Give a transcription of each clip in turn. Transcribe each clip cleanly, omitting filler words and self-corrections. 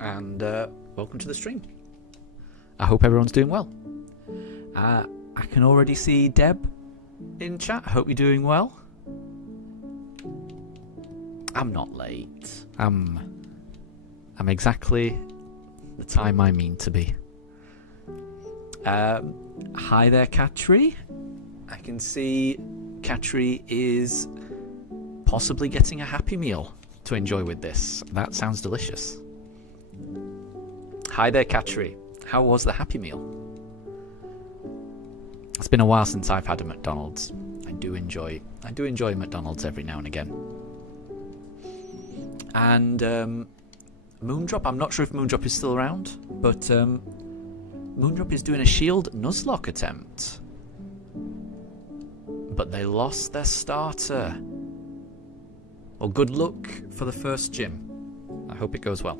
and welcome to the stream. I hope everyone's doing well. I can already see Deb in chat. I hope you're doing well. I'm not late. I'm exactly the time I mean to be. Hi there, Katri. I can see Katri is possibly getting a Happy Meal to enjoy with this. That sounds delicious. Hi there, Katri. How was the Happy Meal? It's been a while since I've had a McDonald's. I do enjoy McDonald's every now and again. And Moondrop, I'm not sure if Moondrop is still around, but Moondrop is doing a Shield Nuzlocke attempt. But they lost their starter. Well, good luck for the first gym. I hope it goes well.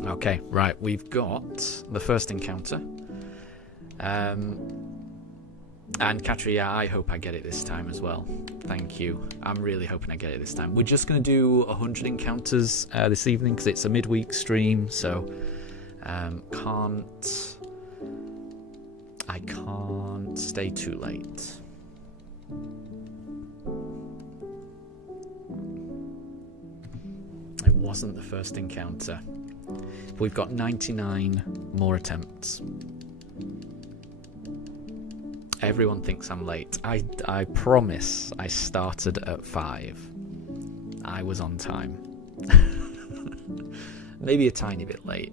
Okay, right, we've got the first encounter. And Katri, yeah, I hope I get it this time as well. Thank you. I'm really hoping I get it this time. We're just going to do 100 encounters this evening because it's a midweek stream, so I can't stay too late. It wasn't the first encounter. We've got 99 more attempts. Everyone thinks I'm late. I promise I started at 5. I was on time. Maybe a tiny bit late.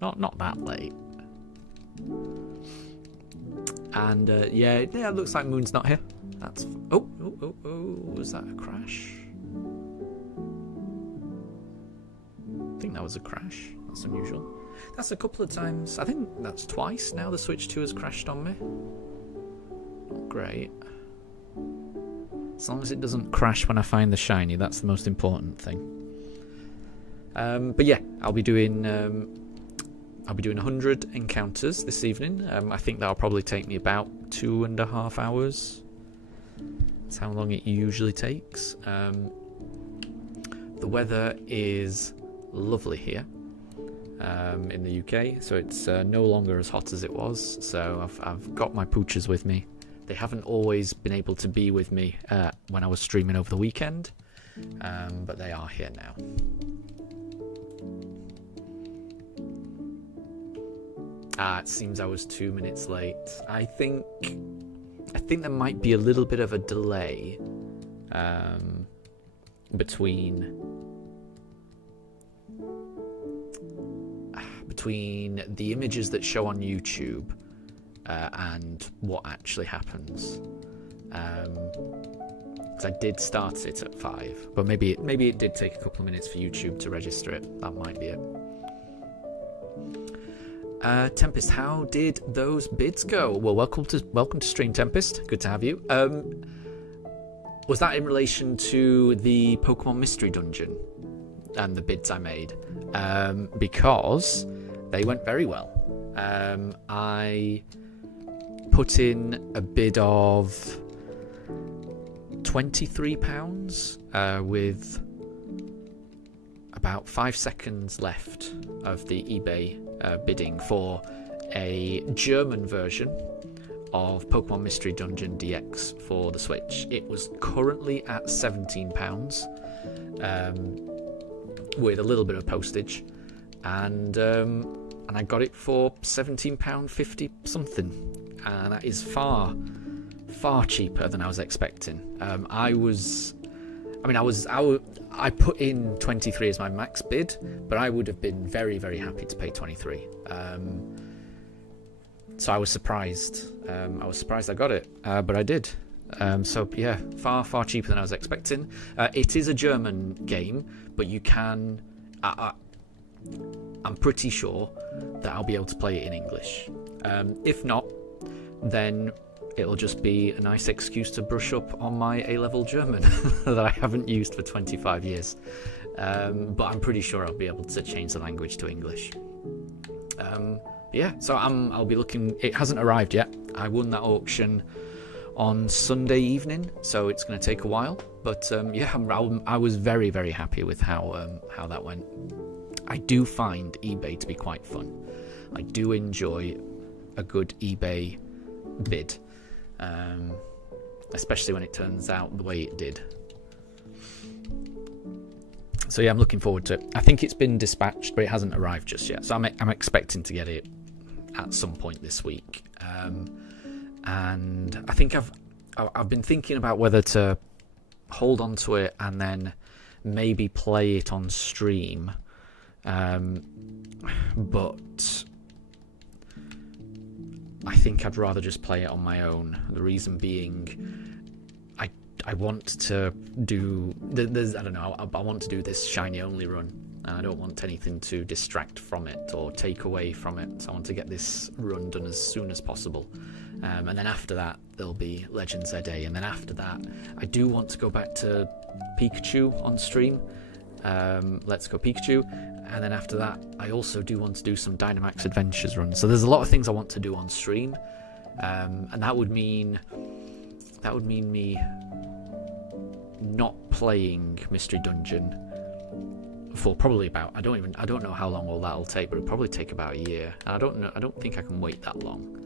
Not that late. And yeah, it looks like Moon's not here. That's oh, was that a crash? I think that was a crash. That's unusual. That's a couple of times. I think that's twice now the Switch 2 has crashed on me. Not great. As long as it doesn't crash when I find the shiny, that's the most important thing. But yeah, I'll be doing 100 encounters this evening. I think that'll probably take me about 2.5 hours. That's how long it usually takes. The weather is lovely here in the UK, so it's no longer as hot as it was. So I've got my pooches with me. They haven't always been able to be with me when I was streaming over the weekend, but they are here now. It seems I was 2 minutes late. I think there might be a little bit of a delay between the images that show on YouTube and what actually happens. Because I did start it at 5, but maybe it did take a couple of minutes for YouTube to register it. That might be it. Tempest, how did those bids go? Well, welcome to stream, Tempest. Good to have you. Was that in relation to the Pokemon Mystery Dungeon and the bids I made? Because they went very well. I put in a bid of £23 with about 5 seconds left of the eBay bidding for a German version of Pokemon Mystery Dungeon DX for the Switch. It was currently at £17 with a little bit of postage, and I got it for £17.50 something, and that is far cheaper than I was expecting. I put in 23 as my max bid, but I would have been very, very happy to pay 23. So I was surprised. I got it, but I did. So yeah, far cheaper than I was expecting. It is a German game, but you can. I'm pretty sure that I'll be able to play it in English. If not, then it'll just be a nice excuse to brush up on my A-level German that I haven't used for 25 years. But I'm pretty sure I'll be able to change the language to English. Yeah, so I'll be looking. It hasn't arrived yet. I won that auction on Sunday evening, so it's going to take a while. But yeah, I was very, very happy with how that went. I do find eBay to be quite fun. I do enjoy a good eBay bid, especially when it turns out the way it did. So yeah, I'm looking forward to it. I think it's been dispatched, but it hasn't arrived just yet. So I'm expecting to get it at some point this week. And I think I've been thinking about whether to hold on to it and then maybe play it on stream. But I think I'd rather just play it on my own. The reason being, I want to do I want to do this shiny only run, and I don't want anything to distract from it or take away from it. So I want to get this run done as soon as possible, and then after that there'll be Legends ZA, and then after that I do want to go back to Pikachu on stream. Let's Go Pikachu, and then after that I also do want to do some Dynamax Adventures runs. So there's a lot of things I want to do on stream, and that would mean me not playing Mystery Dungeon for probably about I don't know how long all that'll take, but it'll probably take about a year. And I don't think I can wait that long.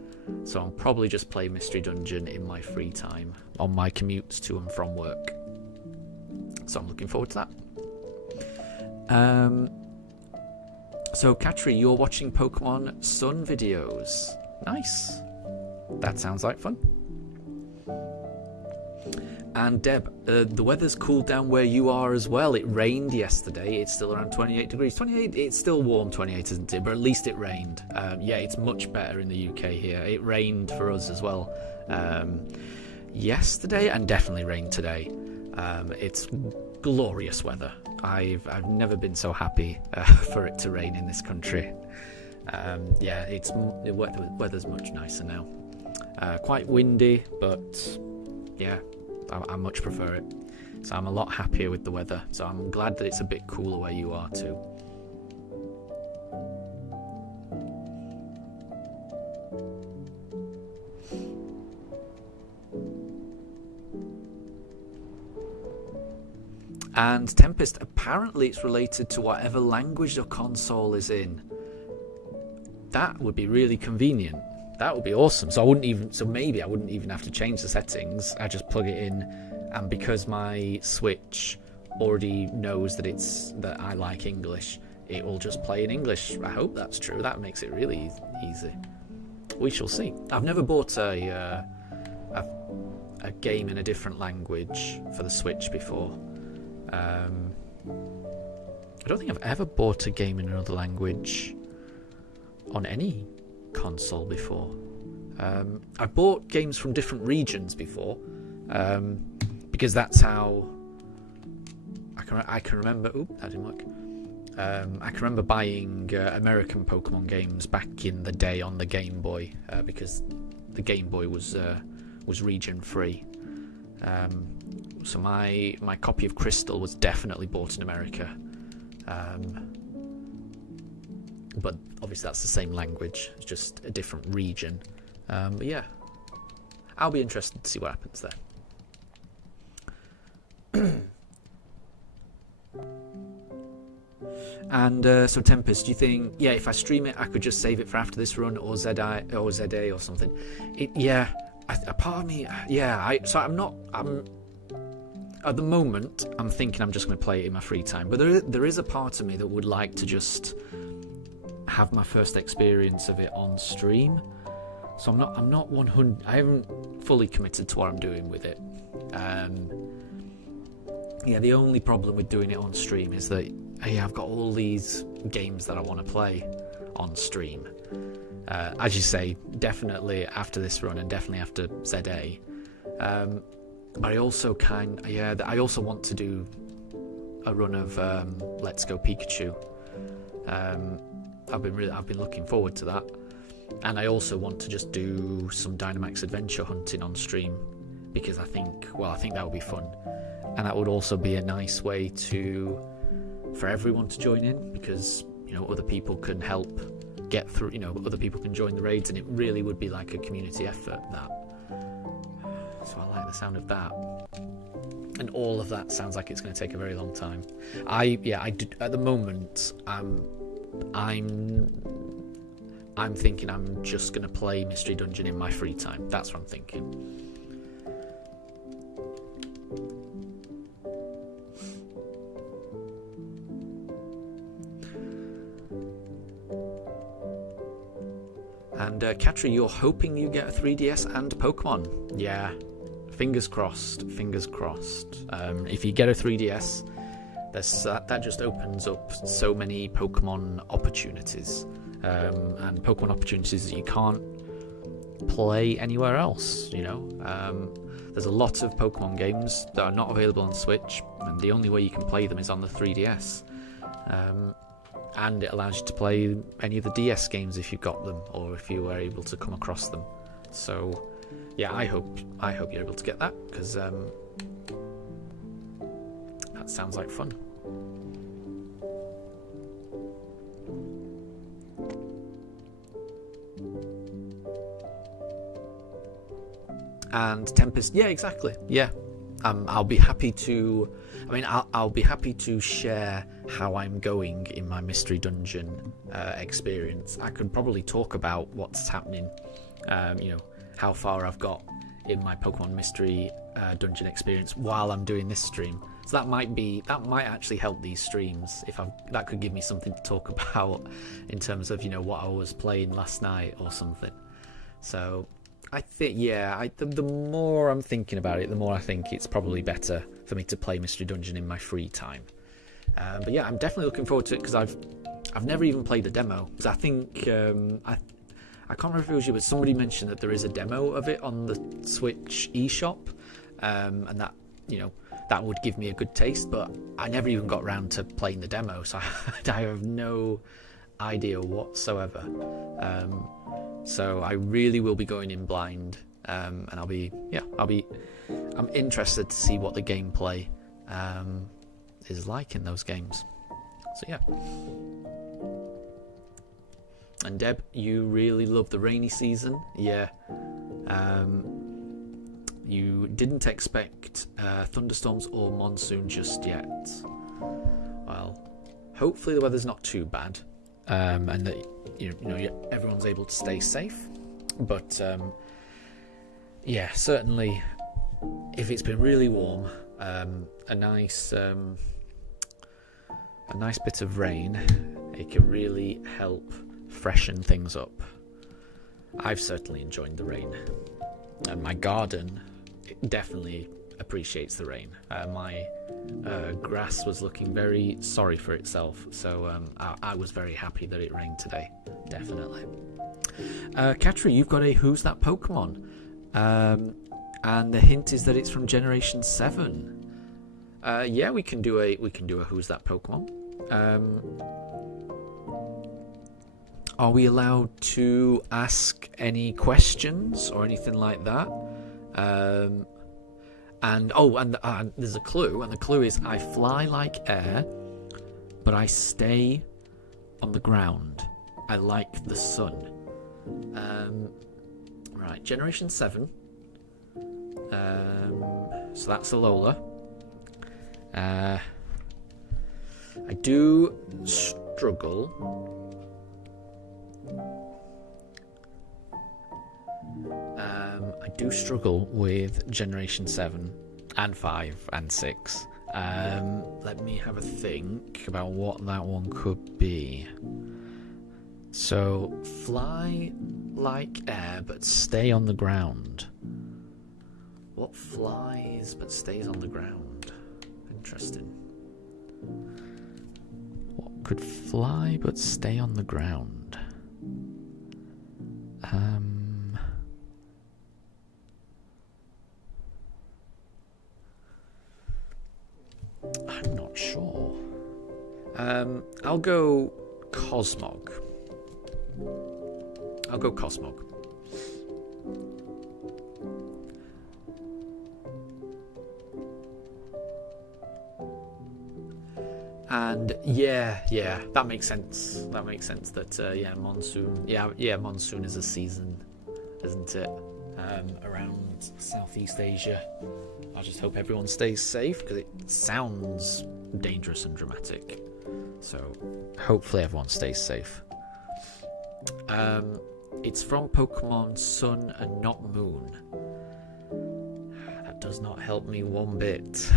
So I'll probably just play Mystery Dungeon in my free time on my commutes to and from work. So I'm looking forward to that. So Katri, you're watching Pokemon Sun videos. Nice. That sounds like fun. And Deb, the weather's cooled down where you are as well. It rained yesterday. It's still around 28 degrees. 28, it's still warm, 28, isn't it? But at least it rained. Yeah, it's much better in the UK here. It rained for us as well yesterday, and definitely rained today. It's glorious weather. I've never been so happy for it to rain in this country. Yeah, the weather's much nicer now. Quite windy, but yeah, I much prefer it. So I'm a lot happier with the weather. So I'm glad that it's a bit cooler where you are too. And Tempest, apparently it's related to whatever language the console is in. That would be really convenient. That would be awesome. So maybe I wouldn't even have to change the settings. I just plug it in, and because my Switch already knows that I like English, it will just play in English. I hope that's true. That makes it really easy. We shall see. I've never bought a game in a different language for the Switch before. I don't think I've ever bought a game in another language on any console before. I bought games from different regions before, because that's how I can remember. Oop, that didn't work. I can remember buying American Pokemon games back in the day on the Game Boy, because the Game Boy was region free. So my copy of Crystal was definitely bought in America. But obviously that's the same language, it's just a different region. But yeah, I'll be interested to see what happens there. And so Tempest, do you think, yeah, if I stream it, I could just save it for after this run, or ZA or something? A part of me, yeah. I'm at the moment, I'm thinking I'm just going to play it in my free time. But there is a part of me that would like to just have my first experience of it on stream. So I'm not 100. I haven't fully committed to what I'm doing with it. Yeah, the only problem with doing it on stream is that I've got all these games that I want to play on stream. As you say, definitely after this run and definitely after ZA. But I also I also want to do a run of Let's Go Pikachu. I've been looking forward to that, and I also want to just do some Dynamax adventure hunting on stream, because I think that would be fun, and that would also be a nice way for everyone to join in, because other people can help get through. Other people can join the raids, and it really would be like a community effort. So I like the sound of that. And all of that sounds like it's going to take a very long time. I do, at the moment, I'm thinking I'm just going to play Mystery Dungeon in my free time. That's what I'm thinking. And Katri, you're hoping you get a 3DS and Pokemon. Yeah, fingers crossed, fingers crossed. If you get a 3DS, that just opens up so many Pokemon opportunities. And Pokemon opportunities that you can't play anywhere else, you know. There's a lot of Pokemon games that are not available on Switch, and the only way you can play them is on the 3DS. And it allows you to play any of the DS games if you've got them, or if you were able to come across them. So, yeah, I hope you're able to get that, because that sounds like fun. And Tempest, yeah, exactly, yeah. I'll be happy to. I mean, I'll be happy to share how I'm going in my Mystery Dungeon experience. I could probably talk about what's happening, you know, how far I've got in my Pokemon Mystery Dungeon experience while I'm doing this stream. So that might actually help these streams. That could give me something to talk about in terms of, you know, what I was playing last night or something. So I think, yeah, the more I'm thinking about it, the more I think it's probably better for me to play Mystery Dungeon in my free time. But yeah, I'm definitely looking forward to it, because I've never even played the demo. Because I think I can't remember if it was you, but somebody mentioned that there is a demo of it on the Switch eShop, and that, you know, that would give me a good taste. But I never even got around to playing the demo, so I have no idea whatsoever. So I really will be going in blind, and I'm interested to see what the gameplay is like in those games. So yeah. And Deb, you really love the rainy season, yeah. You didn't expect thunderstorms or monsoon just yet. Well, hopefully the weather's not too bad. And that you know everyone's able to stay safe, but yeah, certainly if it's been really warm, a nice bit of rain, it can really help freshen things up. I've certainly enjoyed the rain, and my garden definitely appreciates the rain. My grass was looking very sorry for itself, so I was very happy that it rained today, definitely. Katri, you've got a Who's That Pokemon? And the hint is that it's from Generation 7. Yeah, we can do a Who's That Pokemon. Are we allowed to ask any questions or anything like that? And there's a clue, and the clue is I fly like air, but I stay on the ground. I like the sun. Right, Generation 7. So that's a Alola. I do struggle. I do struggle with Generation 7 and 5 and 6. Let me have a think about what that one could be. So, fly like air but stay on the ground. What flies but stays on the ground? Interesting. What could fly but stay on the ground? I'm not sure. I'll go Cosmog. And yeah, that makes sense. That monsoon. Yeah, monsoon is a season, isn't it? around Southeast Asia. I just hope everyone stays safe because it sounds dangerous and dramatic. So hopefully everyone stays safe. It's from Pokemon Sun and not Moon. That does not help me one bit.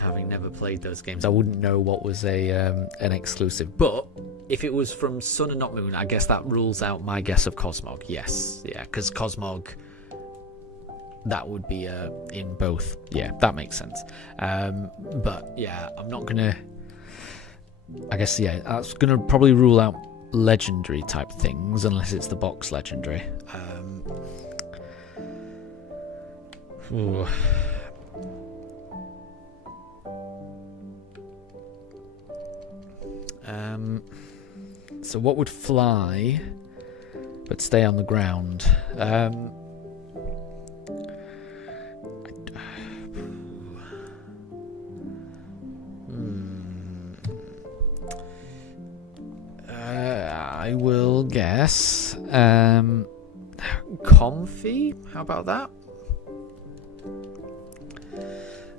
Having never played those games, I wouldn't know what was an exclusive. But if it was from Sun and not Moon, I guess that rules out my guess of Cosmog. Yes, yeah, because Cosmog, that would be in both. Yeah, that makes sense. But yeah, I'm not gonna. I guess yeah, that's gonna probably rule out legendary type things unless it's the box legendary. Ooh. So what would fly but stay on the ground? I will guess Comfy? How about that?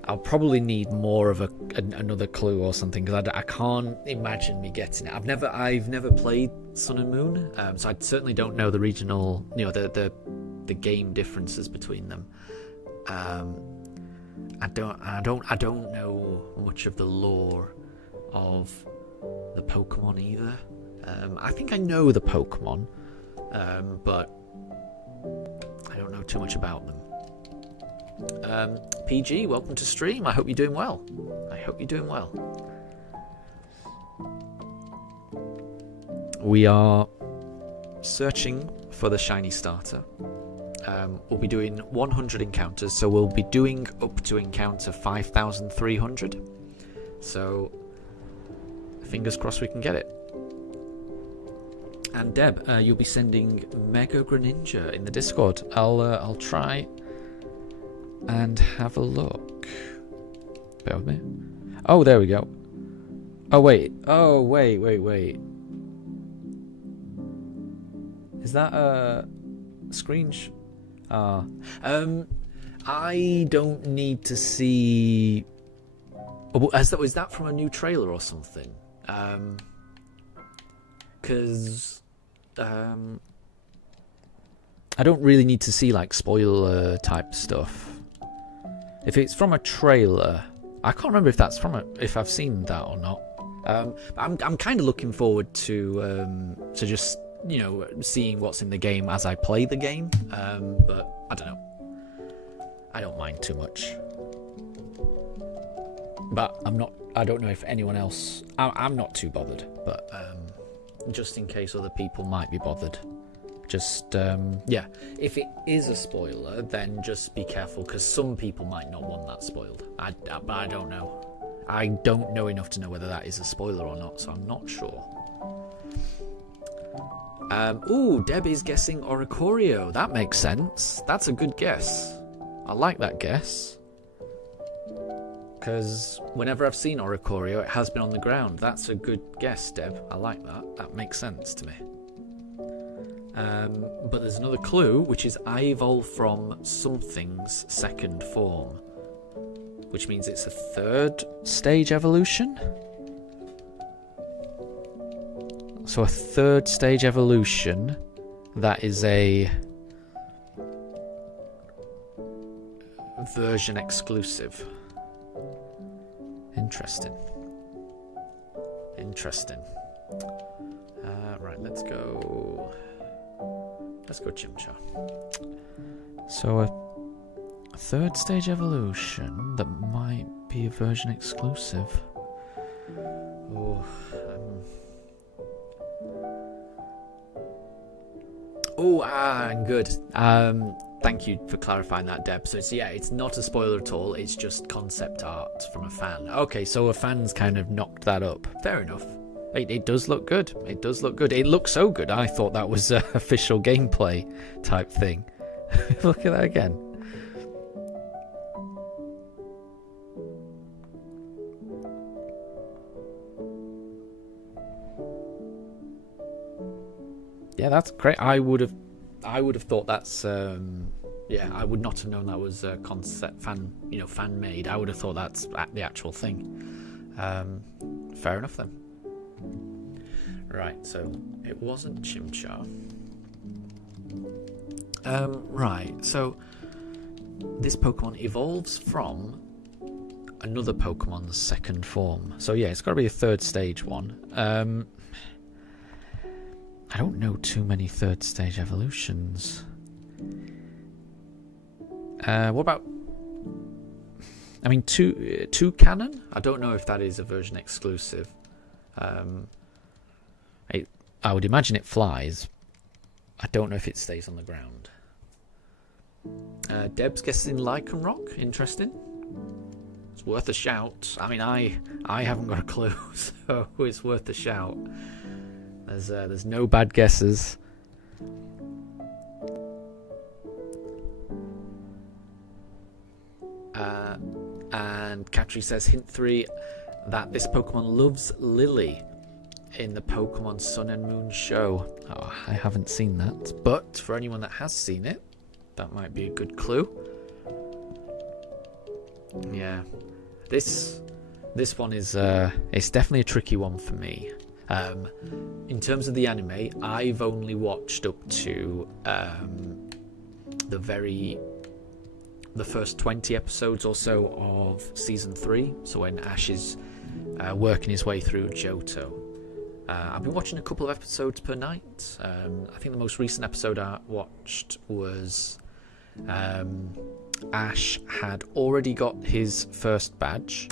I'll probably need more of another clue or something because I can't imagine me getting it. I've never played Sun and Moon, so I certainly don't know the regional, the game differences between them. I don't know much of the lore of the Pokemon either. I think I know the Pokemon, but I don't know too much about them. PG, welcome to stream. I hope you're doing well. We are searching for the shiny starter. We'll be doing 100 encounters, so we'll be doing up to encounter 5,300. So fingers crossed we can get it. And Deb, you'll be sending Mega Greninja in the Discord. I'll try and have a look. Bear with me. Oh, there we go. Oh wait. Is that a screenshot? I don't need to see. Is that from a new trailer or something? Because I don't really need to see like spoiler type stuff. If it's from a trailer, I can't remember if that's if I've seen that or not. I'm kind of looking forward to just seeing what's in the game as I play the game. But I don't know. I don't mind too much. But I don't know if anyone else. I'm not too bothered. But just in case other people might be bothered. Just, if it is a spoiler, then just be careful, because some people might not want that spoiled. But I don't know. I don't know enough to know whether that is a spoiler or not, so I'm not sure. Deb is guessing Oricorio. That makes sense. That's a good guess. I like that guess. Because whenever I've seen Oricorio, it has been on the ground. That's a good guess, Deb. I like that. That makes sense to me. But there's another clue, which is I evolve from something's second form, which means it's a third stage evolution. So a third stage evolution, that is a version exclusive. Interesting. Right, let's go Chimchar. So a third stage evolution that might be a version exclusive. Good. Thank you for clarifying that, Deb. So it's not a spoiler at all. It's just concept art from a fan. Okay, so a fan's kind of knocked that up. Fair enough. It does look good. It looks so good. I thought that was official gameplay type thing. Look at that again. Yeah, that's great. I would have thought that's yeah, I would not have known that was a concept fan made. I would have thought that's the actual thing. Fair enough then. Right, so it wasn't Chimchar. Right, so this Pokemon evolves from another Pokemon's second form. So yeah, it's got to be a third stage one. I don't know too many third stage evolutions. What about... I mean, two cannon? I don't know if that is a version exclusive. I would imagine it flies. I don't know if it stays on the ground. Deb's guessing Lycanroc. Interesting. It's worth a shout. I mean, I haven't got a clue, so it's worth a shout. There's no bad guesses. And Katri says, hint 3, that this Pokemon loves Lily in the Pokemon Sun and Moon show. Oh, I haven't seen that, but for anyone that has seen it, that might be a good clue. Yeah, this one is it's definitely a tricky one for me. In terms of the anime, I've only watched up to the first 20 episodes or so of season 3. So when Ash is working his way through Johto. I've been watching a couple of episodes per night. I think the most recent episode I watched was Ash had already got his first badge.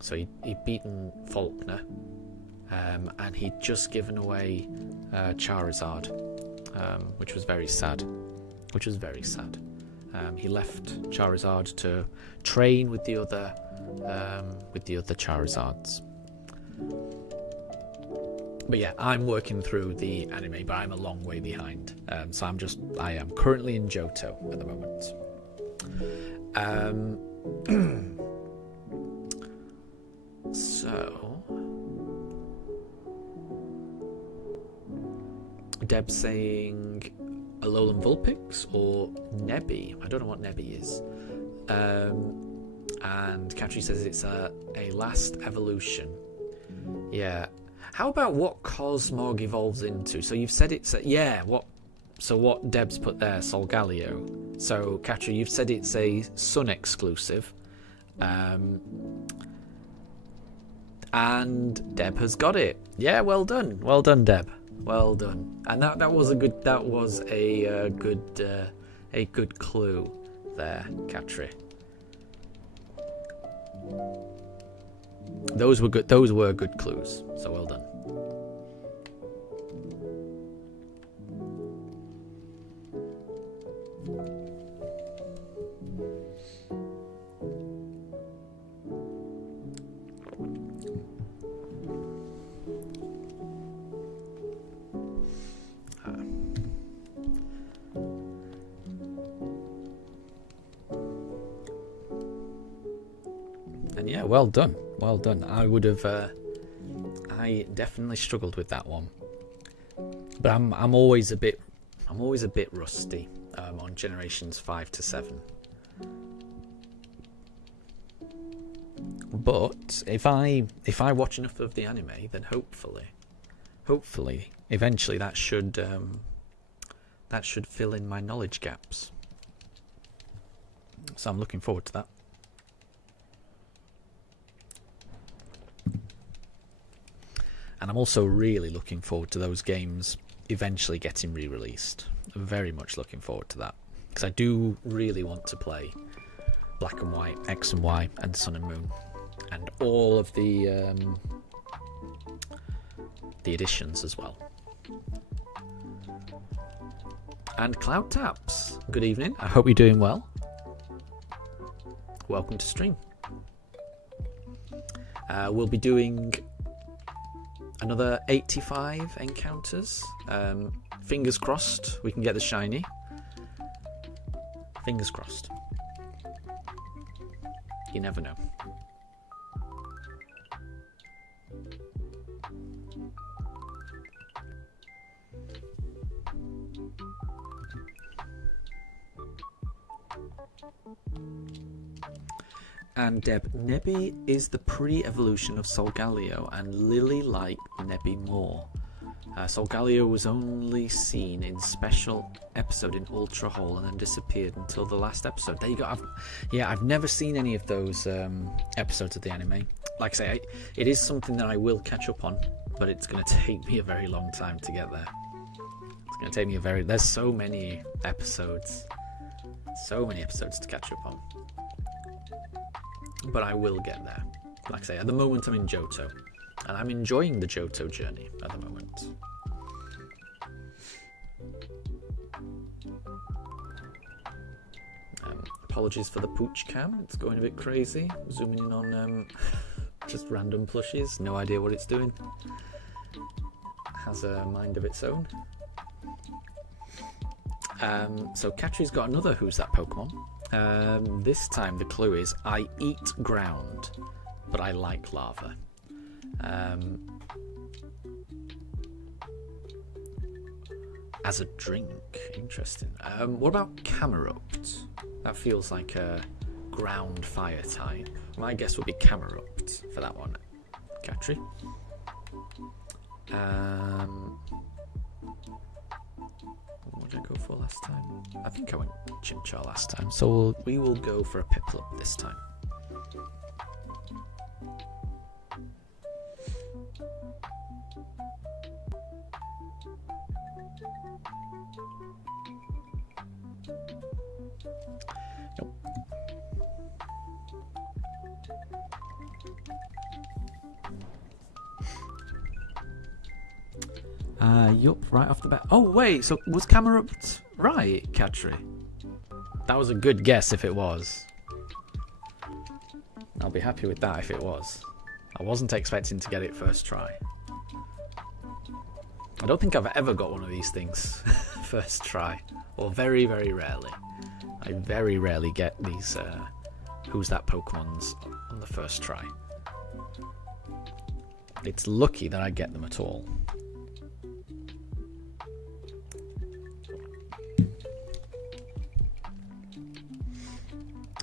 So he'd beaten Faulkner, and he'd just given away Charizard, which was very sad. He left Charizard to train with the other Charizards. But yeah, I'm working through the anime, but I'm a long way behind. So I am currently in Johto at the moment. So Deb saying Alolan Vulpix or Nebby. I don't know what Nebby is. And Katri says it's a last evolution. Yeah. How about what Cosmog evolves into? So you've said it's what Deb's put there, Solgaleo. So Katri, you've said it's a Sun exclusive. And Deb has got it. Yeah, well done. Well done, Deb. Well done. And that was a good clue there, Katri. Those were good clues. So well done. And yeah, well done. Well done. I definitely struggled with that one. But I'm always a bit rusty on generations 5 to 7. But if I watch enough of the anime, then hopefully eventually that should fill in my knowledge gaps. So I'm looking forward to that. And I'm also really looking forward to those games eventually getting re-released. I'm very much looking forward to that. Because I do really want to play Black and White, X and Y, and Sun and Moon. And all of the editions as well. And Cloud Taps, good evening. I hope you're doing well. Welcome to stream. We'll be doing another 85 encounters. Fingers crossed we can get the shiny. Fingers crossed. You never know. And Deb, Nebby is the pre-evolution of Solgaleo, and Lily liked Nebby more. Solgaleo was only seen in special episode in Ultra Hall and then disappeared until the last episode. There you go. I've never seen any of those episodes of the anime. Like I say, it is something that I will catch up on, but it's going to take me a very long time to get there. It's going to take me there's so many episodes. So many episodes to catch up on. But I will get there. Like I say, at the moment I'm in Johto. And I'm enjoying the Johto journey at the moment. Apologies for the pooch cam. It's going a bit crazy. Zooming in on just random plushies. No idea what it's doing. Has a mind of its own. So Catri's got another Who's That Pokemon. This time the clue is I eat ground, but I like lava. As a drink, interesting. What about Camerupt? That feels like a ground fire type. My guess would be Camerupt for that one. Catri. What did I go for last time? I think I went Chimchar last time, so we will go for a Piplup this time. Yup, right off the bat. Oh, wait, so was Camerupt right, Catri? That was a good guess if it was. I'll be happy with that if it was. I wasn't expecting to get it first try. I don't think I've ever got one of these things first try. Or very, very rarely. I very rarely get these Who's That Pokemons on the first try. It's lucky that I get them at all.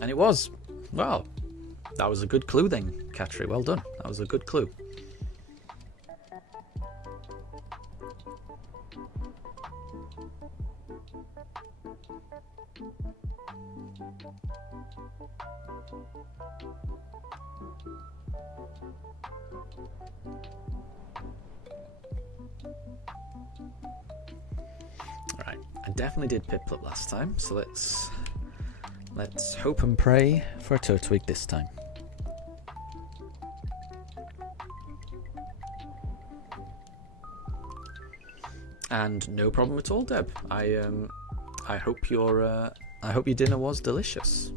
And it was. Well, that was a good clue then, Catri. Well done. That was a good clue. Right, I definitely did Piplup last time, so let's hope and pray for a Turtwig this time. And no problem at all, Deb. I hope your dinner was delicious.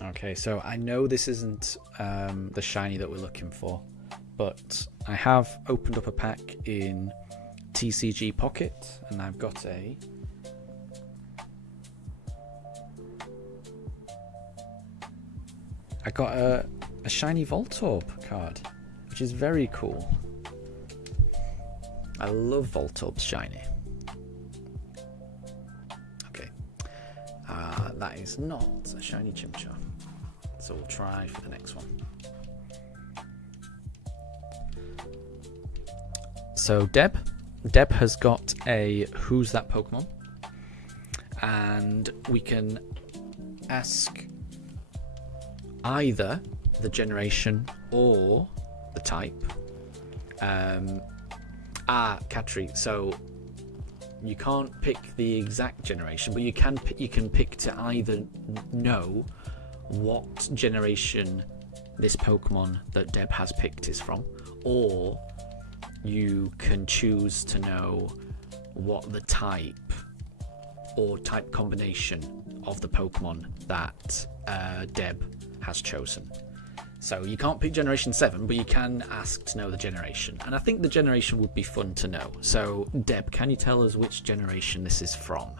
Okay, so I know this isn't the shiny that we're looking for, but I have opened up a pack in TCG Pocket, and I've got a I got a shiny Voltorb card, which is very cool. I love Voltorb's shiny. Okay, that is not a shiny Chimchar, so we'll try for the next one. So Deb has got a Who's That Pokemon, and we can ask either the generation or the type. Katri, so you can't pick the exact generation, but you can pick to either know what generation this Pokemon that Deb has picked is from, or you can choose to know what the type or type combination of the Pokemon that Deb has chosen. So you can't pick generation 7, but you can ask to know the generation. And I think the generation would be fun to know. So Deb, can you tell us which generation this is from?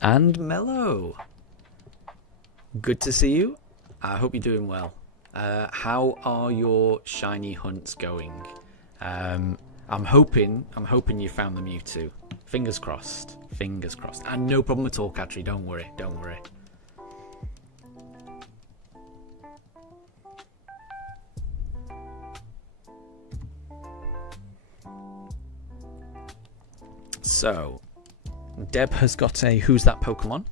And Mello, good to see you. I hope you're doing well. How are your shiny hunts going? I'm hoping you found the Mewtwo. Fingers crossed. Fingers crossed. And no problem at all, Katri. Don't worry. Don't worry. So, Deb has got a Who's That Pokemon,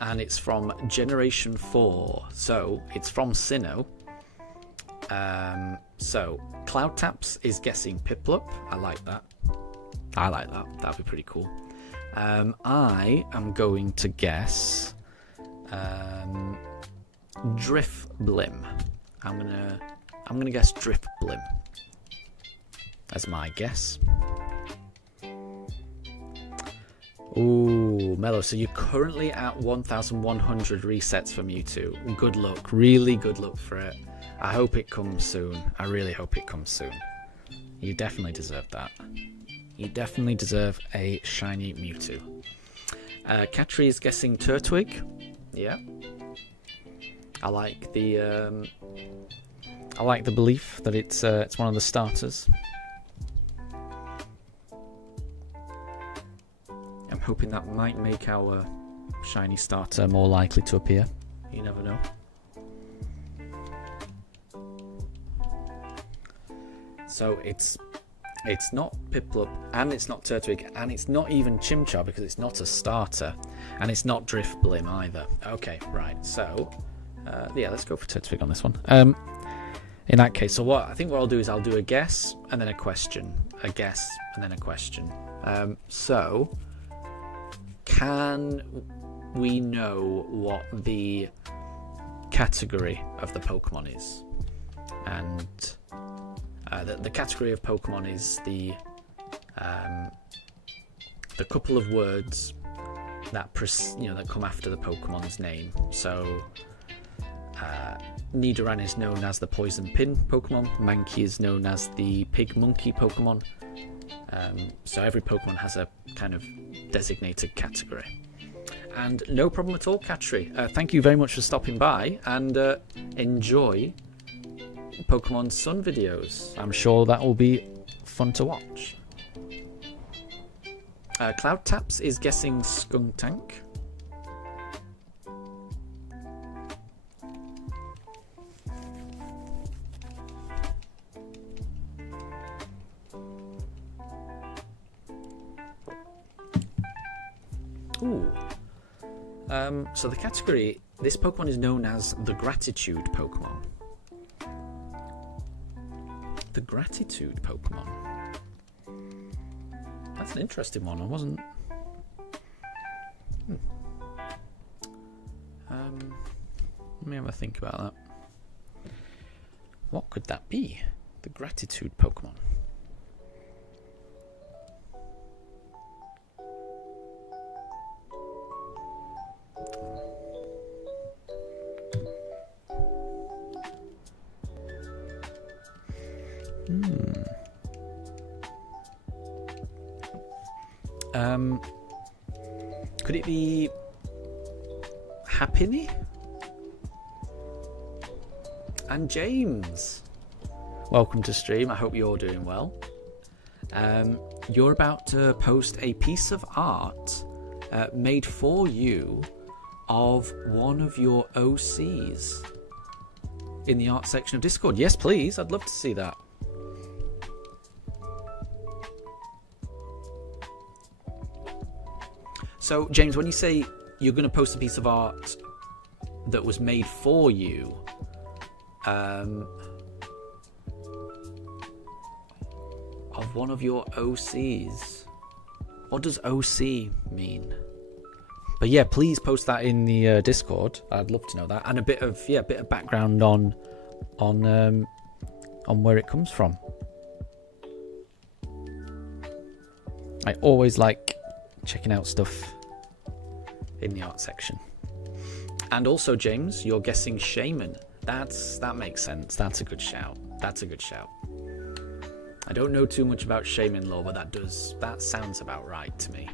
and it's from Generation 4. So, it's from Sinnoh. So, Cloud Taps is guessing Piplup. I like that. That'd be pretty cool. I am going to guess Drifblim. I'm gonna guess Drifblim as my guess. Ooh, Mello, so you're currently at 1,100 resets for Mewtwo. Good luck, really good luck for it. I hope it comes soon. I really hope it comes soon. You definitely deserve that. You definitely deserve a shiny Mewtwo. Katri is guessing Turtwig. Yeah. I like the belief that it's one of the starters. I'm hoping that might make our shiny starter more likely to appear. You never know. So it's not Piplup, and it's not Turtwig, and it's not even Chimchar because it's not a starter, and it's not Drifblim either. Okay, right. So yeah, let's go for Turtwig on this one. In that case, so what I'll do is I'll do a guess and then a question, a guess and then a question. So can we know what the category of the Pokemon is? And the category of Pokemon is the couple of words that that come after the Pokemon's name. So Nidoran is known as the Poison Pin Pokemon. Mankey is known as the Pig Monkey Pokemon. So every Pokemon has a kind of designated category. And no problem at all, Katri. Thank you very much for stopping by, and enjoy Pokemon Sun videos. I'm sure that will be fun to watch. Cloud Taps is guessing Skuntank. Ooh. So the category, this Pokemon is known as the Gratitude Pokemon. The Gratitude Pokemon. That's an interesting one. I wasn't. Let me have a think about that. What could that be? The Gratitude Pokemon. Could it be Happiny? And James, welcome to stream. I hope you're doing well. You're about to post a piece of art made for you of one of your OCs in the art section of Discord. Yes, please. I'd love to see that. So, James, when you say you're going to post a piece of art that was made for you, of one of your OCs. What does OC mean? But yeah, please post that in the Discord. I'd love to know that, and a bit of background on where it comes from. I always like checking out stuff in the art section. And also, James, you're guessing shaman. That makes sense. That's a good shout. I don't know too much about shaman lore, but that sounds about right to me.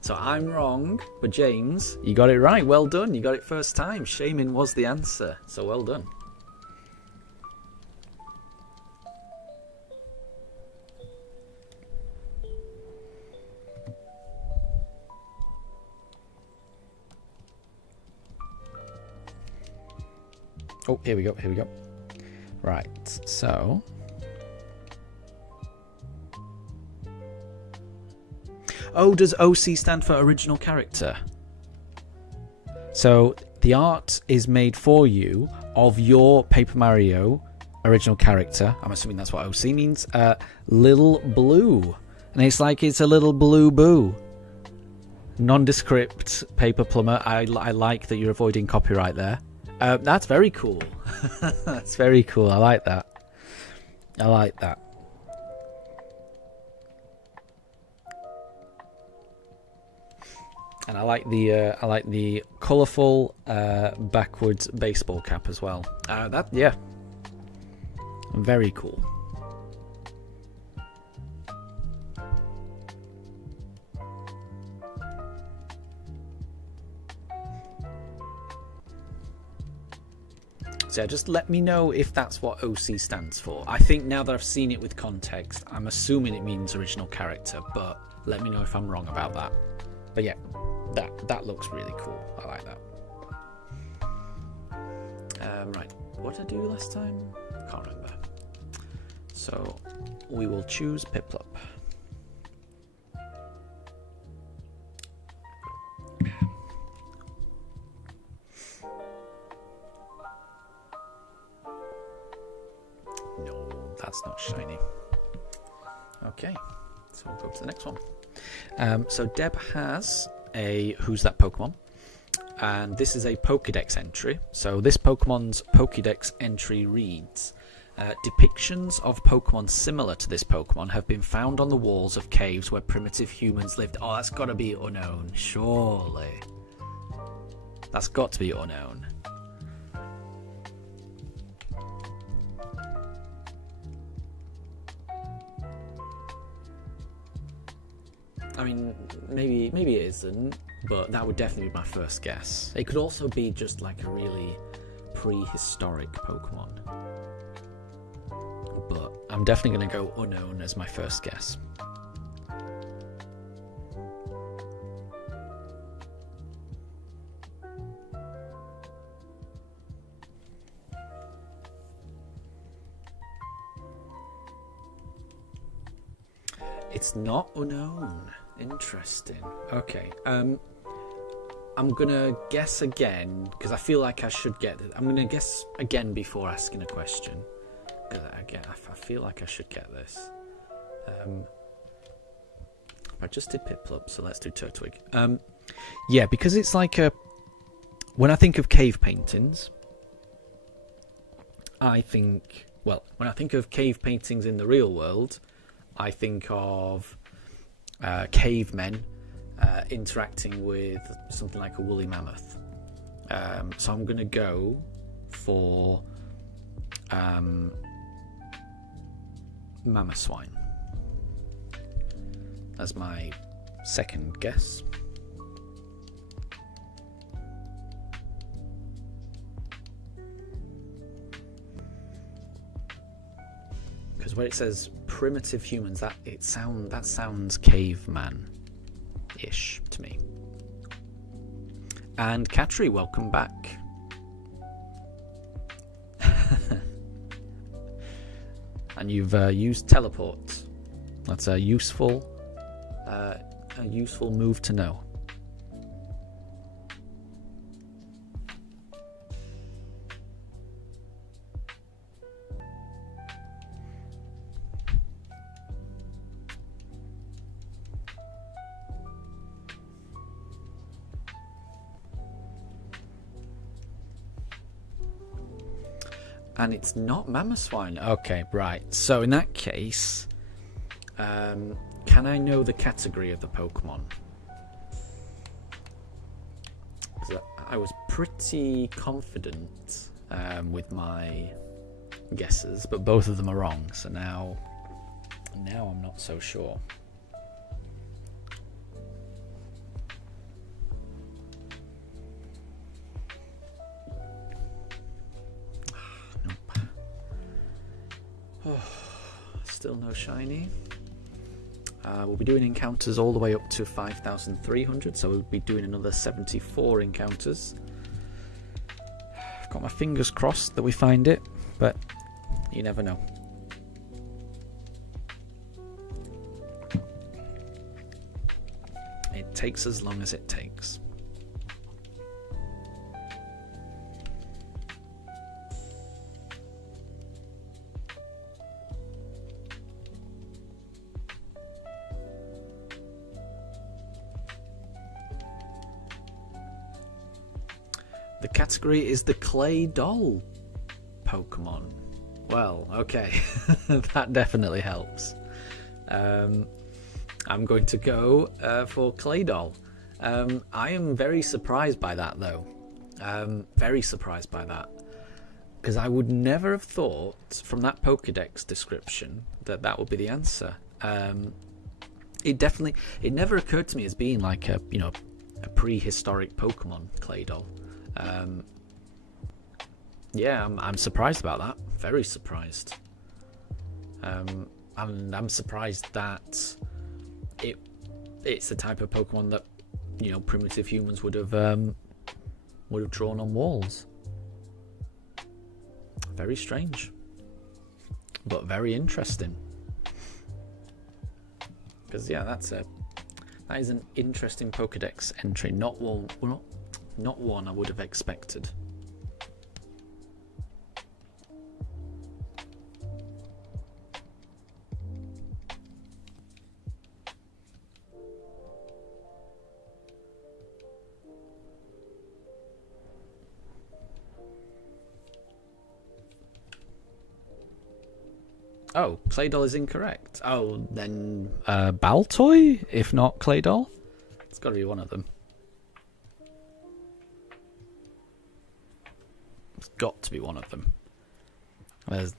So I'm wrong, but James, you got it right. Well done. You got it first time. Shaman was the answer. So well done. Oh, here we go. Right, so... Oh, does OC stand for original character? So, the art is made for you of your Paper Mario original character. I'm assuming that's what OC means. Little Blue. And it's like it's a little blue boo. Nondescript paper plumber. I like that you're avoiding copyright there. That's very cool. That's very cool. I like that. And I like the colourful backwards baseball cap as well. Very cool. So yeah, just let me know if that's what OC stands for. I think now that I've seen it with context, I'm assuming it means original character, but let me know if I'm wrong about that. But yeah, that looks really cool. I like that. Right, what did I do last time? I can't remember. So we will choose Piplup. That's not shiny. Okay, so we'll go to the next one. So Deb has a Who's That Pokemon? And this is a Pokédex entry. So this Pokemon's Pokédex entry reads, depictions of Pokemon similar to this Pokemon have been found on the walls of caves where primitive humans lived. Oh, that's got to be unknown, surely. That's got to be unknown. I mean, maybe it isn't, but that would definitely be my first guess. It could also be just like a really prehistoric Pokemon. But I'm definitely going to go unknown as my first guess. It's not unknown. Interesting. Okay. I'm gonna guess again because I feel like I should get this. I'm gonna guess again before asking a question because I feel like I should get this. I just did Piplup, so let's do Turtwig. Yeah, because it's like when I think of cave paintings, when I think of cave paintings in the real world, I think of cavemen interacting with something like a woolly mammoth. So I'm going to go for Mammoth Swine. as my second guess. Because where it says primitive humans, that sounds caveman-ish to me. And Katri, welcome back. And you've used teleport. That's a useful move to know. And it's not Mamoswine. Okay, right. So in that case, can I know the category of the Pokemon? I was pretty confident with my guesses, but both of them are wrong. So now I'm not so sure. Still no shiny. We'll be doing encounters all the way up to 5,300, so we'll be doing another 74 encounters. I've got my fingers crossed that we find it, but you never know. It takes as long as it takes. The category is the clay doll Pokemon. Well, okay, that definitely helps. I'm going to go for clay doll. I am very surprised by that, though. Very surprised by that, because I would never have thought from that Pokédex description that would be the answer. It never occurred to me as being like a prehistoric Pokemon, clay doll. Yeah, I'm surprised about that. Very surprised. And I'm surprised that it's the type of Pokemon that primitive humans would have drawn on walls. Very strange, but very interesting. Because that is an interesting Pokédex entry. Not one I would have expected. Oh, Claydol is incorrect. Oh, then Baltoy, if not Claydol? It's got to be one of them. It's got to be one of them. There's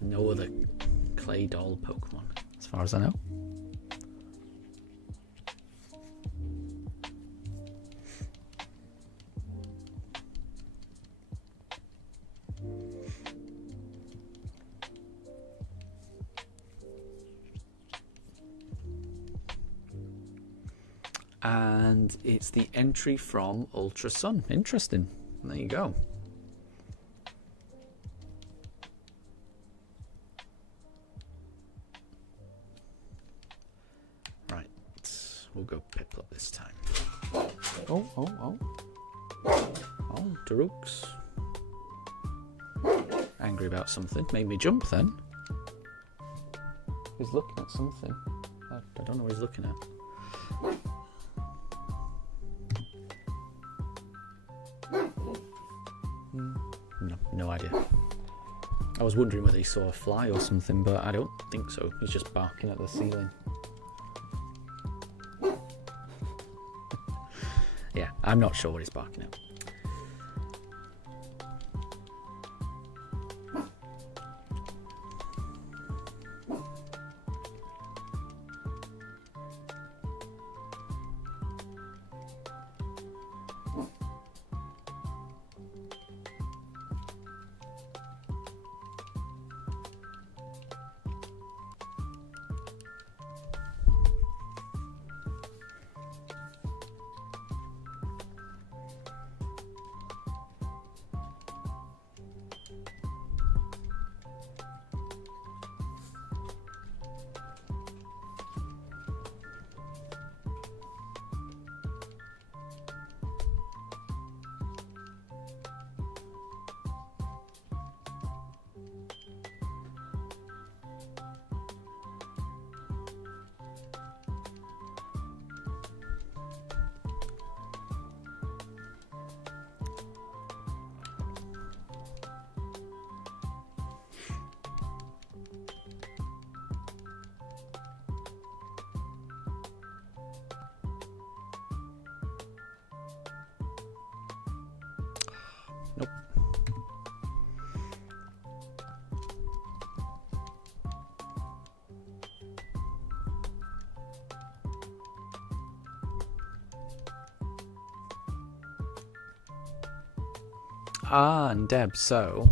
no other Claydol Pokemon, as far as I know. And it's the entry from Ultra Sun. Interesting. There you go. Right. We'll go Piplup this time. Oh, Daruk's angry about something. Made me jump then. He's looking at something. I don't know what he's looking at. No idea. I was wondering whether he saw a fly or something, but I don't think so. He's just barking at the ceiling. Yeah, I'm not sure what he's barking at. And Deb, so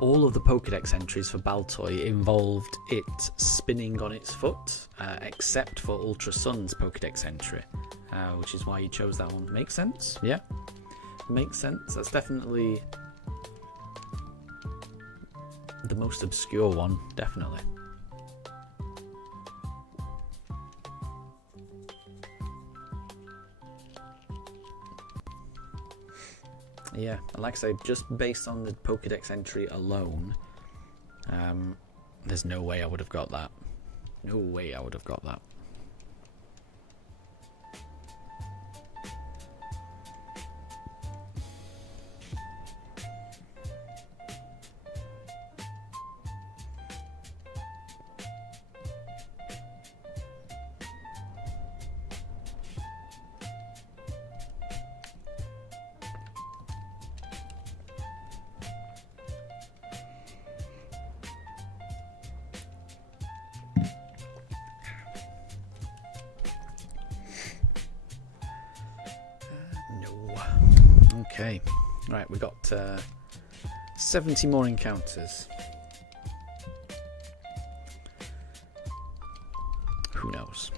all of the Pokédex entries for Baltoy involved it spinning on its foot, except for Ultra Sun's Pokédex entry, which is why you chose that one. Makes sense? Yeah, makes sense. That's definitely the most obscure one, definitely. Yeah, and like I say, just based on the Pokédex entry alone, there's no way I would have got that. No way I would have got that. Okay, right, we got 70 more encounters. Who knows?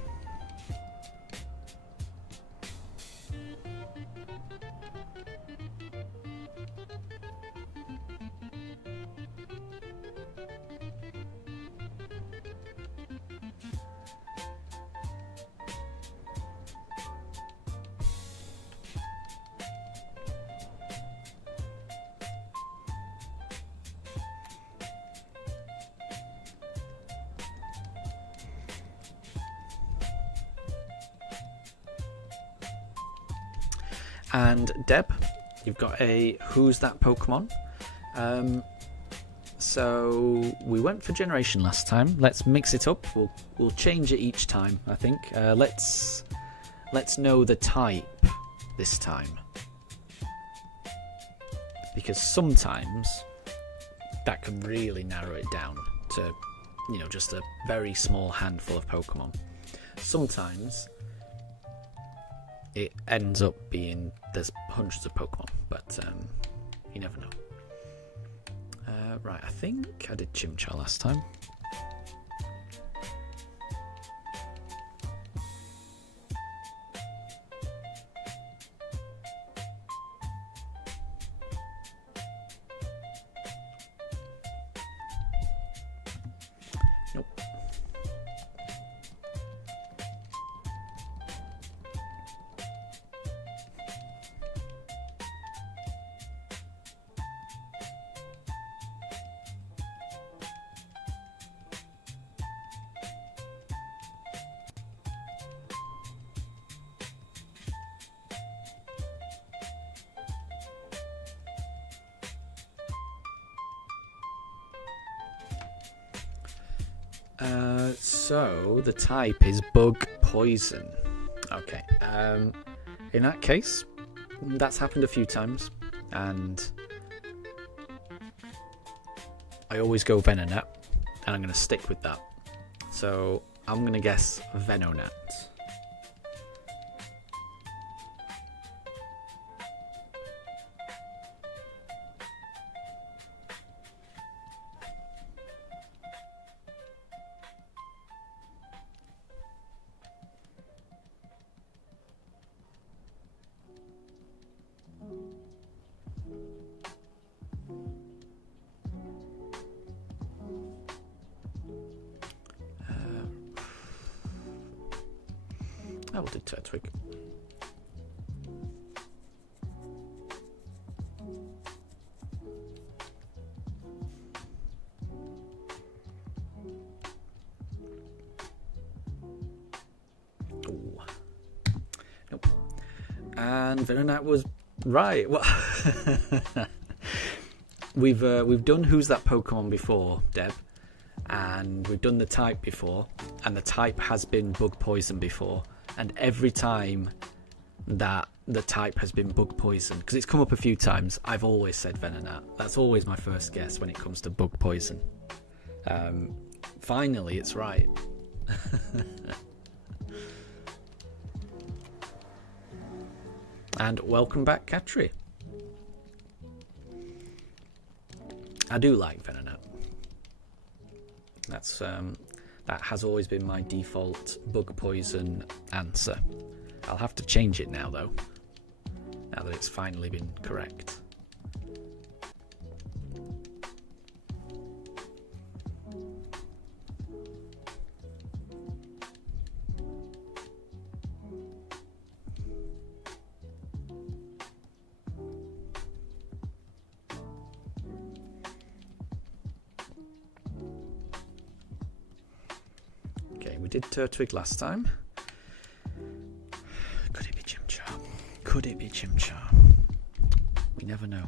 And Deb, you've got a Who's That Pokemon? So we went for Generation last time. Let's mix it up. We'll change it each time, I think. Let's know the type this time, because sometimes that can really narrow it down to, you know, just a very small handful of Pokemon. Sometimes it ends up being there's hundreds of Pokemon, but you never know. Right, I think I did Chimchar last time. Nope. So the type is bug poison. Okay. In that case, that's happened a few times, and I always go Venonat, and I'm going to stick with that. So I'm going to guess Venonat. I will do Turtwig. Ooh. Nope. And Venonat was right. Well, we've done Who's That Pokemon before, Deb, and we've done the type before, and the type has been bug poison before. And every time that the type has been bug poison, because it's come up a few times, I've always said Venonat. That's always my first guess when it comes to bug poison. Finally, it's right. And welcome back, Katri. I do like Venonat. That's that has always been my default bug poison answer. I'll have to change it now though, now that it's finally been correct. We did Turtwig last time. Could it be Chimchar? Could it be Chimchar? We never know.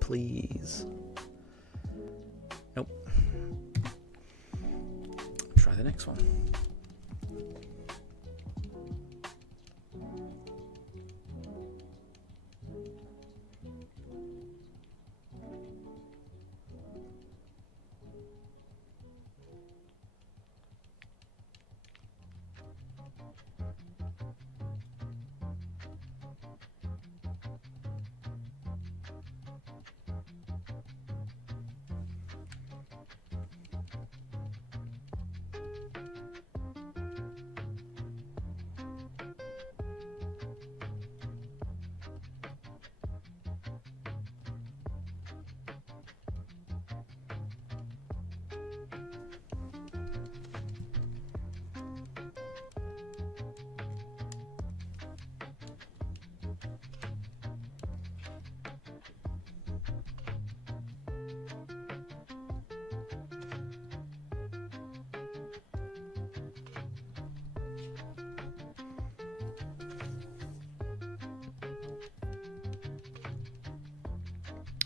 Please. Nope. Try the next one.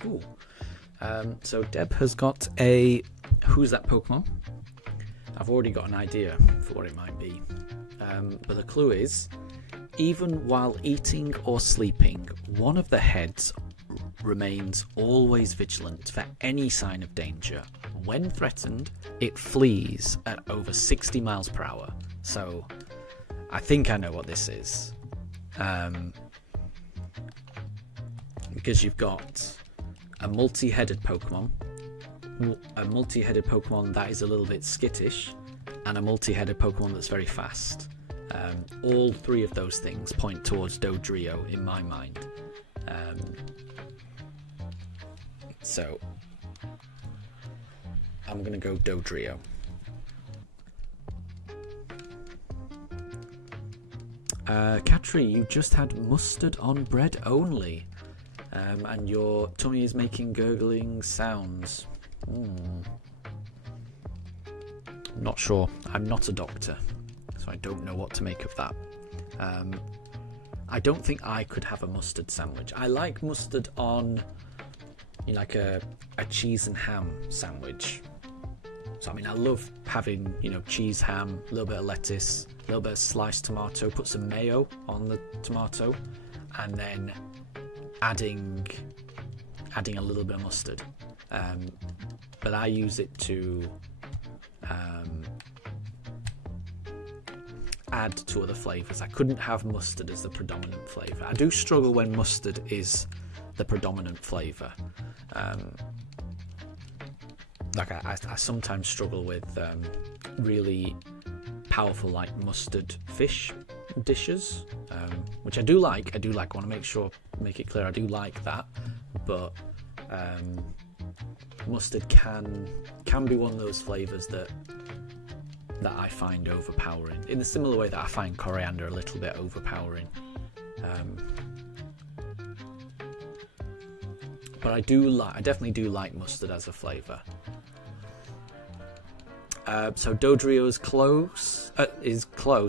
Ooh. So Deb has got a Who's That Pokemon? I've already got an idea for what it might be. But the clue is, even while eating or sleeping, one of the heads remains always vigilant for any sign of danger. When threatened, it flees at over 60 miles per hour. So I think I know what this is. Because you've got a multi-headed Pokemon that is a little bit skittish, and a multi-headed Pokemon that's very fast. All three of those things point towards Dodrio in my mind. So I'm going to go Dodrio. Katri, you just had mustard on bread only. And your tummy is making gurgling sounds. Not sure. I'm not a doctor, so I don't know what to make of that. I don't think I could have a mustard sandwich. I like mustard on, like a cheese and ham sandwich. So I mean, I love having, cheese, ham, a little bit of lettuce, a little bit of sliced tomato, put some mayo on the tomato, and then adding a little bit of mustard, but I use it to add to other flavours. I couldn't have mustard as the predominant flavour. I do struggle when mustard is the predominant flavour. I sometimes struggle with really powerful mustard fish dishes, which I do like. I want to make it clear I do like that, but mustard can be one of those flavours that I find overpowering, in the similar way that I find coriander a little bit overpowering. But I definitely do like mustard as a flavour. So Dodrio is close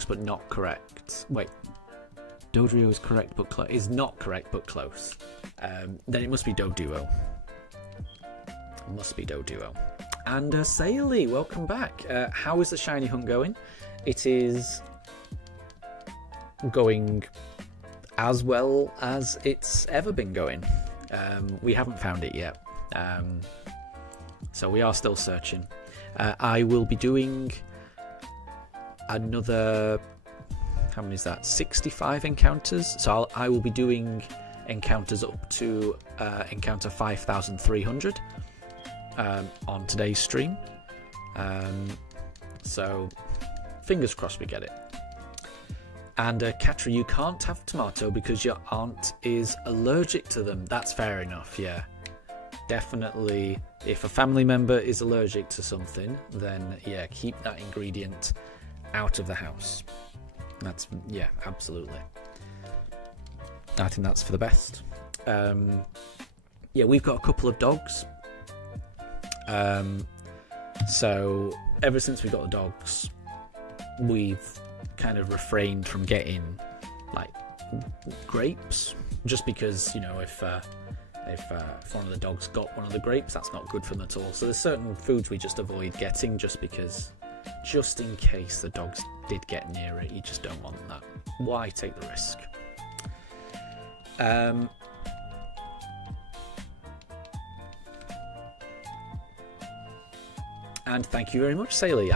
but not correct. Wait, Dodrio is correct but is not correct but close. Then it must be Doduo. And Saily, welcome back. How is the shiny hunt going? It is going as well as it's ever been going. We haven't found it yet, so we are still searching. I will be doing another how many is that? 65 encounters. So I will be doing encounters up to encounter 5,300 on today's stream. So fingers crossed we get it. And Katra, you can't have tomato because your aunt is allergic to them. That's fair enough, yeah. Definitely, if a family member is allergic to something, then yeah, keep that ingredient out of the house. That's, yeah, absolutely. I think that's for the best. Yeah, we've got a couple of dogs. So ever since we got the dogs, we've kind of refrained from getting like grapes, just because, you know, if one of the dogs got one of the grapes, that's not good for them at all. So there's certain foods we just avoid getting, just in case the dogs did get near it. You just don't want that. Why take the risk? And thank you very much, Saley.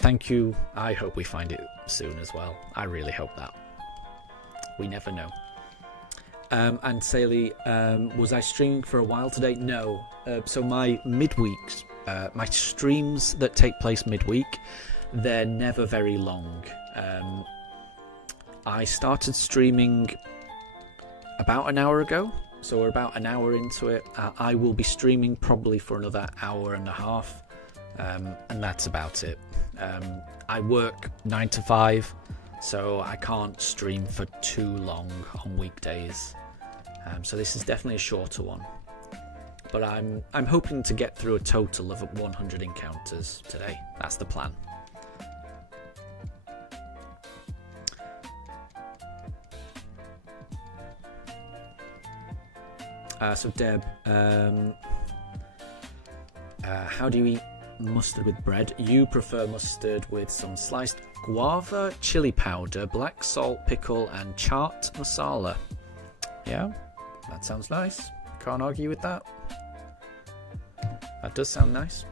Thank you. I hope we find it soon as well. I really hope that. We never know. And Saley, was I streaming for a while today? No. So my midweeks, my streams that take place midweek, they're never very long. I started streaming about an hour ago, so we're about an hour into it. I will be streaming probably for another hour and a half. And that's about it. I work 9 to 5, so I can't stream for too long on weekdays. So this is definitely a shorter one. But I'm hoping to get through a total of 100 encounters today. That's the plan. So Deb, how do you eat mustard with bread? You prefer mustard with some sliced guava, chili powder, black salt, pickle, and chaat masala. Yeah, that sounds nice. Can't argue with that. That does sound nice.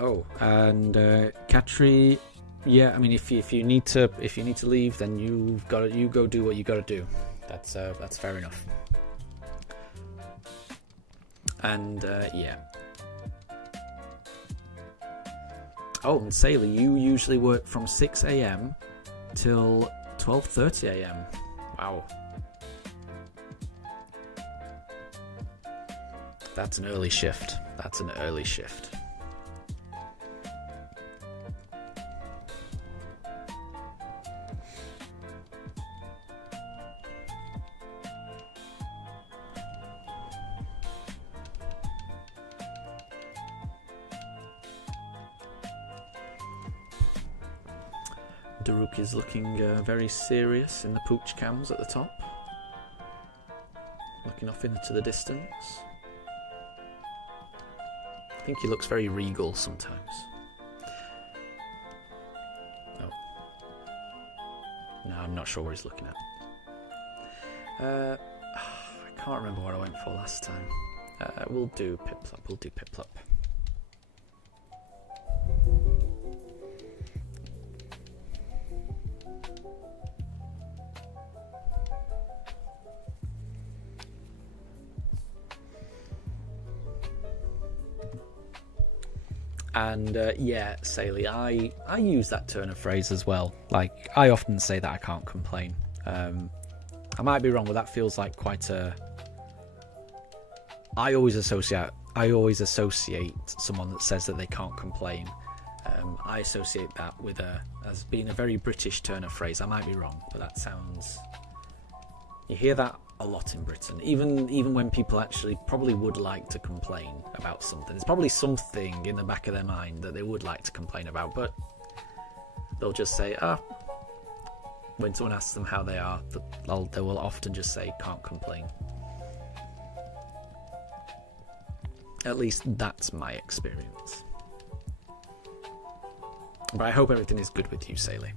Oh, and Katri, yeah. I mean, if you need to leave, then you go do what you got to do. That's fair enough. And yeah. Oh, and Sailor, you usually work from 6 a.m. till 12:30 a.m. Wow. That's an early shift. Daruk is looking very serious in the pooch cams at the top. Looking off into the distance. I think he looks very regal sometimes. Oh. No, I'm not sure what he's looking at. I can't remember what I went for last time. We'll do Piplup. And yeah, Saley, I use that turn of phrase as well. Like, I often say that I can't complain. I might be wrong, but that feels like quite a... I always associate someone that says that they can't complain. I associate that with as being a very British turn of phrase. I might be wrong, but that sounds... You hear that a lot in Britain, even when people actually probably would like to complain about something. There's probably something in the back of their mind that they would like to complain about, but they'll just say, when someone asks them how they are, they will often just say, can't complain. At least that's my experience. But I hope everything is good with you, Saley.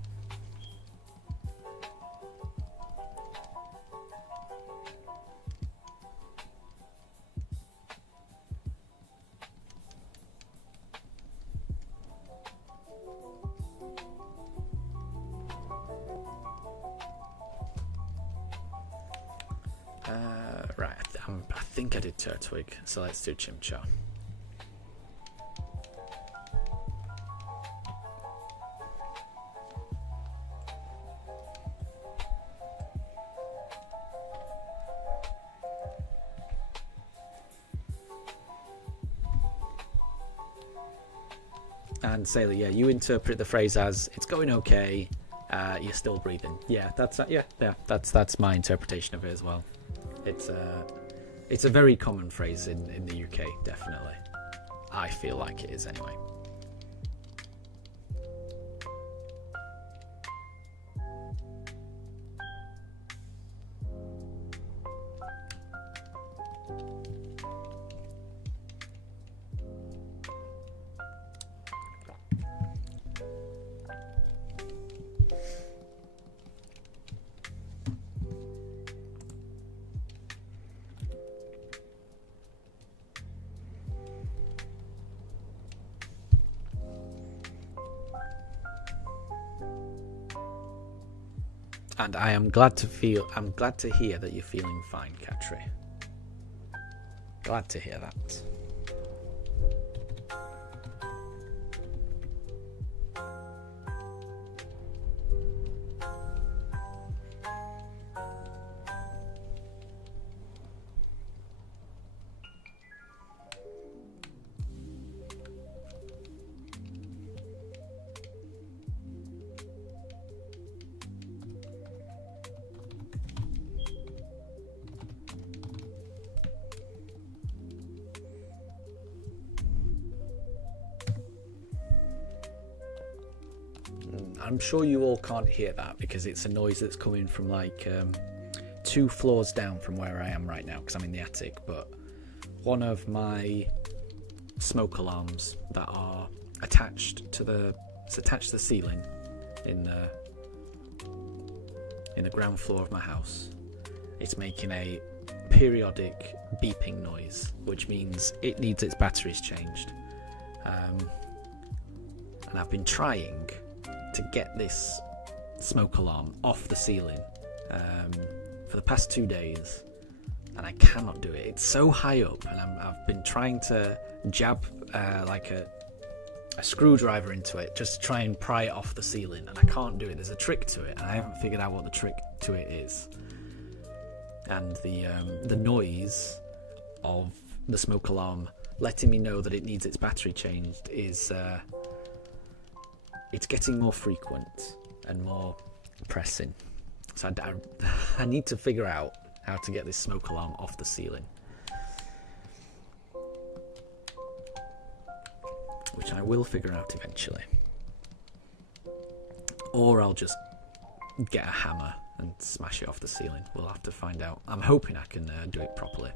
think I did Turtwig, so let's do Chimchar. And Sailor, yeah, you interpret the phrase as "it's going okay, you're still breathing." Yeah, that's my interpretation of it as well. It's a very common phrase in the UK, definitely. I feel like it is anyway. And I'm glad to hear that you're feeling fine, Katri. Glad to hear that. I'm sure you all can't hear that because it's a noise that's coming from like 2 floors down from where I am right now because I'm in the attic. But one of my smoke alarms that are attached to the ceiling in the ground floor of my house. It's making a periodic beeping noise, which means it needs its batteries changed. And I've been trying to get this smoke alarm off the ceiling for the past 2 days, and I cannot do it. It's so high up, and I've been trying to jab like a screwdriver into it just to try and pry it off the ceiling, and I can't do it. There's a trick to it, and I haven't figured out what the trick to it is. And the noise of the smoke alarm letting me know that it needs its battery changed is it's getting more frequent and more pressing. So I need to figure out how to get this smoke alarm off the ceiling, which I will figure out eventually. Or I'll just get a hammer and smash it off the ceiling. We'll have to find out. I'm hoping I can do it properly.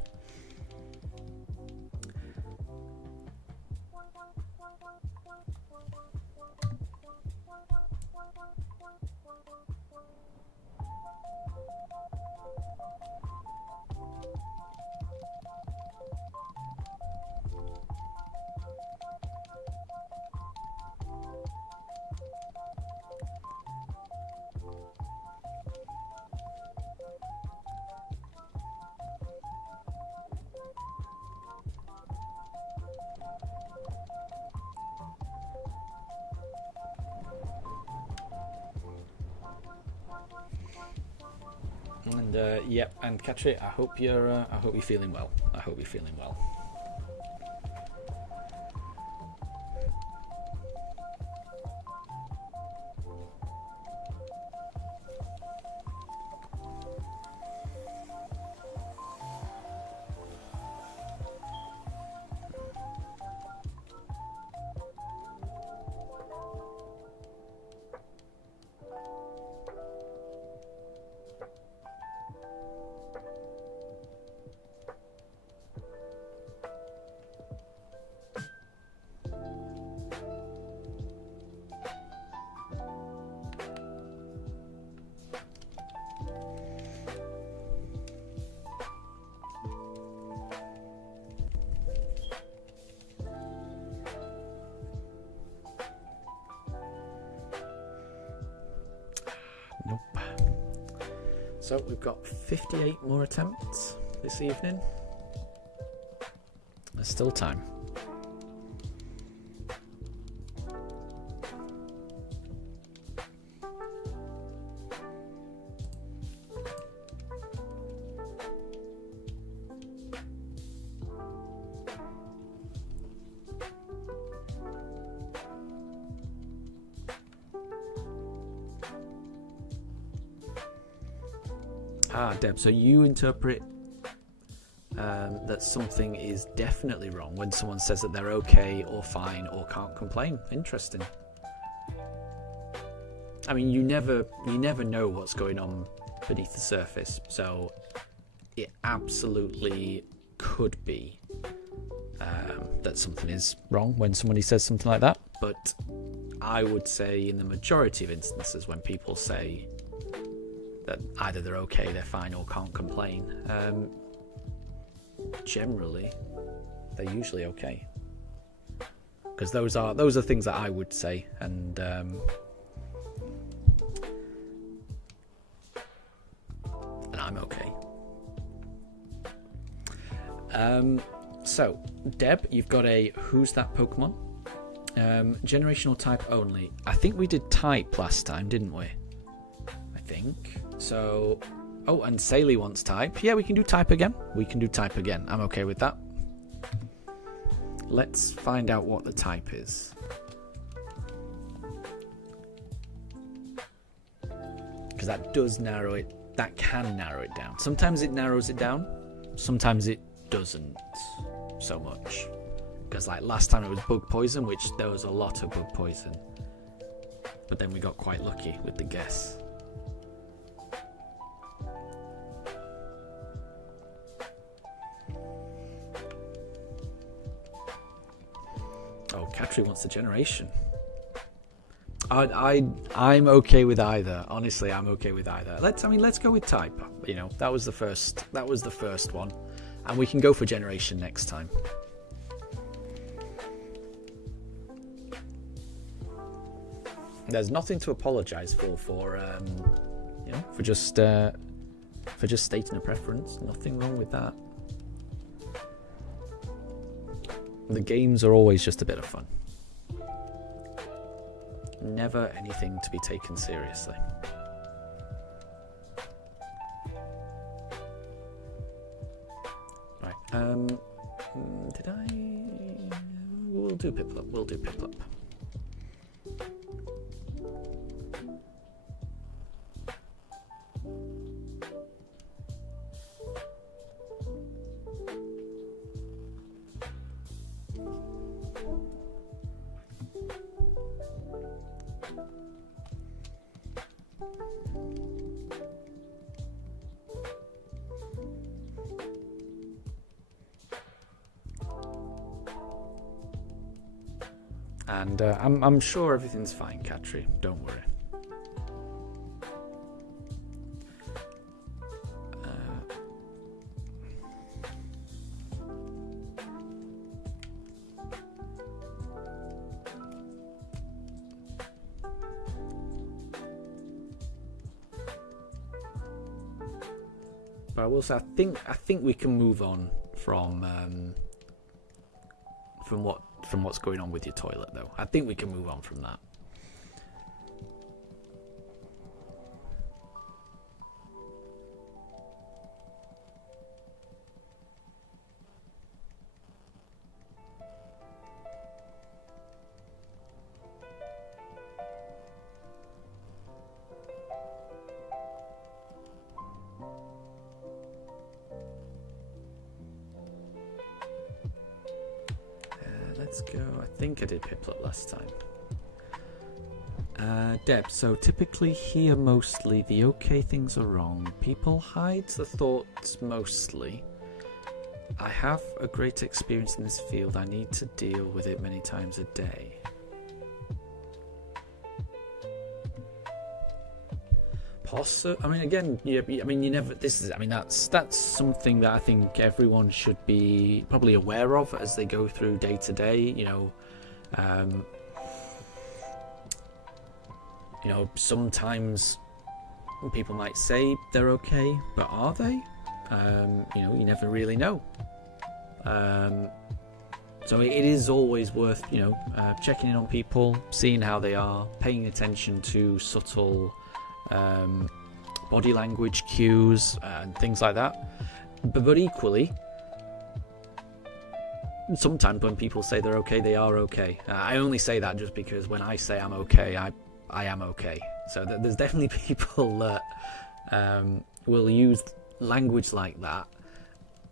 And yep, and Katri, I hope you're feeling well. I hope you're feeling well. Nope. So we've got 58 more attempts this evening. There's still time. Ah, Deb, so you interpret that something is definitely wrong when someone says that they're okay or fine or can't complain. Interesting. I mean, you never know what's going on beneath the surface, so it absolutely could be that something is wrong when somebody says something like that. But I would say in the majority of instances when people say that either they're okay, they're fine, or can't complain, generally they're usually okay, because those are things that I would say, and I'm okay. So Deb, you've got a who's that Pokemon? Generational type only. I think we did type last time, didn't we? I think so. Oh, and Saley wants type. Yeah, we can do type again. I'm okay with that. Let's find out what the type is. Because that can narrow it down. Sometimes it narrows it down. Sometimes it doesn't so much. Because like last time it was bug poison, which there was a lot of bug poison. But then we got quite lucky with the guess. Oh, Katri wants the generation. I'm okay with either. Honestly, I'm okay with either. Let's go with type. You know, that was the first one, and we can go for generation next time. There's nothing to apologise for just stating a preference. Nothing wrong with that. The games are always just a bit of fun. Never anything to be taken seriously. Right. Did I? We'll do Piplup. And I'm sure everything's fine, Katri. Don't worry. But I will say, I think we can move on from what's going on with your toilet, though. I think we can move on from that. Let's go. I think I did Piplup last time. Deb, so typically here mostly the okay things are wrong. People hide the thoughts mostly. I have a great experience in this field. I need to deal with it many times a day. I mean, again, you never. That's something that I think everyone should be probably aware of as they go through day to day. Sometimes people might say they're okay, but are they? You never really know. So it is always worth, checking in on people, seeing how they are, paying attention to subtle body language cues and things like that. But equally, sometimes when people say they're okay, they are okay. I only say that just because when I say I'm okay, I am okay. So there's definitely people that will use language like that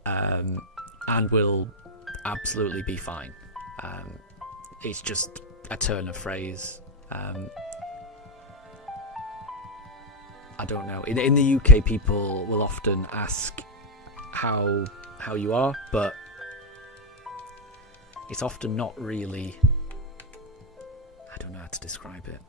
and will absolutely be fine. It's just a turn of phrase. I don't know. In the UK, people will often ask how you are, but it's often not really. I don't know how to describe it.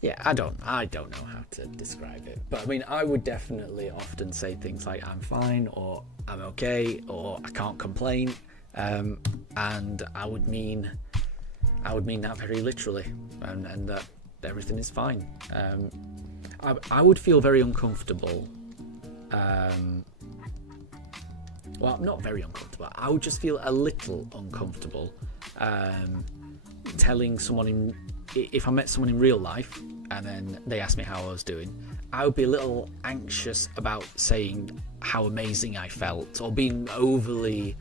Yeah, I don't know how to describe it. But I mean, I would definitely often say things like I'm fine, or I'm okay, or I can't complain. And I would mean that very literally, and that everything is fine. I would feel very uncomfortable. Well, not very uncomfortable. I would just feel a little uncomfortable telling someone if I met someone in real life and then they asked me how I was doing, I would be a little anxious about saying how amazing I felt, or being overly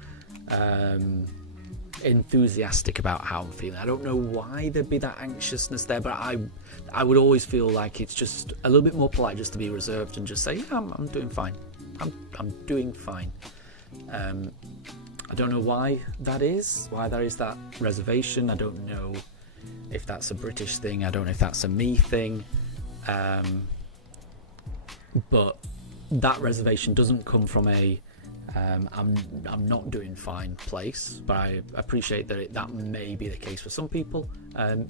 enthusiastic about how I'm feeling. I don't know why there'd be that anxiousness there, but I would always feel like it's just a little bit more polite just to be reserved and just say, yeah, I'm doing fine. I'm doing fine. I don't know why there is that reservation. I don't know if that's a British thing. I don't know if that's a me thing. But that reservation doesn't come from a I'm not doing fine place, but I appreciate that may be the case for some people.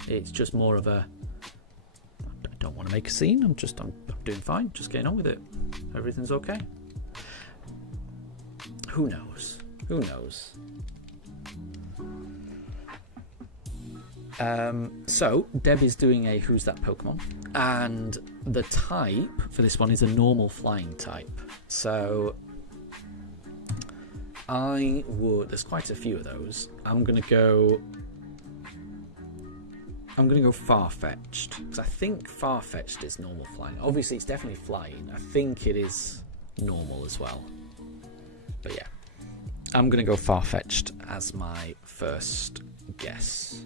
It's just more of a I don't want to make a scene. I'm doing fine, just getting on with it. Everything's okay. Who knows? So Deb is doing a Who's That Pokemon, and the type for this one is a normal flying type. So there's quite a few of those. I'm gonna go Far-Fetched, because I think Far-Fetched is normal flying. Obviously it's definitely flying. I think it is normal as well. But yeah, I'm gonna go Far-Fetched as my first guess.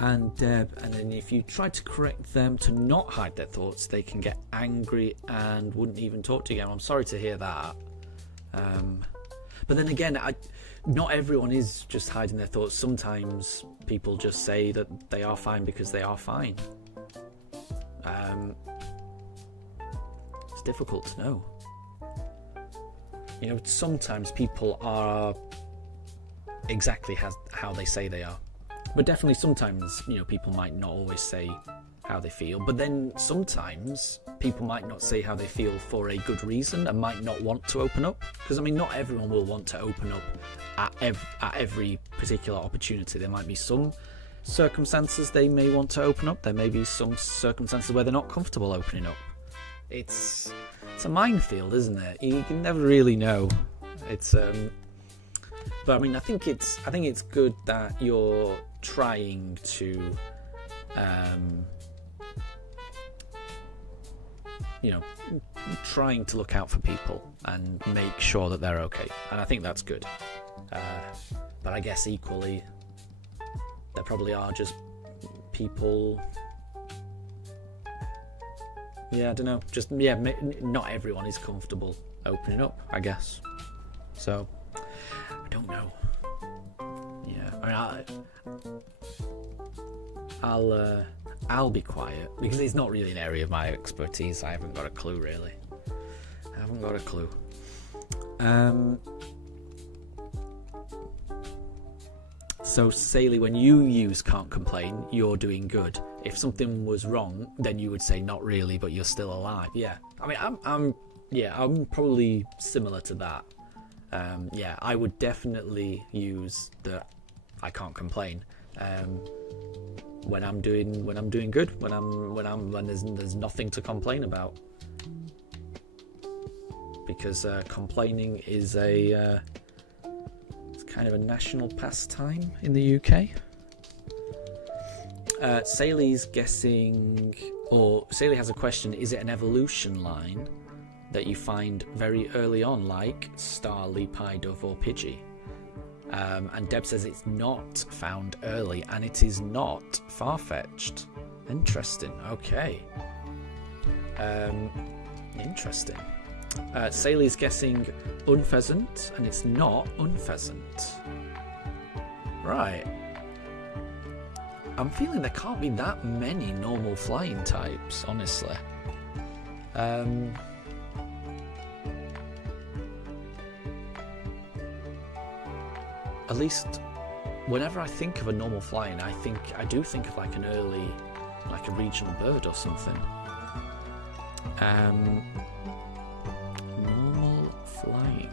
And Deb, and then if you try to correct them to not hide their thoughts, they can get angry and wouldn't even talk to you again. I'm sorry to hear that. But then again, not everyone is just hiding their thoughts. Sometimes people just say that they are fine because they are fine. It's difficult to know. Sometimes people are exactly how they say they are. But definitely sometimes, people might not always say how they feel. But then sometimes people might not say how they feel for a good reason and might not want to open up. Because, not everyone will want to open up at every particular opportunity. There might be some circumstances they may want to open up. There may be some circumstances where they're not comfortable opening up. It's a minefield, isn't it? You can never really know. It's but I think it's good that you're trying to trying to look out for people and make sure that they're okay, and I think that's good. But I guess equally there probably are just people, I don't know, not everyone is comfortable opening up, I guess. So I don't know. I'll be quiet because it's not really an area of my expertise. I haven't got a clue, really. So Saley, when you use can't complain, you're doing good. if something was wrong, then you would say not really, but you're still alive. Yeah, I mean, I'm probably similar to that. Yeah, I would definitely use the I can't complain when I'm doing good, when there's nothing to complain about, because complaining is it's kind of a national pastime in the UK. Saley's guessing, or Saley has a question: is it an evolution line that you find very early on, like Starly, Pidove, or Pidgey? And Deb says it's not found early, and it is not far-fetched. Interesting. Okay. Interesting. Saley's guessing Unpheasant, and it's not Unpheasant. Right. I'm feeling there can't be that many normal flying types, honestly. At least whenever I think of a normal flying, I do think of like an early, like a regional bird or something. Normal flying.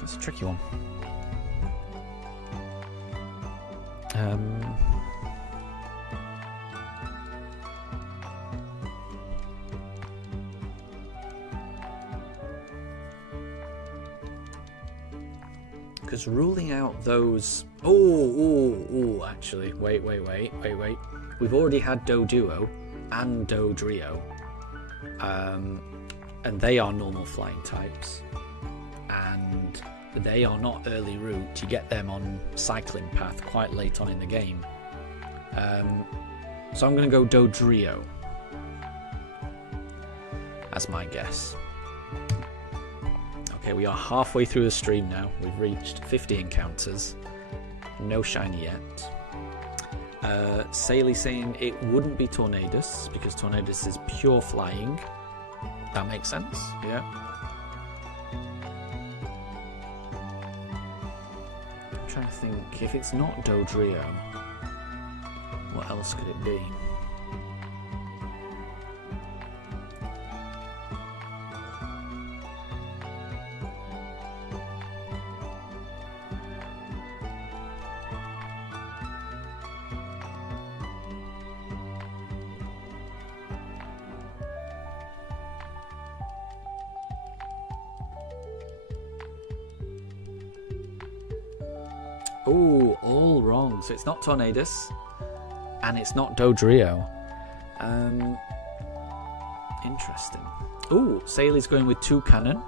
That's a tricky one. Because ruling out those... actually, wait. We've already had Doduo and Dodrio. And they are normal flying types. And they are not early route. You get them on cycling path quite late on in the game. So I'm going to go Dodrio as my guess. Okay, we are halfway through the stream now. We've reached 50 encounters. No shiny yet. Saley saying it wouldn't be Tornadus, because Tornadus is pure flying. That makes sense, yeah. I'm trying to think, if it's not Dodrio, what else could it be? Oh, all wrong. So it's not Tornadus, and it's not Dodrio. Interesting. Oh, Saley's going with Toucanon.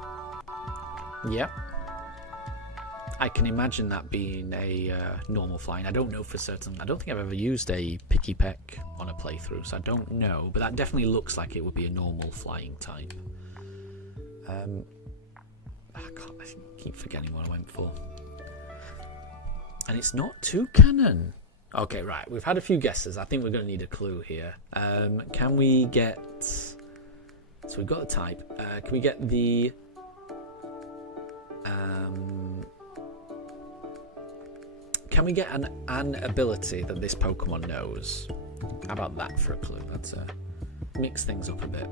Yep. I can imagine that being a normal flying. I don't know for certain. I don't think I've ever used a Picky Peck on a playthrough, so I don't know. But that definitely looks like it would be a normal flying type. I keep forgetting what I went for. And it's not Toucanon. Okay, right. We've had a few guesses. I think we're going to need a clue here. Can we get... So we've got the type. Can we get the... Can we get an ability that this Pokemon knows? How about that for a clue? Let's mix things up a bit.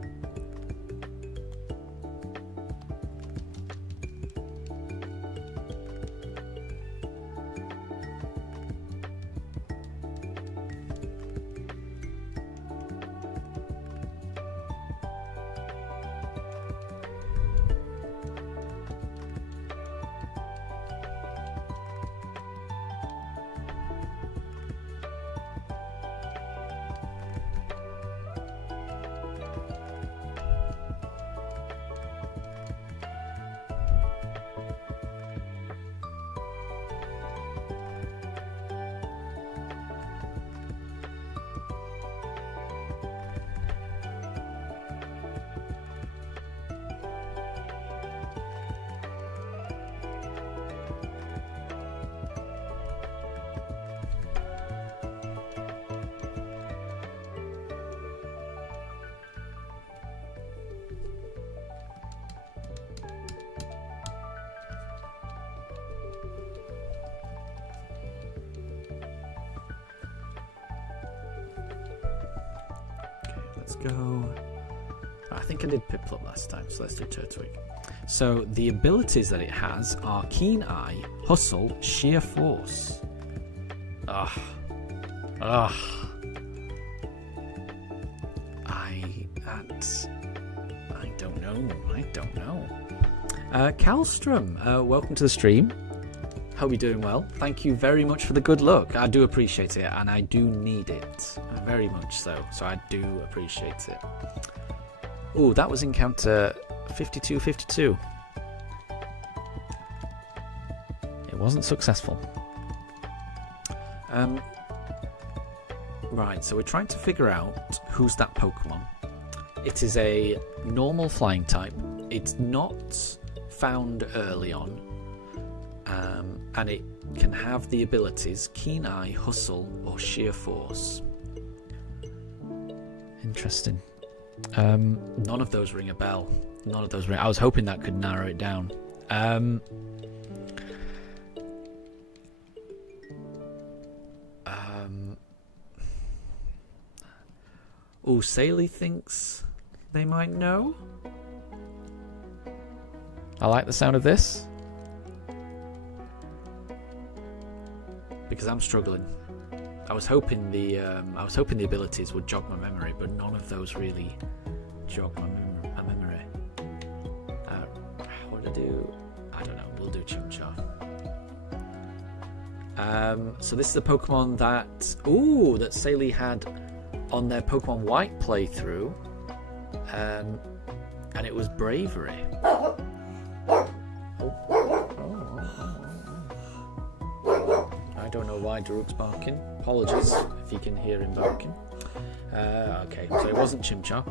let's go. I think I did Piplup last time, so let's do Turtwig. So the abilities that it has are Keen Eye, Hustle, Sheer Force. I don't know. Calstrom, welcome to the stream. Hope you're doing well. Thank you very much for the good luck. I do appreciate it, and I do need it. Very much so. So I do appreciate it. Oh, that was encounter 5252. It wasn't successful. Right, so we're trying to figure out who's that Pokemon. It is a normal flying type. It's not found early on. And it can have the abilities Keen Eye, Hustle, or Sheer Force. Interesting. None of those ring a bell. None of those ring. I was hoping that could narrow it down. Oh, Saley thinks they might know. I like the sound of this. Because I'm struggling. I was hoping the abilities would jog my memory, but none of those really jog my memory. What to do? I don't know. We'll do Chimchar. So this is the Pokemon that Saley had on their Pokemon White playthrough, and it was Bravery. I don't know why Daruk's barking. Apologies if you can hear him barking. Okay, so it wasn't Chimchar.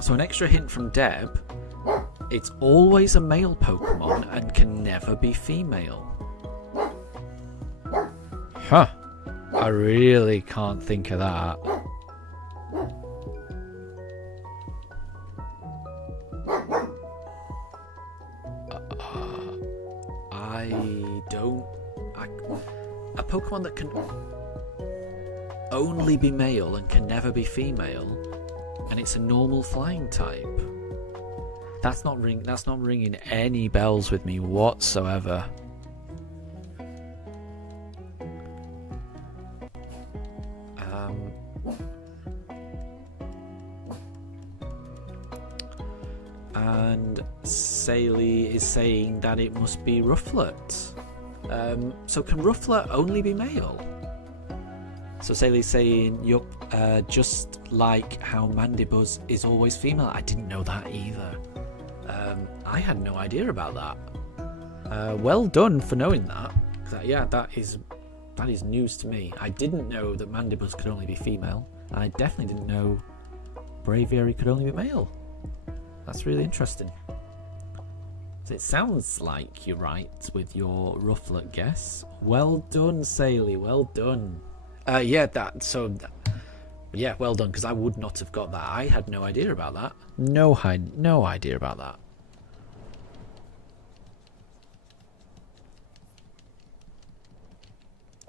So an extra hint from Deb. It's always a male Pokemon and can never be female. Huh. I really can't think of that. A Pokemon that can only be male and can never be female, and it's a normal flying type. That's not ringing any bells with me whatsoever. And Saley is saying that it must be Rufflet. So can Rufflet only be male? So Saley's saying, yup, just like how Mandibuzz is always female. I didn't know that either. I had no idea about that. Well done for knowing that. That is news to me. I didn't know that Mandibuzz could only be female. And I definitely didn't know Braviary could only be male. That's really interesting. So it sounds like you're right with your Rufflet guess. Well done, Saley. Well done. Well done, because I would not have got that. I had no idea about that. No idea about that.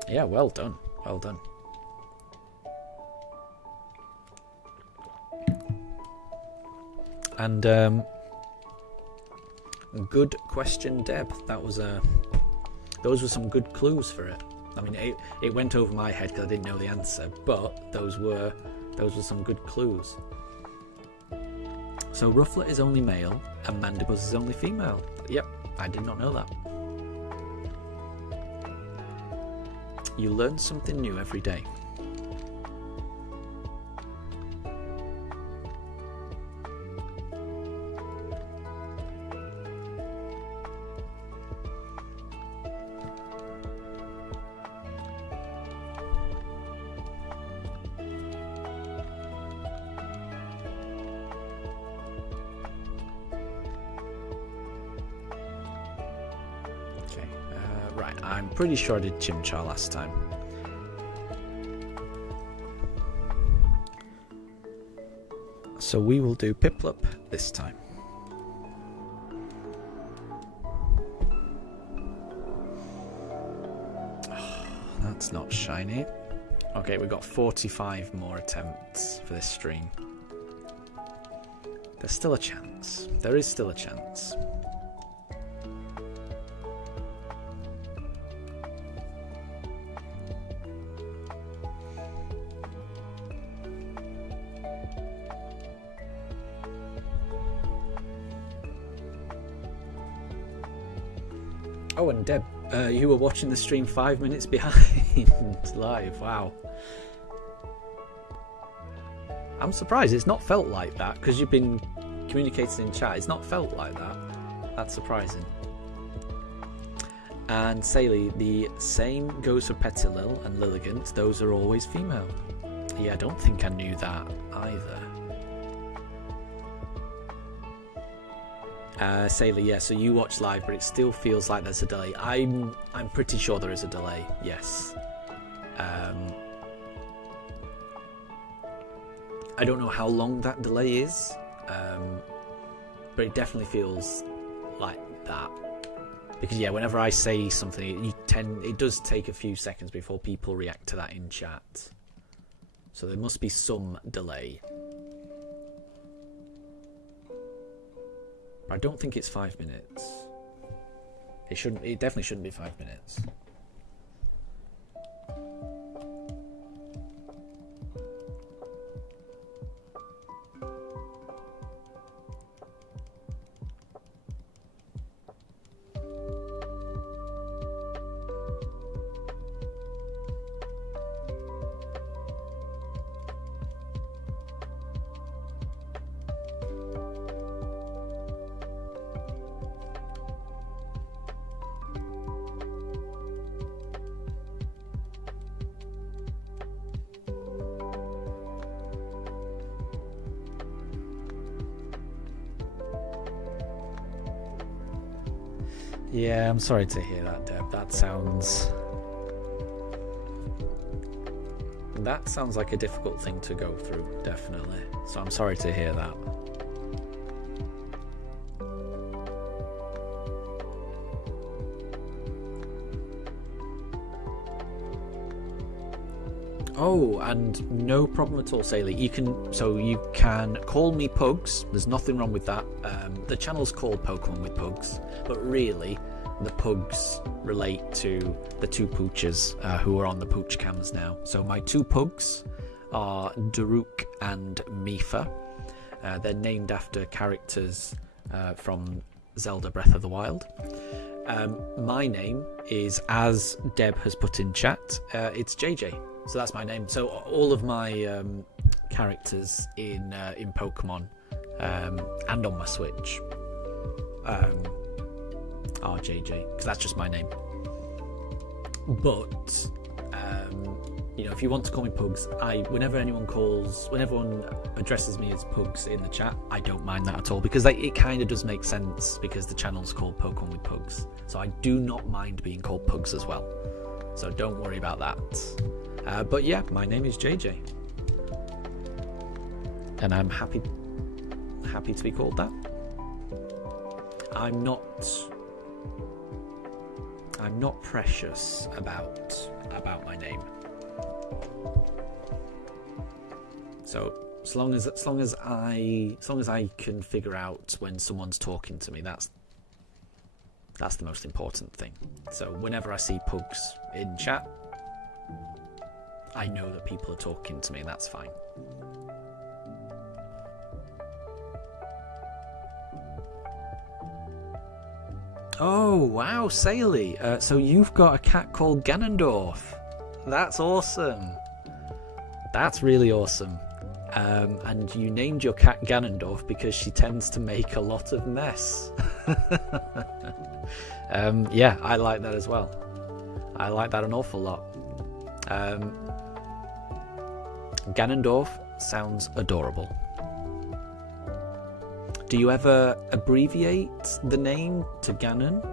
Yeah, well done. Well done. And good question, Deb. Those were some good clues for it. I mean, it went over my head because I didn't know the answer, but those were some good clues. So Rufflet is only male and Mandibuzz is only female. Yep, I did not know that. You learn something new every day. Right, I'm pretty sure I did Chimchar last time. So we will do Piplup this time. Oh, that's not shiny. Okay, we've got 45 more attempts for this stream. There's still a chance. There is still a chance. Oh, and Deb, you were watching the stream 5 minutes behind live. Wow. I'm surprised it's not felt like that, because you've been communicating in chat. It's not felt like that. That's surprising. And Saley, the same goes for Petilil and Lilligant. Those are always female. Yeah, I don't think I knew that either. Sailor, yeah, so you watch live, but it still feels like there's a delay. I'm pretty sure there is a delay, yes. I don't know how long that delay is, but it definitely feels like that. Because yeah, whenever I say something, it does take a few seconds before people react to that in chat. So there must be some delay. I don't think it's 5 minutes. It definitely shouldn't be 5 minutes. Yeah, I'm sorry to hear that, Deb. That sounds like a difficult thing to go through, definitely. So I'm sorry to hear that. Oh, and no problem at all, Saley. You can call me Pugs. There's nothing wrong with that. The channel's called Pokemon with Pugs, but really, the Pugs relate to the two pooches who are on the pooch cams now. So my two Pugs are Daruk and Mifa. They're named after characters from Zelda Breath of the Wild. My name is, as Deb has put in chat, it's JJ. So that's my name. So all of my characters in Pokemon and on my Switch are JJ, because that's just my name. But if you want to call me Pugs, whenever anyone addresses me as Pugs in the chat, I don't mind that at all, because it kind of does make sense, because the channel's called Pokemon with Pugs. So I do not mind being called Pugs as well. So don't worry about that. But yeah, my name is JJ, and I'm happy to be called that. I'm not precious about my name. So as long as I can figure out when someone's talking to me, that's the most important thing. So whenever I see Pugs in chat, I know that people are talking to me, and that's fine. Oh, wow, Saley. So you've got a cat called Ganondorf. That's awesome. That's really awesome. And you named your cat Ganondorf because she tends to make a lot of mess. Yeah, I like that as well. I like that an awful lot. Ganondorf sounds adorable. Do you ever abbreviate the name to Ganon?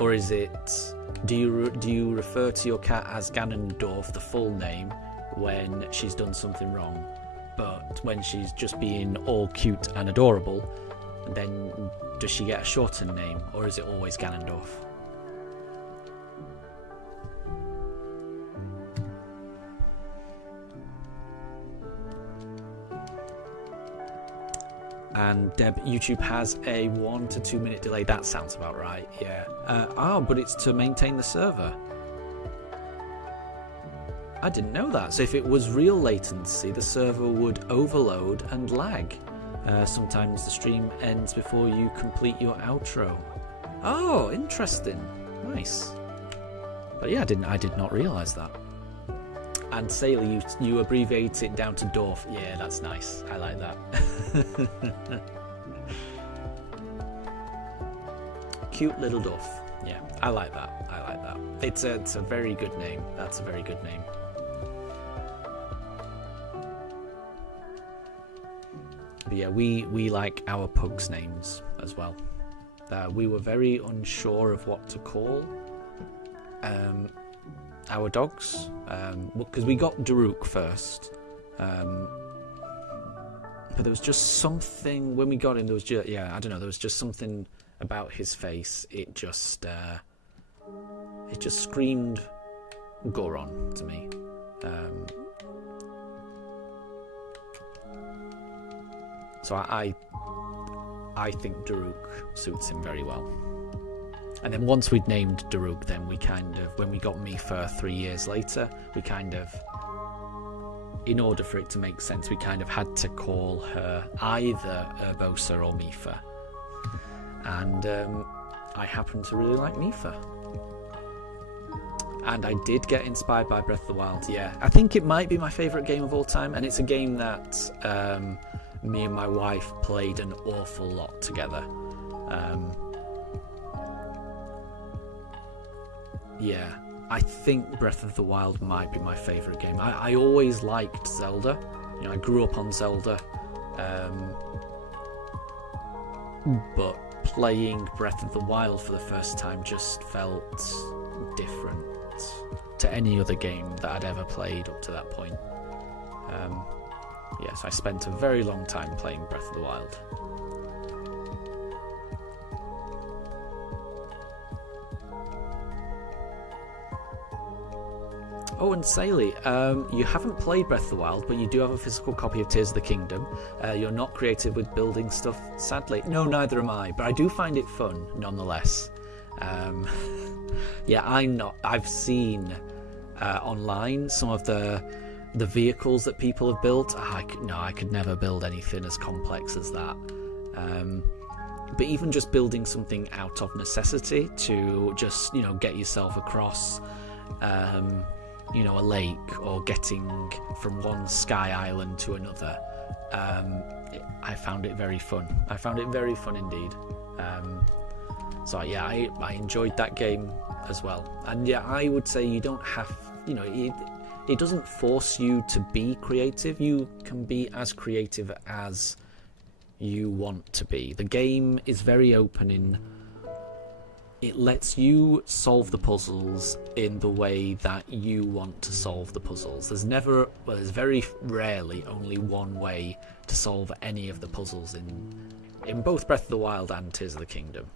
Or is it... Do you refer to your cat as Ganondorf, the full name, when she's done something wrong? But when she's just being all cute and adorable, then does she get a shortened name? Or is it always Ganondorf? And Deb, YouTube has a 1 to 2 minute delay. That sounds about right, yeah. But it's to maintain the server. I didn't know that. So if it was real latency, the server would overload and lag. Sometimes the stream ends before you complete your outro. Oh, interesting. Nice. But yeah, I did not realise that. And Sailor, you abbreviate it down to Dorf. Yeah, that's nice. I like that. Cute little Dorf. Yeah, I like that. I like that. It's a very good name. That's a very good name. But yeah, we like our pugs' names as well. We were very unsure of what to call our dogs, because we got Daruk first, but there was just something when we got him. There was just, I don't know. There was just something about his face. It just screamed Goron to me. So I think Daruk suits him very well. And then once we'd named Daruk, then we kind of, when we got Mifa 3 years later, we kind of, in order for it to make sense, we kind of had to call her either Urbosa or Mifa. And I happen to really like Mifa. And I did get inspired by Breath of the Wild, yeah. I think it might be my favourite game of all time, and it's a game that me and my wife played an awful lot together. Yeah, I think Breath of the Wild might be my favourite game. I always liked Zelda. You know, I grew up on Zelda. But playing Breath of the Wild for the first time just felt different to any other game that I'd ever played up to that point. Yes, I spent a very long time playing Breath of the Wild. Oh, and Saley, you haven't played Breath of the Wild, but you do have a physical copy of Tears of the Kingdom. You're not creative with building stuff, sadly. No, neither am I, but I do find it fun, nonetheless. Yeah, I've seen online some of the vehicles that people have built. I could never build anything as complex as that. But even just building something out of necessity to just, get yourself across, a lake, or getting from one sky island to another, I found it very fun. I found it very fun indeed. So yeah, I enjoyed that game as well. And yeah, I would say you don't have, it doesn't force you to be creative. You can be as creative as you want to be. The game is very open in it lets you solve the puzzles in the way that you want to solve the puzzles. There's very rarely only one way to solve any of the puzzles in both Breath of the Wild and Tears of the Kingdom.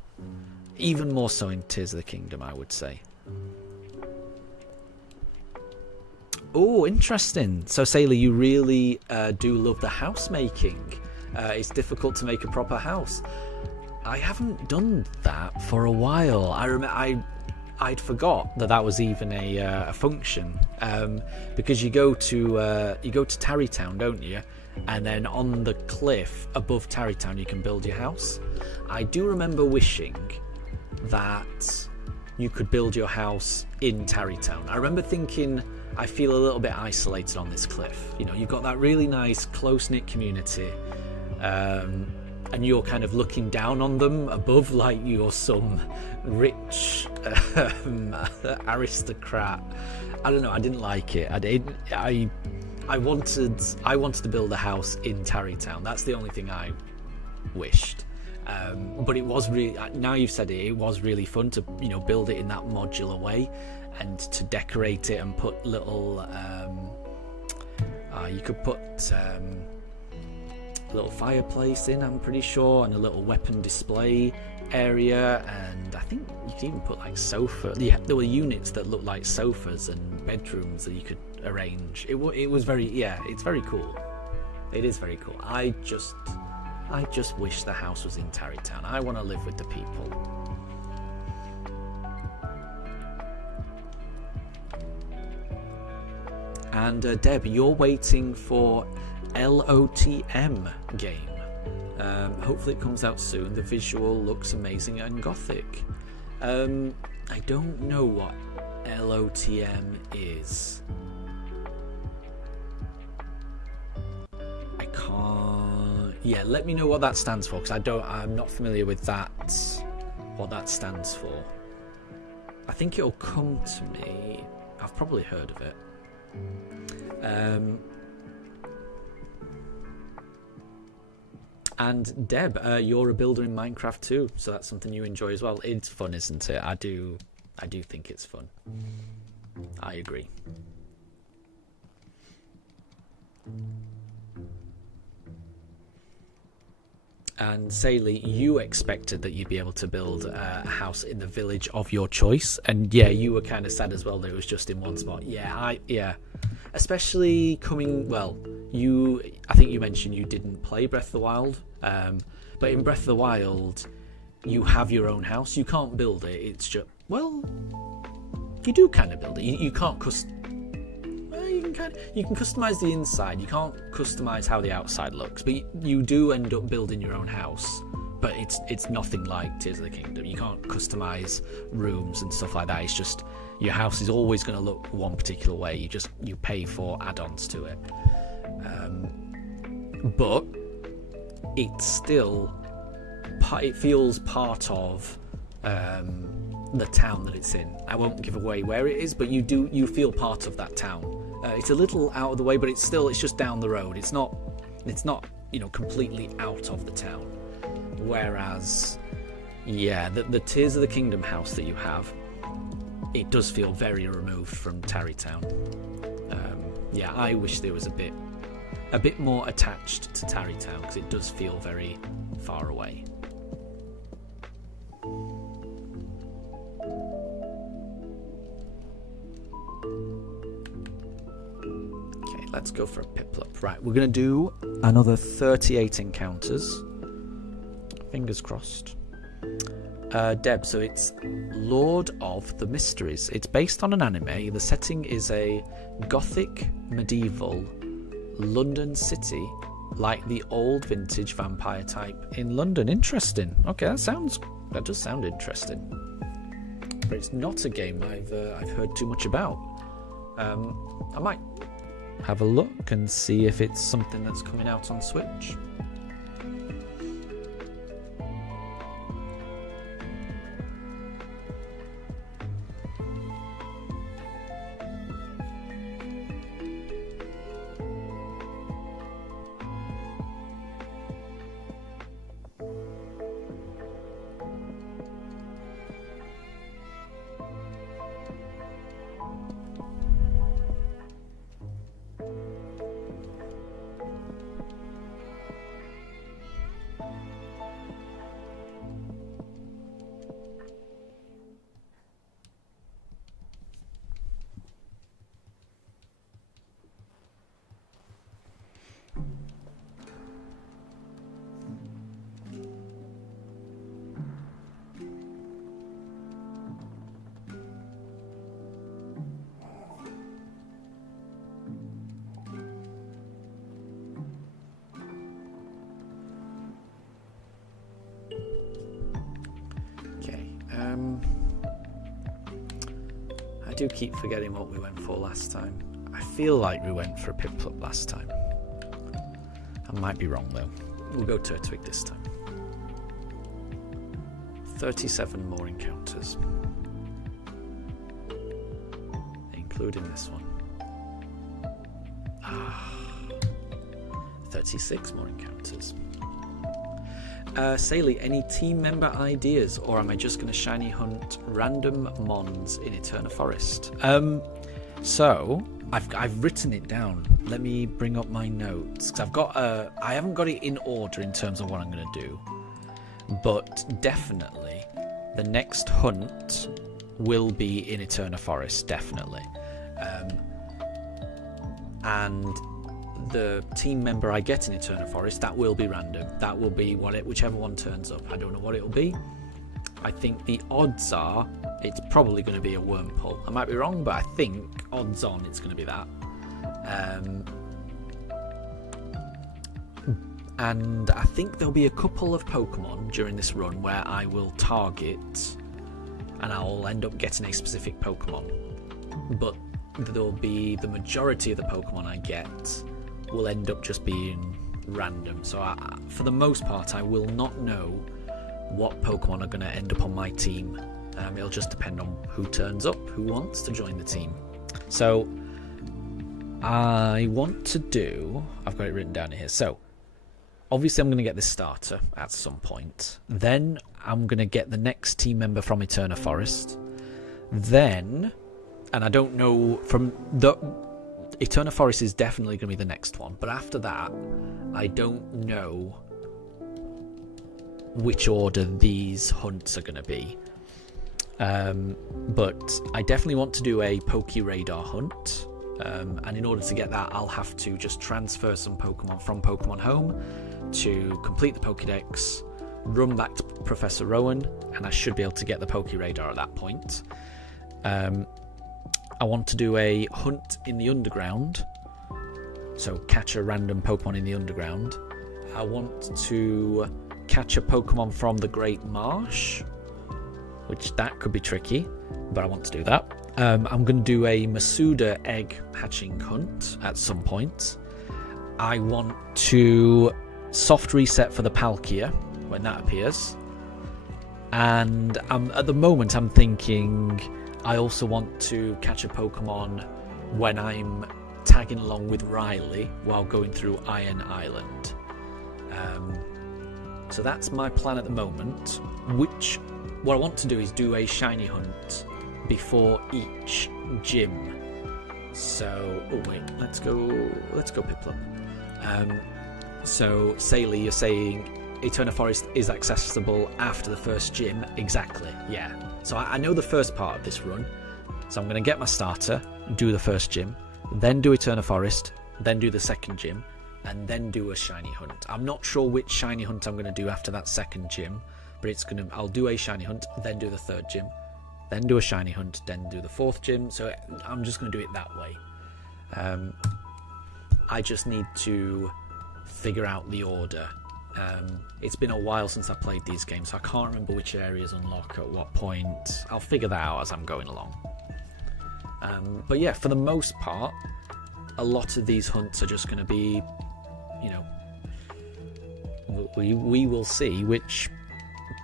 Even more so in Tears of the Kingdom, I would say. Oh, interesting. So, Sailor, you really do love the house making. It's difficult to make a proper house. I haven't done that for a while. I'd forgot that was even a function, because you go to Tarrytown, don't you? And then on the cliff above Tarrytown, you can build your house. I do remember wishing that you could build your house in Tarrytown. I remember thinking, I feel a little bit isolated on this cliff. You've got that really nice close-knit community. And you're kind of looking down on them above like you're some rich aristocrat. I don't know, I didn't like it. I wanted to build a house in Tarrytown. That's the only thing I wished. But it was really, now you've said it was really fun to build it in that modular way, and to decorate it and put little you could put a little fireplace in, I'm pretty sure, and a little weapon display area, and I think you could even put like sofa. Yeah, there were units that looked like sofas and bedrooms that you could arrange. It was very, it's very cool. It is very cool. I just I just wish the house was in Tarrytown. I want to live with the people. And Deb, you're waiting for LOTM game. Hopefully it comes out soon. The visual looks amazing and gothic. I don't know what LOTM is. I can't. Yeah, let me know what that stands for, because I'm not familiar with that. What that stands for. I think it'll come to me. I've probably heard of it. And Deb, you're a builder in Minecraft too, so that's something you enjoy as well. It's fun, isn't it? I do think it's fun. I agree. And Saley, you expected that you'd be able to build a house in the village of your choice, and yeah, you were kind of sad as well that it was just in one spot. Yeah, especially coming. Well, I think you mentioned you didn't play Breath of the Wild, but in Breath of the Wild, you have your own house. You can't build it. It's just, well, you do kind of build it. You can't you can customize the inside. You can't customize how the outside looks, but you do end up building your own house. But it's nothing like Tears of the Kingdom. You can't customize rooms and stuff like that. It's just your house is always going to look one particular way. You pay for add-ons to it. But it's still it feels part of the town that it's in. I won't give away where it is, but you feel part of that town. It's a little out of the way, but it's just down the road. It's not completely out of the town. Whereas, yeah, the Tears of the Kingdom house that you have, it does feel very removed from Tarrytown. Yeah, I wish there was a bit more attached to Tarrytown, because it does feel very far away. Okay, let's go for a Piplup. Right, we're going to do another 38 encounters. Fingers crossed. Deb, so it's Lord of the Mysteries. It's based on an anime. The setting is a gothic medieval London city, like the old vintage vampire type in London. Interesting. Okay, that does sound interesting. But it's not a game I've heard too much about. I might have a look and see if it's something that's coming out on Switch. I do keep forgetting what we went for last time. I feel like we went for a Piplup last time. I might be wrong though. We'll go Turtwig this time. 37 more encounters, including this one. 36 more encounters. Saley, any team member ideas, or am I just going to shiny hunt random mons in Eterna Forest? So I've written it down. Let me bring up my notes, because I haven't got it in order in terms of what I'm going to do, but definitely the next hunt will be in Eterna Forest, definitely. And the team member I get in Eternal Forest, that will be random. That will be whichever one turns up. I don't know what it'll be. I think the odds are it's probably going to be a Wormhole. I might be wrong, but I think odds on it's going to be that. And I think there'll be a couple of Pokemon during this run where I will target and I'll end up getting a specific Pokemon. But there'll be the majority of the Pokemon I get will end up just being random. So for the most part, I will not know what Pokemon are going to end up on my team. It'll just depend on who turns up, who wants to join the team. So I want to do... I've got it written down here. So obviously I'm going to get this starter at some point. Then I'm going to get the next team member from Eternal Forest. Then, and I don't know from the... Eternal Forest is definitely going to be the next one. But after that, I don't know which order these hunts are going to be. But I definitely want to do a Poké-Radar hunt. And in order to get that, I'll have to just transfer some Pokemon from Pokemon Home to complete the Pokédex, run back to Professor Rowan, and I should be able to get the Poké-Radar at that point. I want to do a hunt in the underground, so catch a random Pokemon in the underground. I want to catch a Pokemon from the Great Marsh, which that could be tricky, but I want to do that. I'm going to do a Masuda egg hatching hunt at some point. I want to soft reset for the Palkia when that appears. And at the moment I'm thinking I also want to catch a Pokemon when I'm tagging along with Riley while going through Iron Island. So that's my plan at the moment. What I want to do is do a shiny hunt before each gym. So, oh wait, let's go Piplup. So, Saley, you're saying Eternal Forest is accessible after the first gym? Exactly, yeah. So I know the first part of this run. So I'm going to get my starter, do the first gym, then do Eternal Forest, then do the second gym, and then do a shiny hunt. I'm not sure which shiny hunt I'm going to do after that second gym, but I'll do a shiny hunt, then do the third gym, then do a shiny hunt, then do the fourth gym. So I'm just going to do it that way. I just need to figure out the order. It's been a while since I played these games, so I can't remember which areas unlock at what point. I'll figure that out as I'm going along. But yeah, for the most part, a lot of these hunts are just going to be, we will see which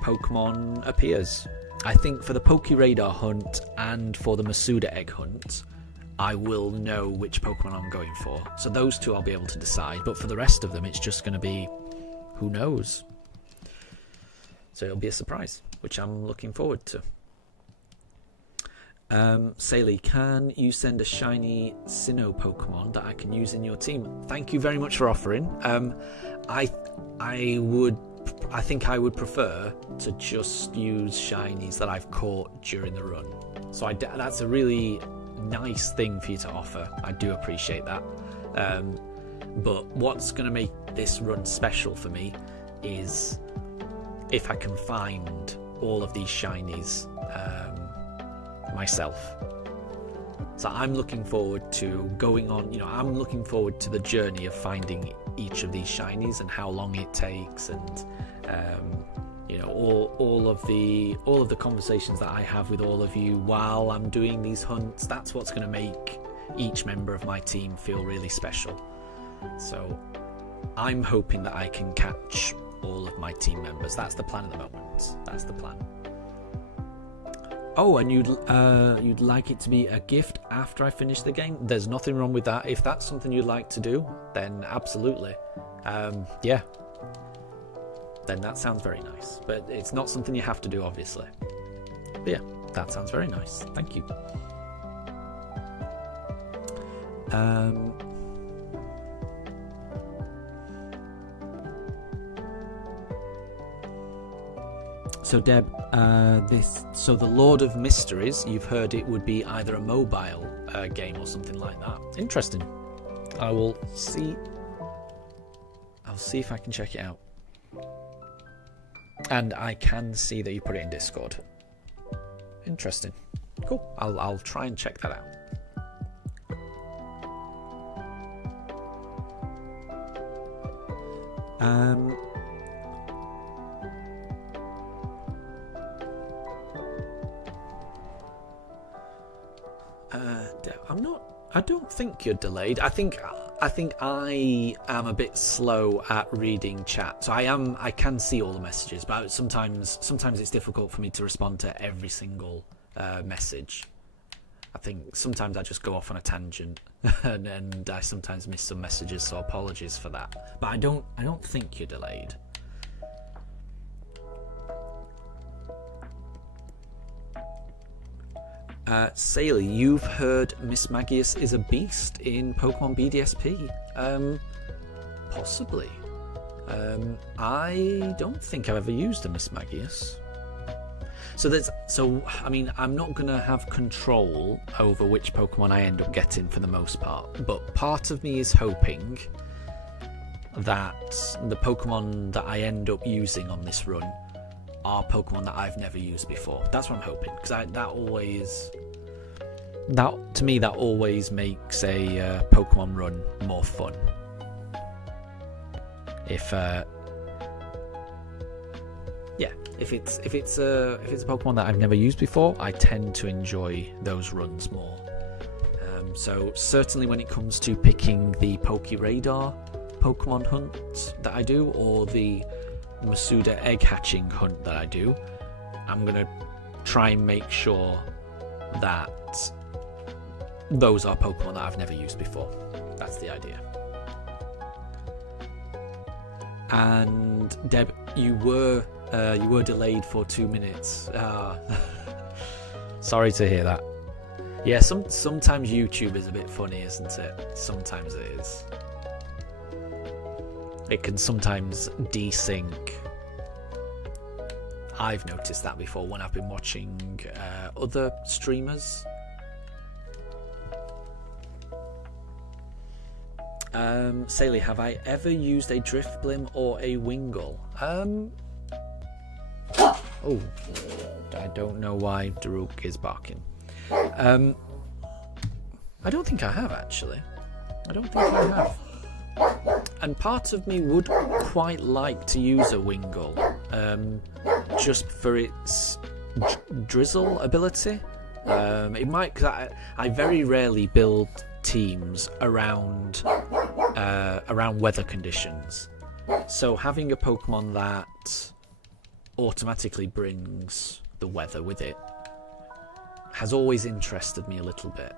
Pokemon appears. I think for the Poké-Radar hunt and for the Masuda egg hunt, I will know which Pokemon I'm going for. So those two I'll be able to decide, but for the rest of them it's just going to be who knows. So it'll be a surprise, which I'm looking forward to. Saley, can you send a shiny Sinnoh Pokemon that I can use in your team? Thank you very much for offering. I think I would prefer to just use shinies that I've caught during the run. So that's a really nice thing for you to offer. I do appreciate that. But what's going to make this run special for me is if I can find all of these shinies myself. So I'm looking forward to going on, I'm looking forward to the journey of finding each of these shinies and how long it takes, and all of the conversations that I have with all of you while I'm doing these hunts. That's what's going to make each member of my team feel really special. So I'm hoping that I can catch all of my team members. That's the plan at the moment. That's the plan. Oh, and you'd like it to be a gift after I finish the game? There's nothing wrong with that. If that's something you'd like to do, then absolutely. Yeah. Then that sounds very nice. But it's not something you have to do, obviously. But yeah, that sounds very nice. Thank you. So Deb, so the Lord of Mysteries, you've heard it would be either a mobile game or something like that. Interesting. I will see I'll see if I can check it out. And I can see that you put it in Discord. Interesting. Cool. I'll try and check that out. I don't think you're delayed. I think I am a bit slow at reading chat. So I can see all the messages, but sometimes it's difficult for me to respond to every single message. I think sometimes I just go off on a tangent and I sometimes miss some messages, so apologies for that. But I don't think you're delayed. Saley, you've heard Miss Magius is a beast in Pokemon BDSP. Possibly. I don't think I've ever used a Miss Magius. So I mean, I'm not gonna have control over which Pokemon I end up getting for the most part, but part of me is hoping that the Pokemon that I end up using on this run are Pokemon that I've never used before. That's what I'm hoping, because to me that always makes a Pokemon run more fun. If it's a Pokemon that I've never used before, I tend to enjoy those runs more. So certainly when it comes to picking the Pokeradar Pokemon hunt that I do, or the Masuda egg hatching hunt that I do, I'm gonna try and make sure that those are Pokemon that I've never used before. That's the idea. And Deb, you were delayed for 2 minutes. Sorry to hear that. Yeah, sometimes YouTube is a bit funny, isn't it? Sometimes it is. It can sometimes desync. I've noticed that before when I've been watching other streamers. Saley, have I ever used a Drifblim or a Wingull? Oh, I don't know why Daruk is barking. I don't think I have, actually. I don't think I have. And part of me would quite like to use a Wingull, just for its drizzle ability. It might, because I very rarely build teams around weather conditions. So having a Pokemon that automatically brings the weather with it has always interested me a little bit.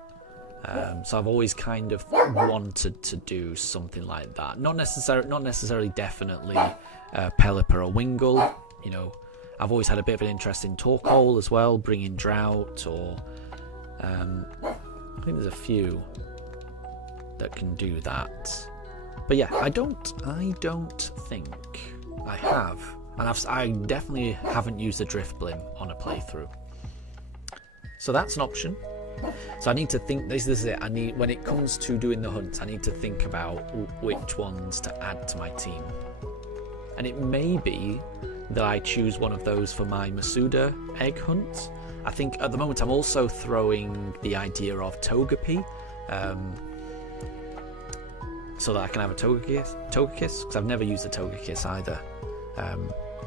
So I've always kind of wanted to do something like that. Not necessarily definitely Pelipper or Wingull. You know, I've always had a bit of an interest in Torkoal as well, bringing drought, or I think there's a few that can do that. But yeah, I don't think I have, and I definitely haven't used a Drifblim on a playthrough. So that's an option. So I need to think. This is it. When it comes to doing the hunt, I need to think about which ones to add to my team. And it may be that I choose one of those for my Masuda egg hunt. I think at the moment I'm also throwing the idea of Togepi, so that I can have a Togekiss, because I've never used a Togekiss either.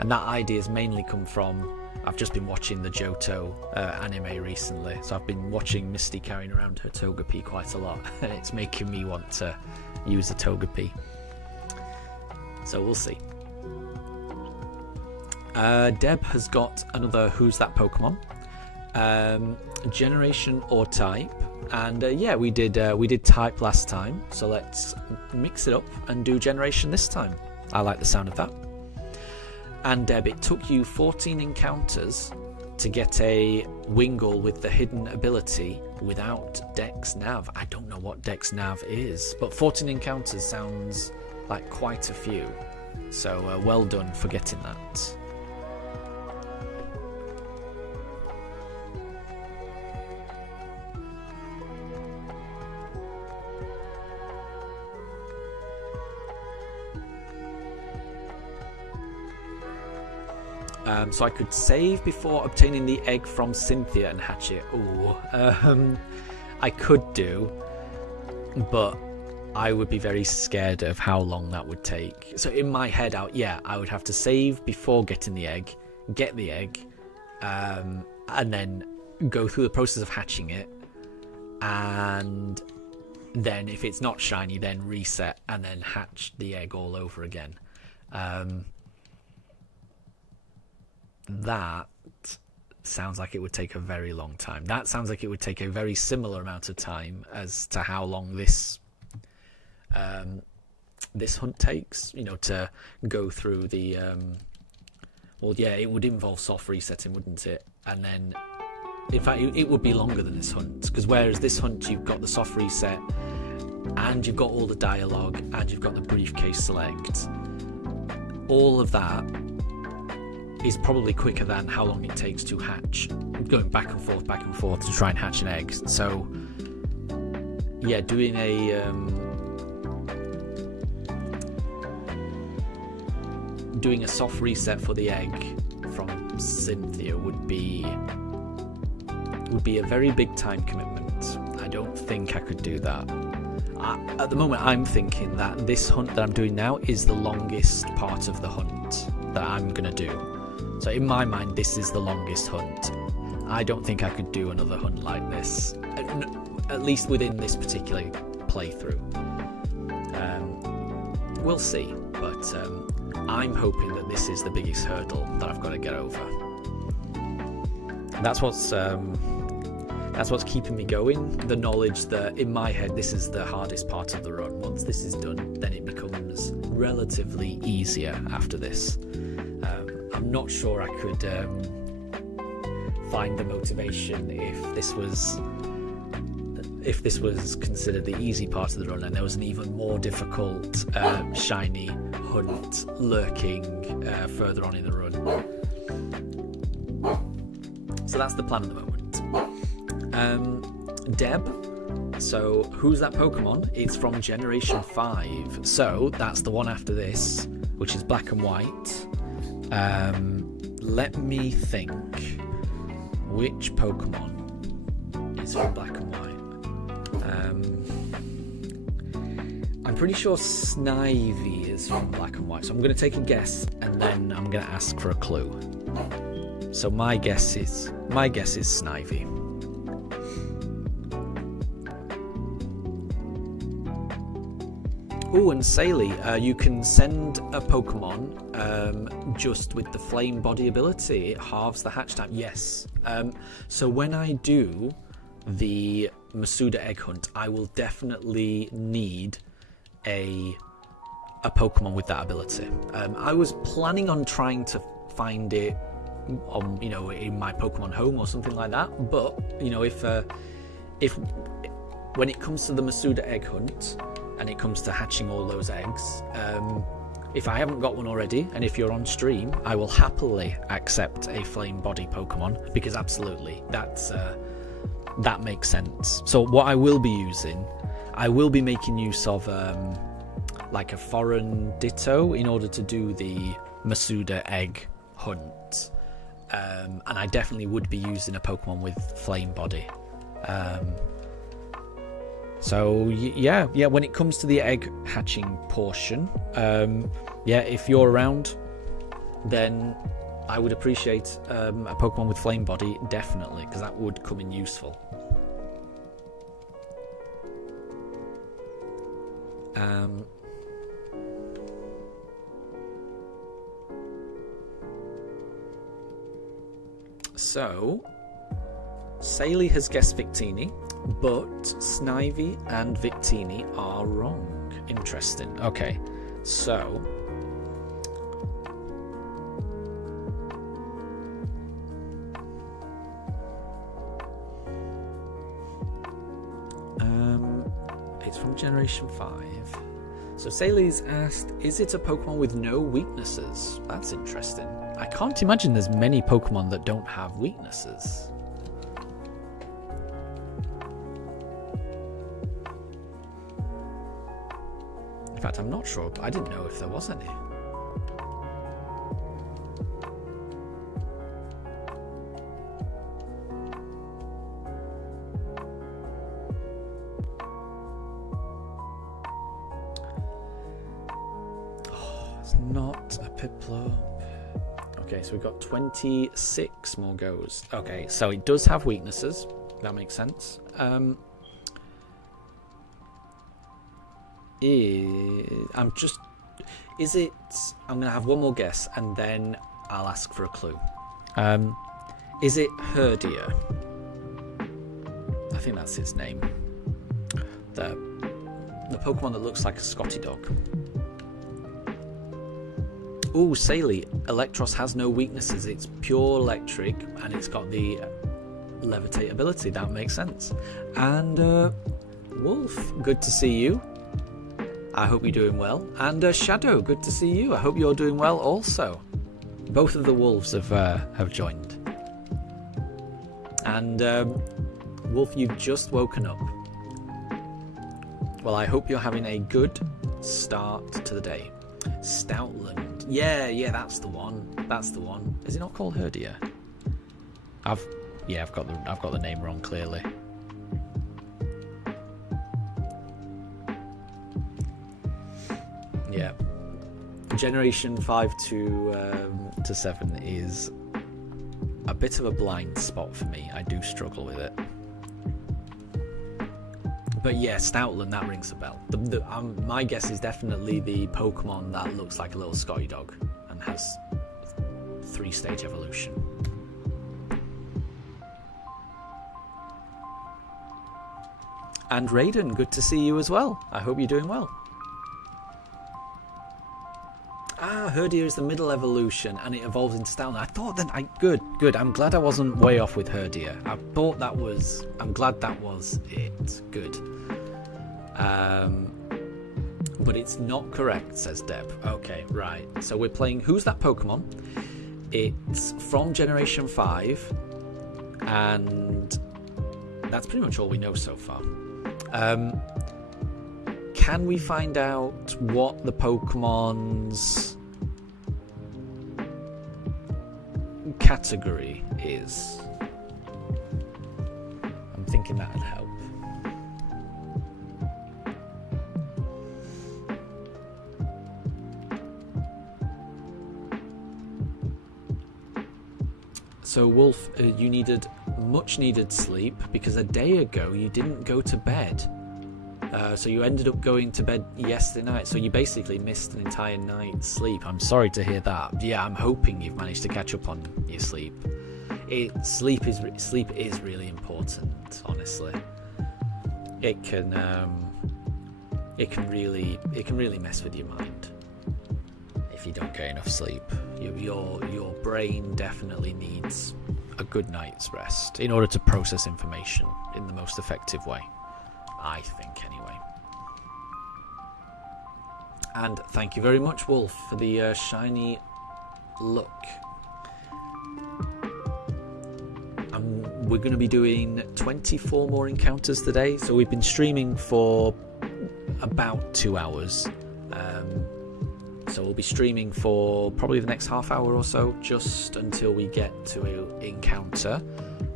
And that idea has mainly come from, I've just been watching the Johto anime recently, so I've been watching Misty carrying around her Togepi quite a lot, and it's making me want to use a Togepi. So we'll see. Deb has got another Who's That Pokemon? Generation or type, and yeah, we did type last time, so let's mix it up and do generation this time. I like the sound of that. And Deb, it took you 14 encounters to get a Wingull with the hidden ability without Dex Nav. I don't know what Dex Nav is, but 14 encounters sounds like quite a few. So well done for getting that. So I could save before obtaining the egg from Cynthia and hatch it. Ooh. I could do, but I would be very scared of how long that would take. So in my head, I would have to save before getting the egg, get the egg, and then go through the process of hatching it, and then if it's not shiny, then reset and then hatch the egg all over again. That sounds like it would take a very long time. That sounds like it would take a very similar amount of time as to how long this hunt takes, you know, to go through the it would involve soft resetting, wouldn't it? And then in fact it would be longer than this hunt, because whereas this hunt you've got the soft reset and you've got all the dialogue and you've got the briefcase select, all of that is probably quicker than how long it takes to hatch, going back and forth to try and hatch an egg. So yeah, doing a soft reset for the egg from Cynthia would be a very big time commitment. I don't think I could do that. At the moment I'm thinking that this hunt that I'm doing now is the longest part of the hunt that I'm gonna do. So in my mind, this is the longest hunt. I don't think I could do another hunt like this, at least within this particular playthrough. We'll see, but I'm hoping that this is the biggest hurdle that I've got to get over. That's what's keeping me going. The knowledge that in my head this is the hardest part of the run. Once this is done, then it becomes relatively easier after this. I'm not sure I could find the motivation if this was considered the easy part of the run and there was an even more difficult shiny hunt lurking further on in the run. So that's the plan at the moment. Deb. So who's that Pokemon? It's from Generation 5. So that's the one after this, which is black and white. Let me think. Which Pokemon is from black and white? I'm pretty sure Snivy is from black and white. So I'm going to take a guess and then I'm going to ask for a clue. So my guess is Snivy. Oh, and Saley, you can send a Pokemon just with the flame body ability. It halves the hatch time. Yes. So when I do the Masuda egg hunt, I will definitely need a Pokemon with that ability. I was planning on trying to find it on, in my Pokemon home or something like that. But if when it comes to the Masuda egg hunt, and it comes to hatching all those eggs, if I haven't got one already, and if you're on stream, I will happily accept a flame body Pokemon, because absolutely, that makes sense. So what I will be using, I will be making use of like a foreign Ditto in order to do the Masuda egg hunt, and I definitely would be using a Pokemon with flame body. So yeah, when it comes to the egg hatching portion, if you're around, then I would appreciate a Pokemon with flame body, definitely, because that would come in useful. So Saley has guessed Victini, but Snivy and Victini are wrong. Interesting. Okay, so it's from Generation 5. So Saley's asked, is it a Pokemon with no weaknesses? That's interesting. I can't imagine there's many Pokemon that don't have weaknesses. In fact, I'm not sure, but I didn't know if there was any. It's not a Piplup. Okay, so we've got 26 more goes. Okay, so it does have weaknesses. That makes sense. I'm gonna have one more guess and then I'll ask for a clue. Is it Herdia? I think that's its name. The Pokemon that looks like a Scotty dog. Ooh, Saley. Electros has no weaknesses. It's pure electric and it's got the levitate ability. That makes sense. And Wolf, good to see you. I hope you're doing well. And Shadow, good to see you. I hope you're doing well also. Both of the wolves have joined. And Wolf, you've just woken up. Well, I hope you're having a good start to the day. Stoutland. Yeah, that's the one. That's the one. Is it not called Herdia? I've got the name wrong clearly. Yeah. Generation 5 to 7 is a bit of a blind spot for me. I do struggle with it. But yeah, Stoutland, that rings a bell. My guess is definitely the Pokemon that looks like a little Scotty dog and has 3-stage evolution. And Raiden, good to see you as well. I hope you're doing well. Herdia is the middle evolution and it evolves into Stoutland. I thought that good. I'm glad I wasn't way off with Herdia. I'm glad that was it. Good. But it's not correct, says Deb. Okay, right. So we're playing Who's That Pokemon? It's from Generation 5 and that's pretty much all we know so far. Can we find out what the Pokemon's category is? I'm thinking that would help. So Wolf, you needed much needed sleep because a day ago you didn't go to bed. So you ended up going to bed yesterday night, so you basically missed an entire night's sleep. I'm sorry to hear that. Yeah, I'm hoping you've managed to catch up on your sleep. Sleep is really important, honestly. It can really mess with your mind if you don't get enough sleep. Your brain definitely needs a good night's rest in order to process information in the most effective way. I think, anyway. And thank you very much, Wolf, for the shiny look. We're going to be doing 24 more encounters today. So we've been streaming for about 2 hours. So we'll be streaming for probably the next half hour or so, just until we get to encounter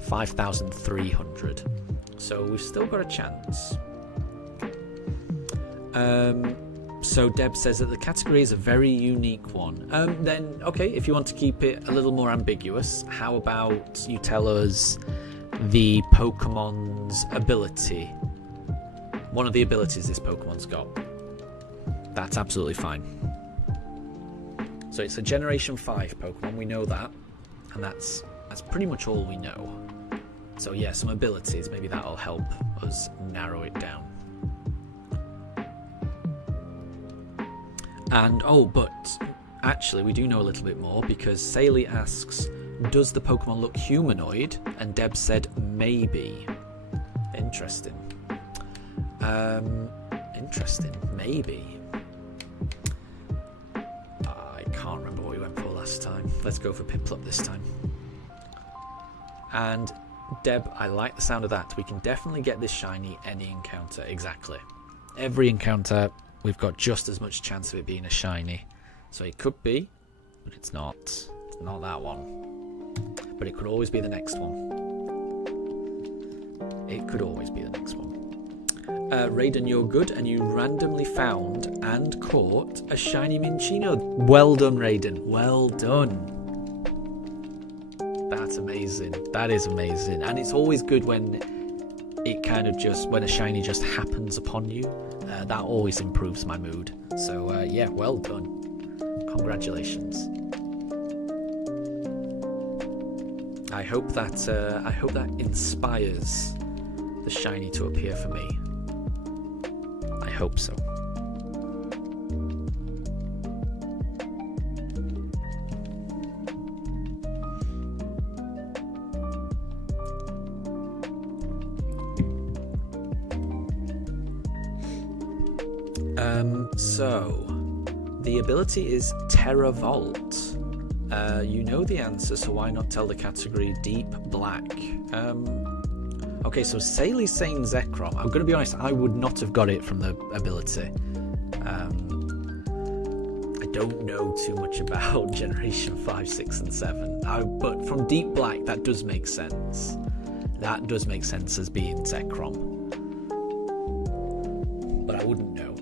5,300. So we've still got a chance. So Deb says that the category is a very unique one. Then, okay, if you want to keep it a little more ambiguous, how about you tell us the Pokemon's ability? One of the abilities this Pokemon's got. That's absolutely fine. So it's a Generation 5 Pokemon, we know that. And that's pretty much all we know. So yeah, some abilities, maybe that'll help us narrow it down. And but actually we do know a little bit more because Saley asks, does the Pokemon look humanoid? And Deb said maybe. Interesting. Maybe. I can't remember what we went for last time. Let's go for Piplup this time. And Deb, I like the sound of that. We can definitely get this shiny any encounter. Exactly. Every encounter, we've got just as much chance of it being a shiny. So it could be, but it's not. It's not that one. But it could always be the next one. It could always be the next one. Raiden, you're good, and you randomly found and caught a shiny Minccino. Well done, Raiden. Well done. That's amazing. That is amazing. And it's always good when it kind of just, when a shiny just happens upon you. That always improves my mood. So, yeah, well done. Congratulations. I hope that inspires the shiny to appear for me. I hope so. So the ability is Terra Volt. You know the answer, so why not tell the category Deep Black? Okay, so Saley's saying Zekrom. I'm going to be honest, I would not have got it from the ability. I don't know too much about Generation 5, 6 and 7. But from Deep Black, that does make sense. That does make sense as being Zekrom. But I wouldn't know.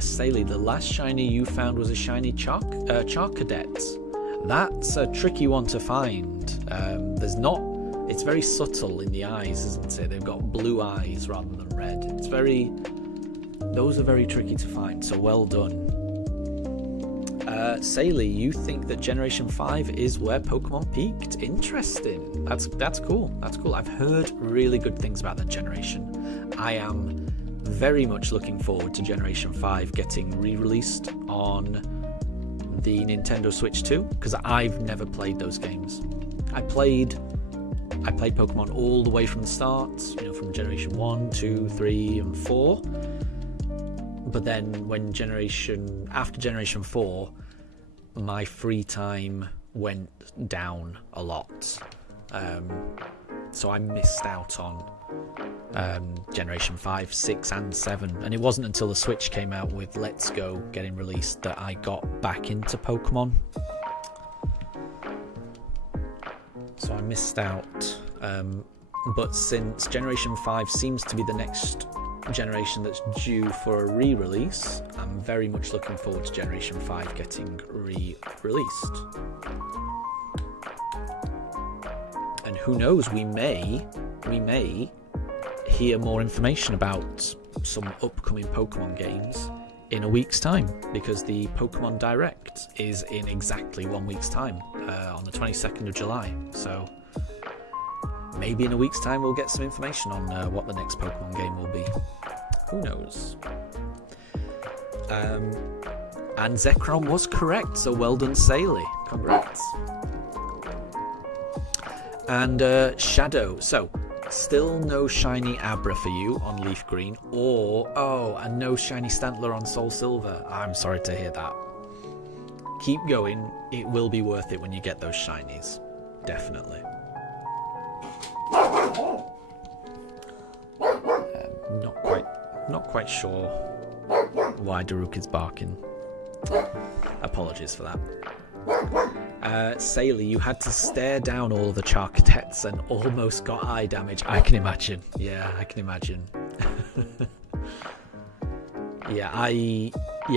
Saley, the last shiny you found was a shiny Charcadet. That's a tricky one to find. It's very subtle in the eyes, isn't it? They've got blue eyes rather than red. Those are very tricky to find, so well done. Saley, you think that Generation 5 is where Pokemon peaked? Interesting. That's cool. That's cool. I've heard really good things about that generation. I am very much looking forward to Generation 5 getting re-released on the Nintendo Switch 2, because I've never played those games. I played Pokemon all the way from the start, from Generation 1, 2, 3 and 4. But then after Generation 4, my free time went down a lot. So I missed out on Generation 5, 6 and 7, and it wasn't until the Switch came out with Let's Go getting released that I got back into Pokemon. So I missed out, but since Generation 5 seems to be the next generation that's due for a re-release, I'm very much looking forward to Generation 5 getting re-released. And who knows, we may hear more information about some upcoming Pokemon games in a week's time, because the Pokemon Direct is in exactly 1 week's time, on the 22nd of July. So maybe in a week's time we'll get some information on what the next Pokemon game will be. Who knows? And Zekrom was correct, so well done, Saley. Congrats. And Shadow. So, still no shiny Abra for you on Leaf Green, and no shiny Stantler on Soul Silver. I'm sorry to hear that. Keep going. It will be worth it when you get those shinies. Definitely. Not quite sure why Daruk is barking. Apologies for that. Saley, you had to stare down all the Charcatets and almost got eye damage. I can imagine. Yeah, I can imagine.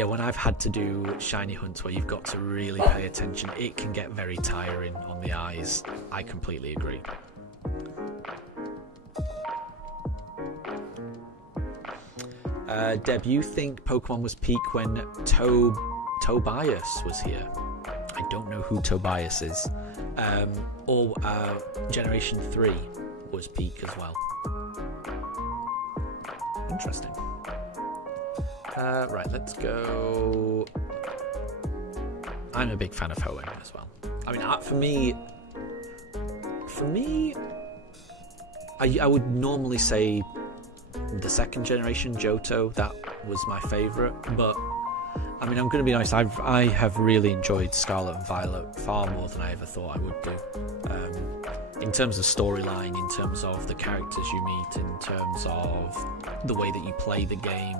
When I've had to do shiny hunts where you've got to really pay attention, it can get very tiring on the eyes. I completely agree. Deb, you think Pokemon was peak when Tobias was here? I don't know who Tobias is. Or Generation 3 was peak as well. Interesting. Right, let's go. I'm a big fan of Hoenn as well. I mean, for me, I would normally say the second generation Johto. That was my favourite, but I mean, I'm going to be honest, I have really enjoyed Scarlet and Violet far more than I ever thought I would do. In terms of storyline, in terms of the characters you meet, in terms of the way that you play the game,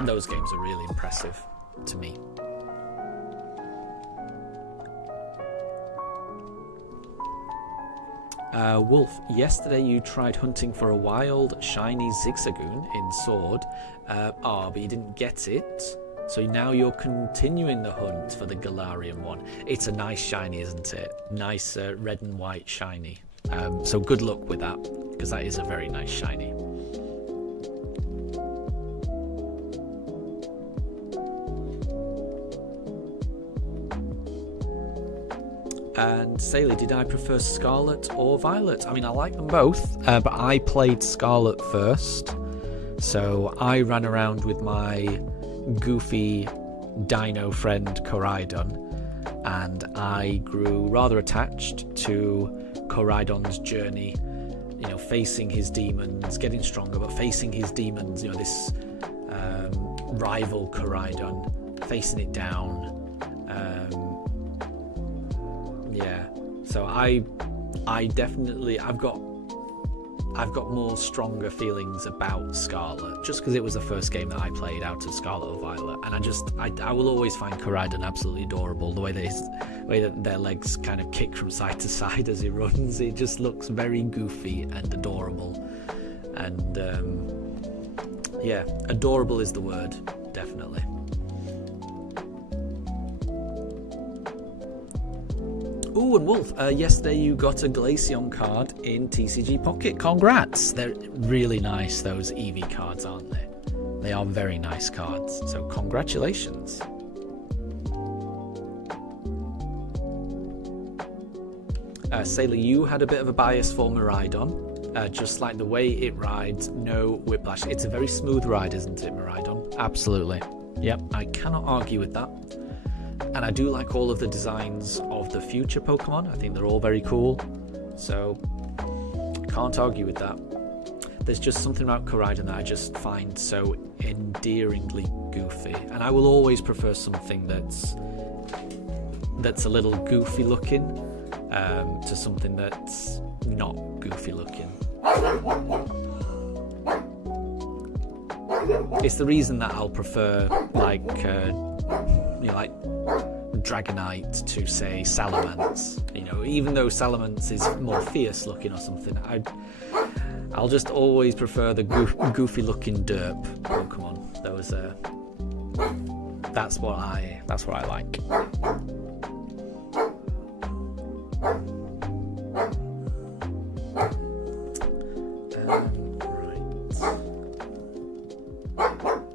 those games are really impressive to me. Wolf, yesterday you tried hunting for a wild, shiny Zigzagoon in Sword. But you didn't get it. So now you're continuing the hunt for the Galarian one. It's a nice shiny, isn't it? Nice red and white shiny. So good luck with that, because that is a very nice shiny. And Saley, did I prefer Scarlet or Violet? I mean, I like them both, but I played Scarlet first. So I ran around with my goofy dino friend Koraidon, and I grew rather attached to Koraidon's journey, you know, facing his demons, getting stronger, but facing his demons, you know, this rival Koraidon, facing it down. Yeah, so I definitely, I've got more stronger feelings about Scarlet, just because it was the first game that I played out of Scarlet or Violet, and I will always find Koraidon absolutely adorable. The way that their legs kind of kick from side to side as he runs, it just looks very goofy and adorable. And yeah, adorable is the word, definitely. Ooh, and Wolf, yesterday you got a Glaceon card in TCG Pocket. Congrats! They're really nice, those Eevee cards, aren't they? They are very nice cards, so congratulations. Sailor, you had a bit of a bias for Miraidon. Just like the way it rides, no whiplash. It's a very smooth ride, isn't it, Miraidon? Absolutely. Yep, I cannot argue with that. And I do like all of the designs of the future Pokemon. I think they're all very cool. So, can't argue with that. There's just something about Koraidon that I just find so endearingly goofy. And I will always prefer something that's a little goofy looking to something that's not goofy looking. It's the reason that I'll prefer like Dragonite to say Salamence. You know, even though Salamence is more fierce looking or something, I'll just always prefer the goofy looking derp Pokemon. That's what I like.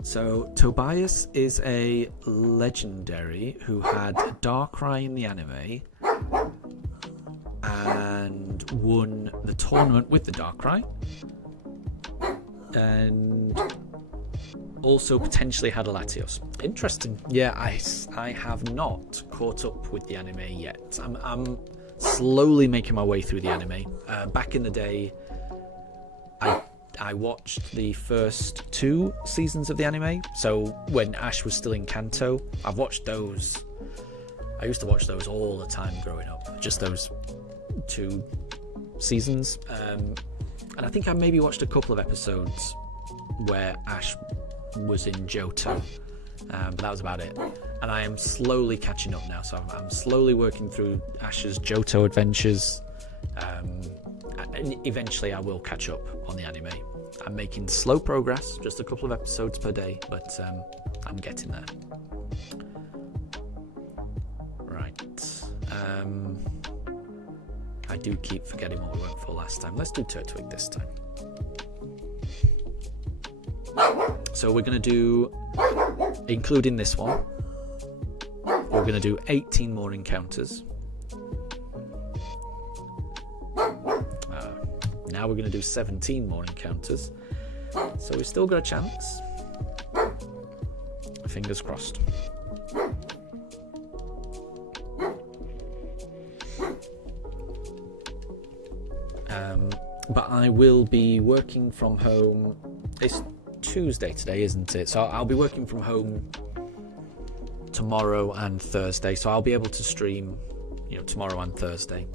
So Tobias is a legendary who had Darkrai in the anime and won the tournament with the Darkrai, and also potentially had a Latios. Interesting. Yeah, I have not caught up with the anime yet. I'm slowly making my way through the anime. Back in the day, I watched the first 2 seasons of the anime, so when Ash was still in Kanto. I've watched those. I used to watch those all the time growing up, just those 2 seasons. And I think I maybe watched a couple of episodes where Ash was in Johto, but that was about it. And I am slowly catching up now, so I'm slowly working through Ash's Johto adventures. And eventually I will catch up on the anime. I'm making slow progress, just a couple of episodes per day, but I'm getting there. Right. I do keep forgetting what we went for last time. Let's do Turtwig this time. So we're going to do, including this one, we're going to do 18 more encounters. Now we're going to do 17 more encounters. So we've still got a chance. Fingers crossed. But I will be working from home. It's Tuesday today, isn't it? So I'll be working from home tomorrow and Thursday. So I'll be able to stream, tomorrow and Thursday.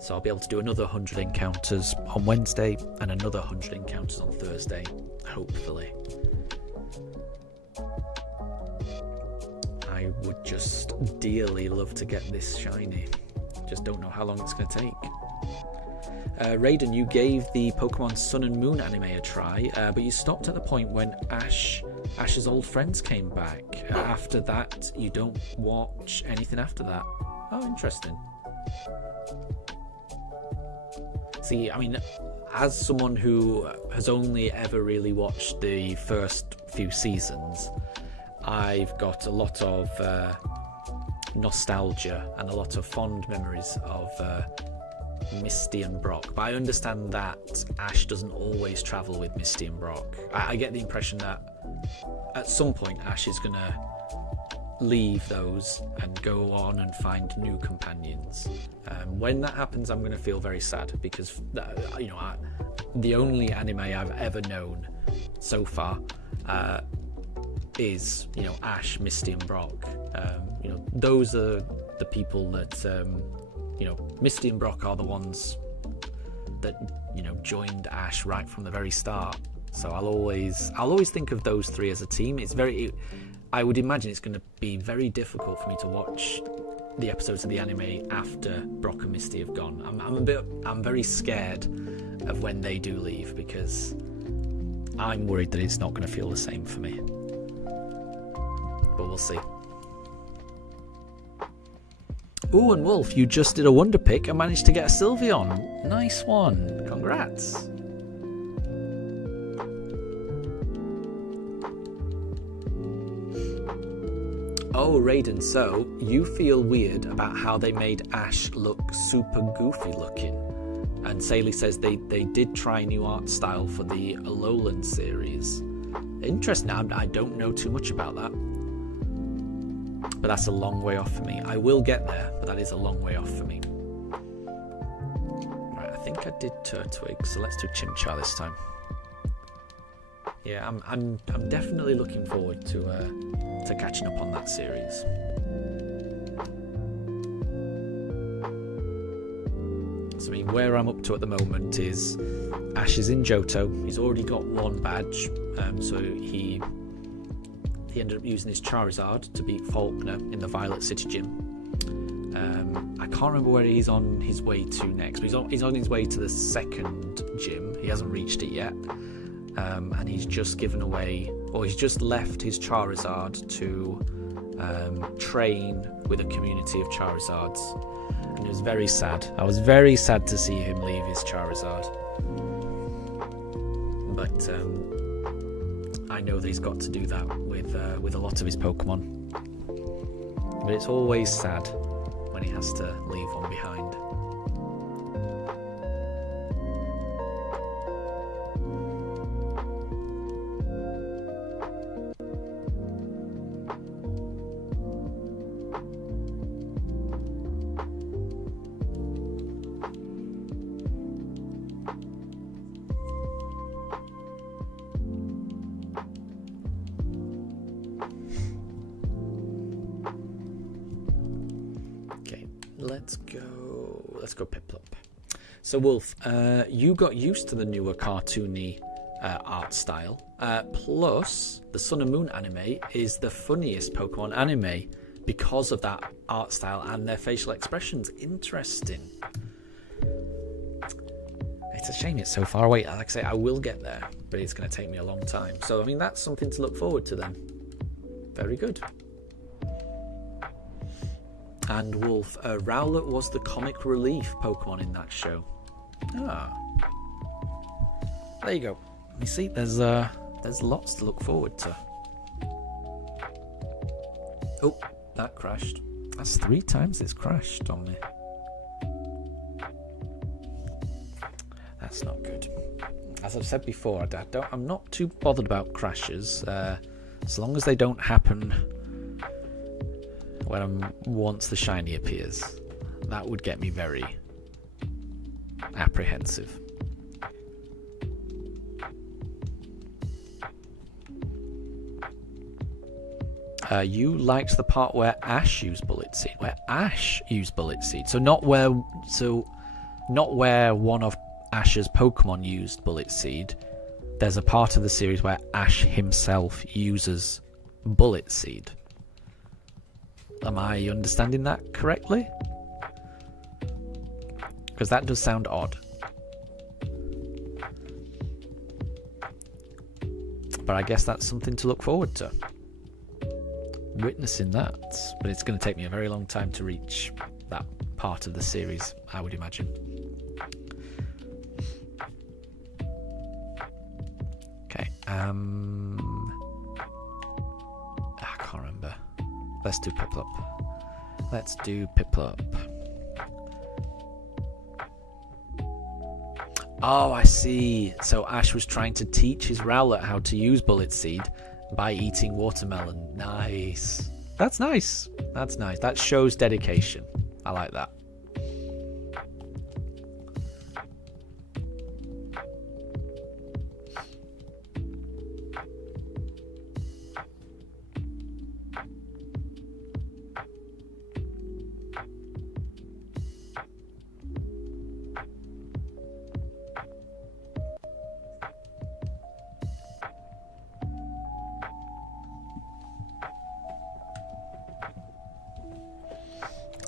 So I'll be able to do another 100 encounters on Wednesday and another 100 encounters on Thursday, hopefully. I would just dearly love to get this shiny. Just don't know how long it's going to take. Raiden, you gave the Pokemon Sun and Moon anime a try, but you stopped at the point when Ash's old friends came back. After that, you don't watch anything after that. Oh, interesting. See, I mean, as someone who has only ever really watched the first few seasons, I've got a lot of nostalgia and a lot of fond memories of Misty and Brock. But I understand that Ash doesn't always travel with Misty and Brock. I get the impression that at some point Ash is going to leave those and go on and find new companions. When that happens, I'm going to feel very sad because the only anime I've ever known so far is Ash, Misty, and Brock. Those are the people that Misty and Brock are the ones that joined Ash right from the very start. So I'll always think of those three as a team. I would imagine it's going to be very difficult for me to watch the episodes of the anime after Brock and Misty have gone. I'm very scared of when they do leave because I'm worried that it's not going to feel the same for me. But we'll see. Ooh, and Wolf, you just did a wonder pick and managed to get a Sylveon. Nice one. Congrats. Oh, Raiden, so you feel weird about how they made Ash look super goofy looking. And Saley says they did try a new art style for the Alolan series. Interesting. I don't know too much about that. But that's a long way off for me. I will get there, but that is a long way off for me. Right, I think I did Turtwig, so let's do Chimchar this time. Yeah, I'm definitely looking forward to catching up on that series. So I mean, where I'm up to at the moment is Ash is in Johto. He's already got one badge, so he ended up using his Charizard to beat Faulkner in the Violet City Gym. I can't remember where he's on his way to next, but he's on his way to the second gym. He hasn't reached it yet. And he's just he's just left his Charizard to train with a community of Charizards. And it was very sad. I was very sad to see him leave his Charizard. But I know that he's got to do that with a lot of his Pokemon. But it's always sad when he has to leave one behind. Let's go Piplup. So Wolf, you got used to the newer cartoony art style. Plus, the Sun and Moon anime is the funniest Pokemon anime because of that art style and their facial expressions. Interesting. It's a shame it's so far away. Like I say, I will get there, but it's going to take me a long time. So I mean, that's something to look forward to then. Very good. And Wolf, Rowlet was the comic relief Pokemon in that show. Ah, there you go. You see, there's lots to look forward to. Oh, that crashed. That's 3 times it's crashed on me. That's not good. As I've said before, I'm not too bothered about crashes, as long as they don't happen once the shiny appears. That would get me very apprehensive. You liked the part where Ash used Bullet Seed. So not where one of Ash's Pokemon used Bullet Seed. There's a part of the series where Ash himself uses Bullet Seed. Am I understanding that correctly? Because that does sound odd. But I guess that's something to look forward to. Witnessing that. But it's going to take me a very long time to reach that part of the series, I would imagine. Okay. I can't remember. Let's do Piplup. Oh, I see. So Ash was trying to teach his Rowlet how to use Bullet Seed by eating watermelon. Nice. That's nice. That shows dedication. I like that.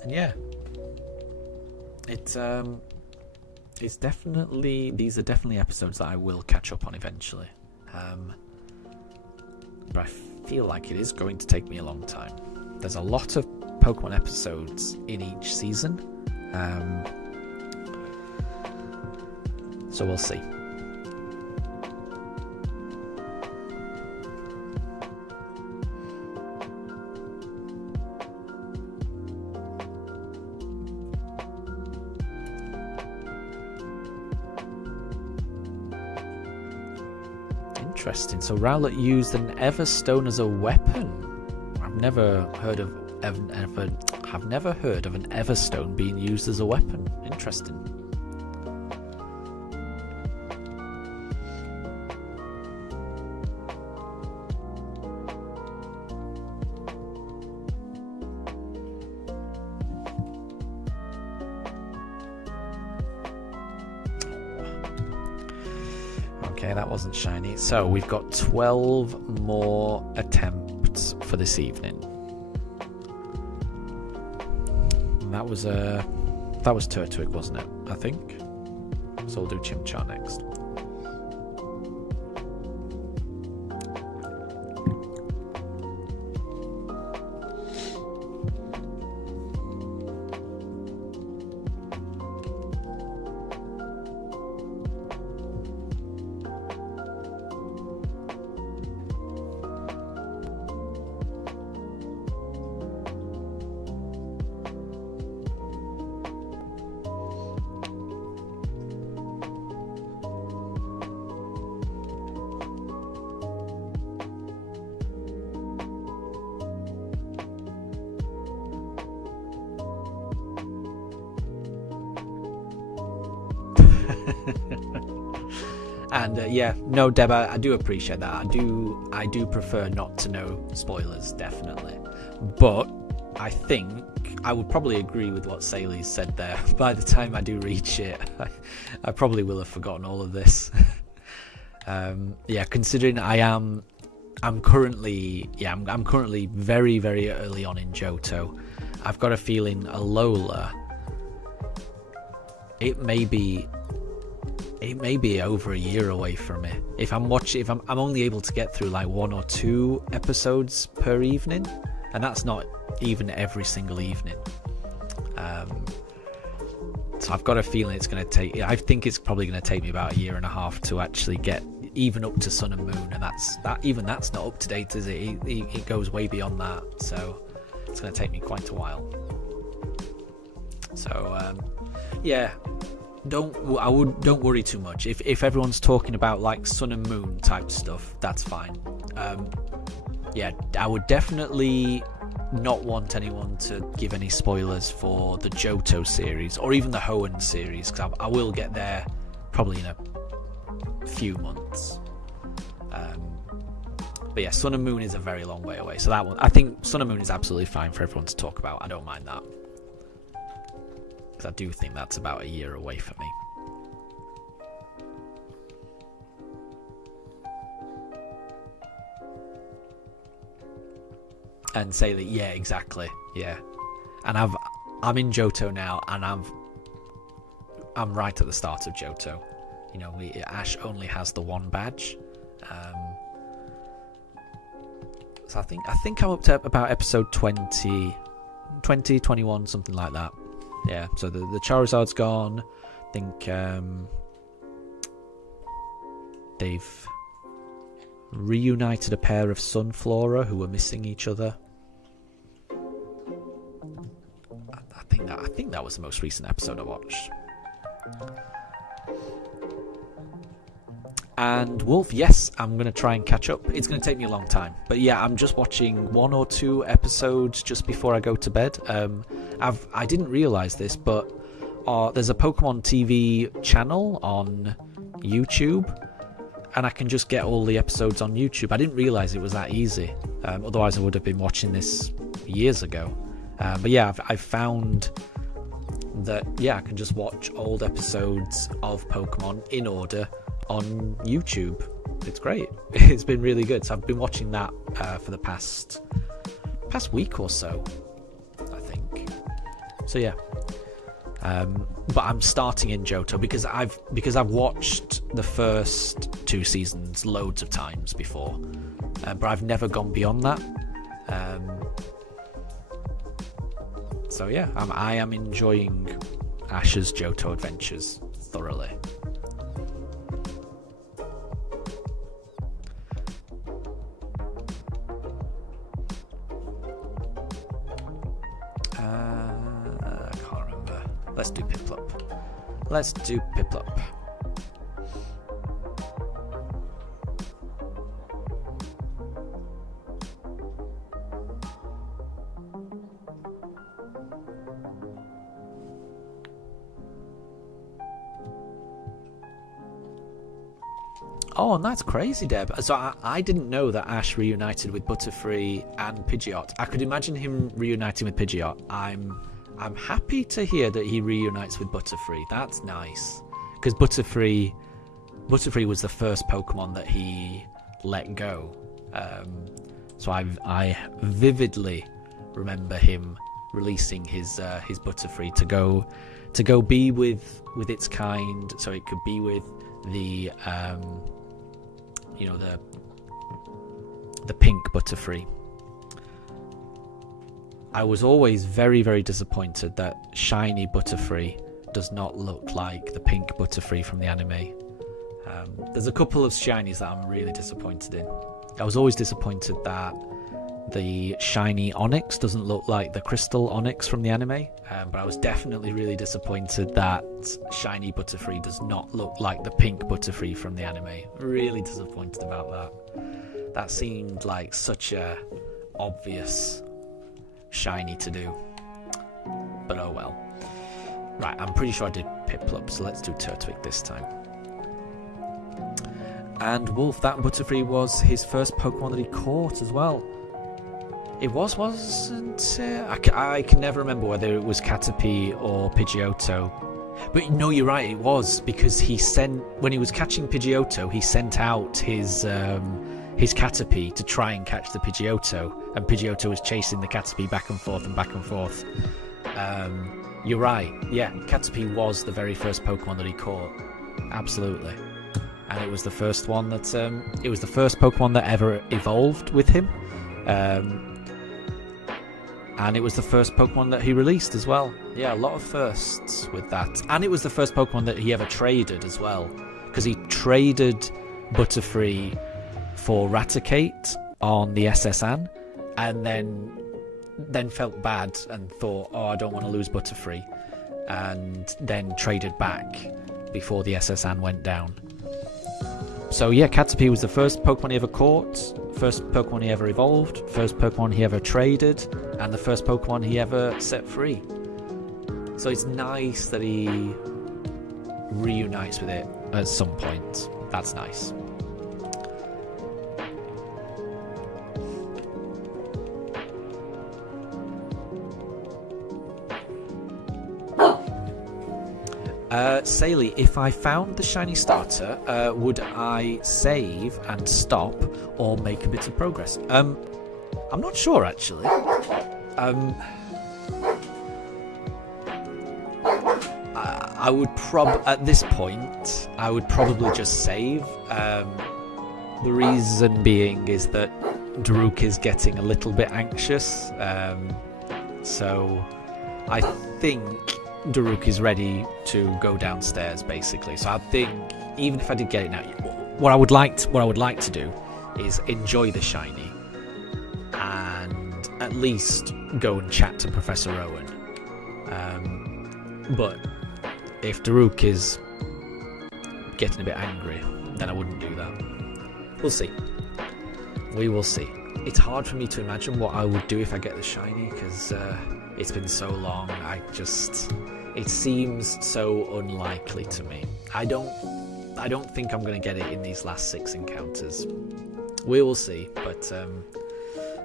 And yeah, it's definitely, these are definitely episodes that I will catch up on eventually. But I feel like it is going to take me a long time. There's a lot of Pokemon episodes in each season, so we'll see. Interesting. So Rowlet used an Everstone as a weapon. I've never heard of an Everstone being used as a weapon. Interesting. Okay, that wasn't shiny. So we've got 12 more attempts for this evening. And that was Turtwig, wasn't it? I think. So we'll do Chimchar next. And yeah, no, Deb, I do appreciate that. I do prefer not to know spoilers, definitely. But I think I would probably agree with what Saley said there. By the time I do reach it, I probably will have forgotten all of this. Yeah, considering I'm currently very, very early on in Johto. I've got a feeling Alola, it may be over a year away from me. If I'm only able to get through like 1 or 2 episodes per evening, and that's not even every single evening. So I've got a feeling it's going to take. I think it's probably going to take me about a year and a half to actually get even up to Sun and Moon, and that's not up to date, is it? It goes way beyond that, so it's going to take me quite a while. So yeah. Don't worry too much. If everyone's talking about like Sun and Moon type stuff, that's fine. Yeah, I would definitely not want anyone to give any spoilers for the Johto series or even the Hoenn series, because I will get there probably in a few months. But yeah, Sun and Moon is a very long way away, so that one, I think Sun and Moon is absolutely fine for everyone to talk about. I don't mind that, because I do think that's about a year away for me. And say that, yeah, exactly, yeah. And I'm in Johto now, and I'm right at the start of Johto. You know, Ash only has the 1 badge, So I think I'm up to about episode 20, 21, something like that. Yeah, so the Charizard's gone. I think they've reunited a pair of Sunflora who were missing each other. I think that was the most recent episode I watched. And Wolf, yes, I'm going to try and catch up. It's going to take me a long time. But yeah, I'm just watching 1 or 2 episodes just before I go to bed. I didn't realise this, but there's a Pokemon TV channel on YouTube, and I can just get all the episodes on YouTube. I didn't realise it was that easy. Otherwise, I would have been watching this years ago. But yeah, I've found that, yeah, I can just watch old episodes of Pokemon in order on YouTube. It's great. It's been really good. So I've been watching that for the past week or so, I think. So yeah. But I'm starting in Johto because I've watched the first 2 seasons loads of times before, but I've never gone beyond that. So yeah, I am enjoying Ash's Johto adventures thoroughly. I can't remember. Let's do Piplup. Oh, and that's crazy, Deb. So I didn't know that Ash reunited with Butterfree and Pidgeot. I could imagine him reuniting with Pidgeot. I'm happy to hear that he reunites with Butterfree. That's nice, because Butterfree was the first Pokemon that he let go. So I vividly remember him releasing his Butterfree to go be with its kind, so it could be with the the pink Butterfree. I was always very, very disappointed that shiny Butterfree does not look like the pink Butterfree from the anime. There's a couple of shinies that I'm really disappointed in. I was always disappointed that the shiny Onyx doesn't look like the crystal Onyx from the anime, but I was definitely really disappointed that shiny Butterfree does not look like the pink Butterfree from the anime. Really disappointed about that. That seemed like such a obvious shiny to do, but oh well. Right, I'm pretty sure I did Piplup, so let's do Turtwig this time. And Wolf, that Butterfree was his first Pokemon that he caught as well. It wasn't it? I can never remember whether it was Caterpie or Pidgeotto. But no, you're right, it was, because when he was catching Pidgeotto, he sent out his Caterpie to try and catch the Pidgeotto, and Pidgeotto was chasing the Caterpie back and forth and back and forth. You're right, yeah, Caterpie was the very first Pokemon that he caught. Absolutely. And it was the first one that it was the first Pokemon that ever evolved with him. And it was the first Pokemon that he released as well. Yeah, a lot of firsts with that. And it was the first Pokemon that he ever traded as well, because he traded Butterfree for Raticate on the SSN, and then felt bad and thought, oh, I don't want to lose Butterfree, and then traded back before the SSN went down. So yeah, Caterpie was the first Pokemon he ever caught, first Pokemon he ever evolved, first Pokemon he ever traded, and the first Pokemon he ever set free. So it's nice that he reunites with it at some point. That's nice. Saley, if I found the shiny starter, would I save and stop or make a bit of progress? I'm not sure, actually. I would at this point, I would probably just save. The reason being is that Daruk is getting a little bit anxious. So I think Daruk is ready to go downstairs, basically. So I think even if I did get it now, what I would like to do is enjoy the shiny and at least go and chat to Professor Rowan. But if Daruk is getting a bit angry, then I wouldn't do that. We'll see. We will see. It's hard for me to imagine what I would do if I get the shiny, because it's been so long. It seems so unlikely to me. I don't think I'm going to get it in these last 6 encounters. We will see, but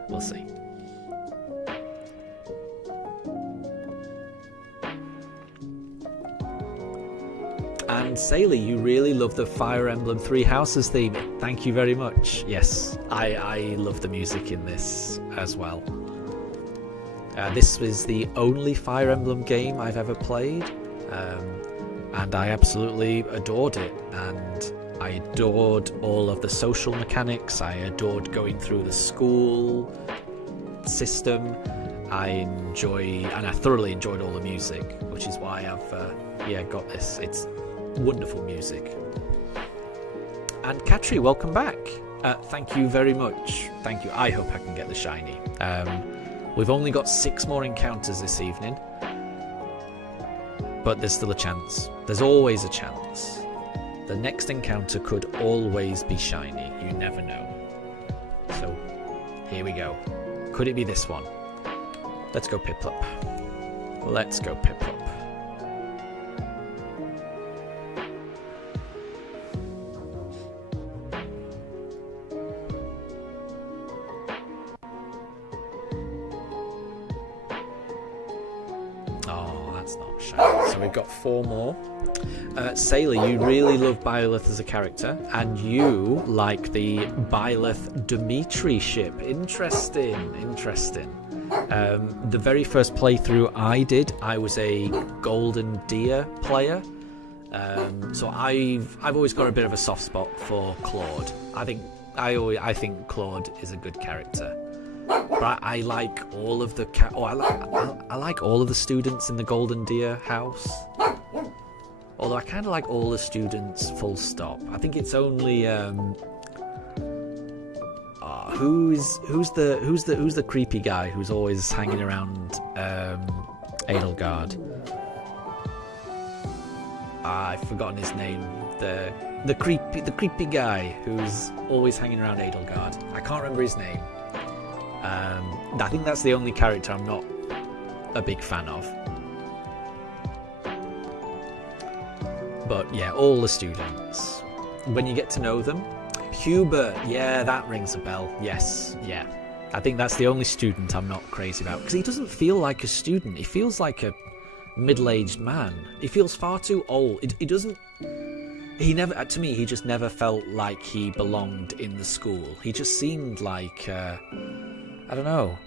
we'll see. And Sailor, you really love the Fire Emblem Three Houses theme. Thank you very much. Yes, I love the music in this as well. This was the only Fire Emblem game I've ever played, and I absolutely adored it. And I adored all of the social mechanics. I adored going through the school system. I thoroughly enjoyed all the music, which is why I've got this. It's wonderful music. And Katri, welcome back. Thank you very much. Thank you. I hope I can get the shiny. We've only got 6 more encounters this evening, but there's still a chance. There's always a chance. The next encounter could always be shiny. You never know. So here we go. Could it be this one? Let's go Piplup. Let's go Piplup. So we've got 4 more. Sailor, you really love Byleth as a character, and you like the Byleth Dimitri ship. Interesting. The very first playthrough I did, I was a Golden Deer player. So I've always got a bit of a soft spot for Claude. I think Claude is a good character. But I like all of the I like all of the students in the Golden Deer house. Although I kind of like all the students, full stop. I think it's only who's the creepy guy who's always hanging around Edelgard? I've forgotten his name. The creepy guy who's always hanging around Edelgard. I can't remember his name. I think that's the only character I'm not a big fan of. But yeah, all the students. When you get to know them, Hubert, yeah, that rings a bell. Yes, yeah. I think that's the only student I'm not crazy about, because he doesn't feel like a student. He feels like a middle-aged man. He feels far too old. He never, to me, he just never felt like he belonged in the school. He just seemed like, I don't know.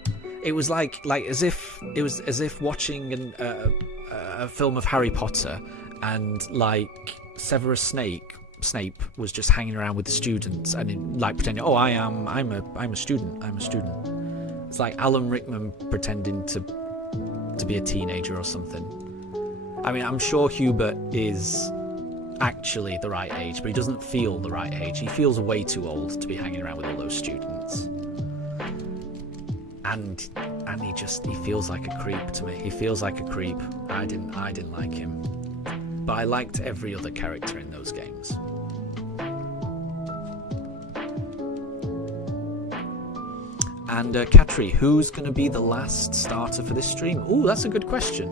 It was like as if watching a film of Harry Potter, and like Severus Snape was just hanging around with the students and pretending, oh, I'm a student. It's like Alan Rickman pretending to be a teenager or something. I mean, I'm sure Hubert is actually the right age, but he doesn't feel the right age. He feels way too old to be hanging around with all those students. And he feels like a creep to me. He feels like a creep. I didn't like him. But I liked every other character in those games. And Katri, who's going to be the last starter for this stream? Ooh, that's a good question.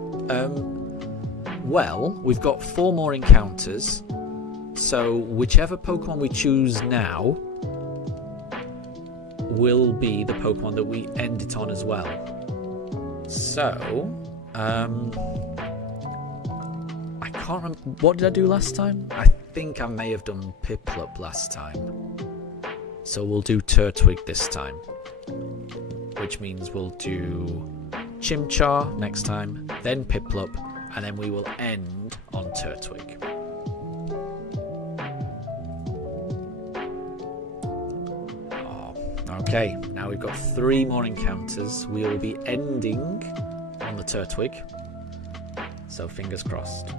Well, we've got 4 more encounters. So whichever Pokemon we choose now will be the Pokemon that we end it on as well. So, I can't remember. What did I do last time? I think I may have done Piplup last time. So we'll do Turtwig this time. Which means we'll do Chimchar next time, then Piplup, and then we will end on Turtwig. Okay, now we've got 3 more encounters. We will be ending on the Turtwig. So fingers crossed.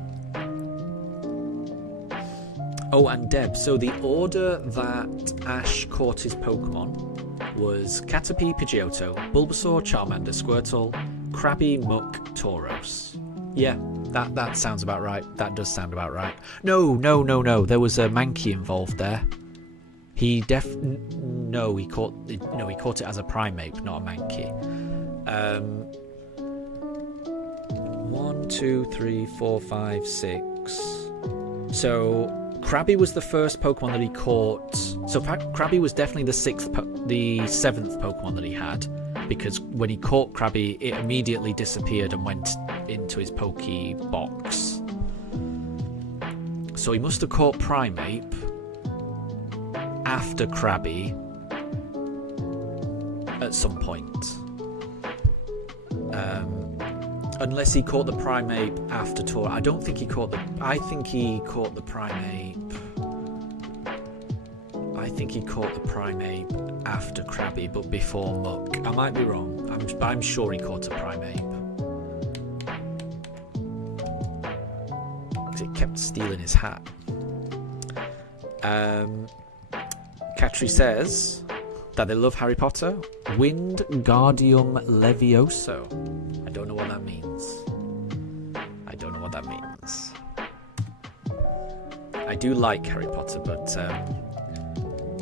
Oh, and Deb, so the order that Ash caught his Pokemon was Caterpie, Pidgeotto, Bulbasaur, Charmander, Squirtle, Krabby, Muck, Tauros. Yeah, that sounds about right. That does sound about right. No. There was a Mankey involved there. He caught it as a Primeape, not a Mankey. 1, 2, 3, 4, 5, 6. So Krabby was the first Pokemon that he caught. So Krabby was definitely the 7th Pokemon that he had, because when he caught Krabby, it immediately disappeared and went into his Pokebox. So he must have caught Primeape after Krabby at some point. Unless he caught the Primeape after Tor. I think he caught the Primeape. I think he caught the Primeape after Krabby, but before Muck. I might be wrong. I'm sure he caught a Primeape. Because it kept stealing his hat. Katri says that they love Harry Potter. Wingardium Levioso. I don't know what that means. I do like Harry Potter, but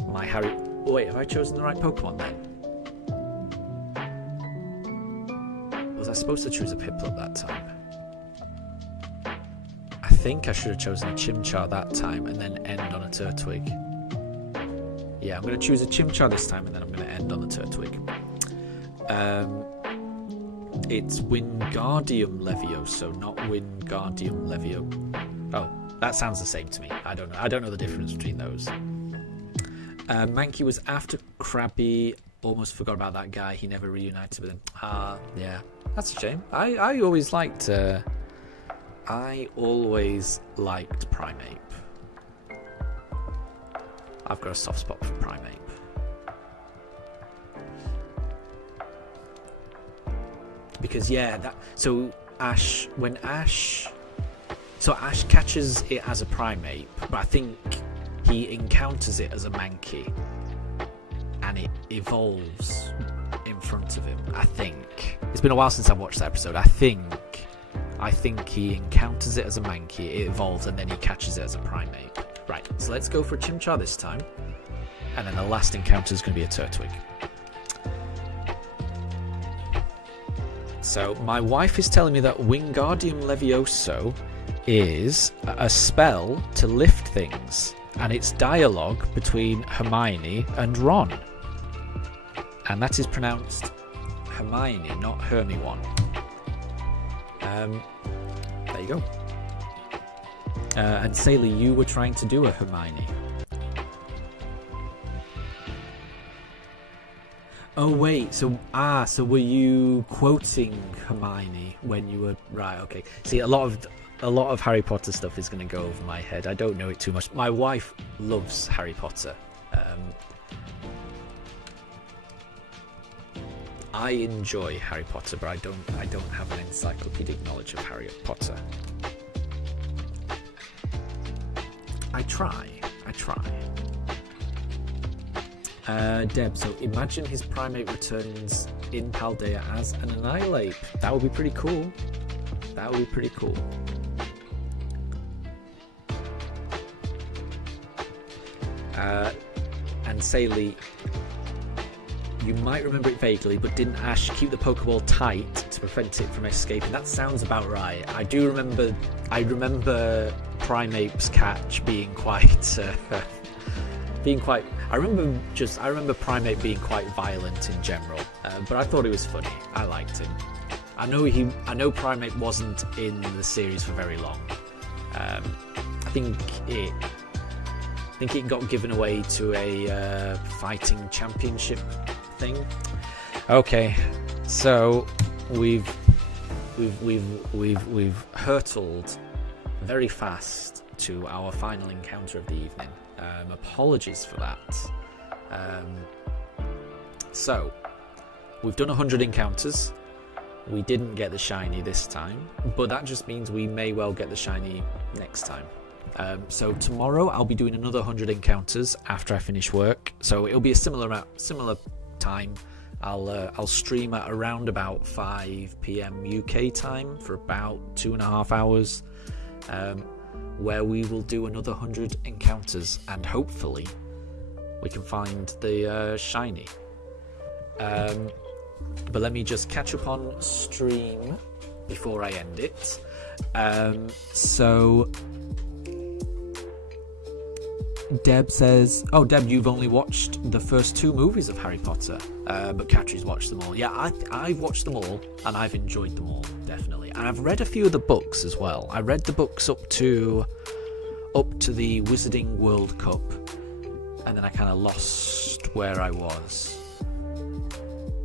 my Harry... Wait, have I chosen the right Pokemon then? Was I supposed to choose a Piplup that time? I think I should have chosen a Chimchar that time and then end on a Turtwig. Yeah, I'm going to choose a Chimchar this time and then I'm going to end on the Turtwig. It's Wingardium Levioso, not Wingardium Levio. Oh, that sounds the same to me. I don't know the difference between those. Mankey was after Krabby. Almost forgot about that guy. He never reunited with him. Yeah, that's a shame. I always liked Primeape. I've got a soft spot for Primeape. Because Ash catches it as a Primeape, but I think he encounters it as a Mankey, and it evolves in front of him. I think it's been a while since I've watched that episode. I think he encounters it as a Mankey, it evolves, and then he catches it as a Primeape. Right, so let's go for a Chimchar this time, and then the last encounter is going to be a Turtwig. So my wife is telling me that Wingardium Levioso is a spell to lift things, and it's dialogue between Hermione and Ron, and that is pronounced Hermione, not Hermione. There you go. And Saley, you were trying to do a Hermione. Oh wait, so were you quoting Hermione when you were right? Okay. See, a lot of Harry Potter stuff is going to go over my head. I don't know it too much. My wife loves Harry Potter. I enjoy Harry Potter, but I don't have an encyclopedic knowledge of Harry Potter. I try. Deb, so imagine his Primeape returns in Paldea as an Annihilate. That would be pretty cool. And Saley, you might remember it vaguely, but didn't Ash keep the Pokeball tight to prevent it from escaping? That sounds about right. I remember Primeape's catch being quite... I remember Primeape being quite violent in general, but I thought it was funny. I liked him. I know Primeape wasn't in the series for very long. I think it got given away to a fighting championship thing. Okay, so we've hurtled very fast to our final encounter of the evening. Apologies for that. So, we've done 100 encounters. We didn't get the shiny this time, but that just means we may well get the shiny next time. So tomorrow I'll be doing another 100 encounters after I finish work. So it'll be a similar time. I'll stream at around about 5 p.m. UK time for about 2.5 hours, where we will do another 100 encounters, and hopefully we can find the shiny. But let me just catch up on stream before I end it. So Deb says, oh, Deb, you've only watched the first 2 movies of Harry Potter, but Catri's watched them all. Yeah, I've watched them all, and I've enjoyed them all, definitely. And I've read a few of the books as well. I read the books up to the Wizarding World Cup, and then I kind of lost where I was.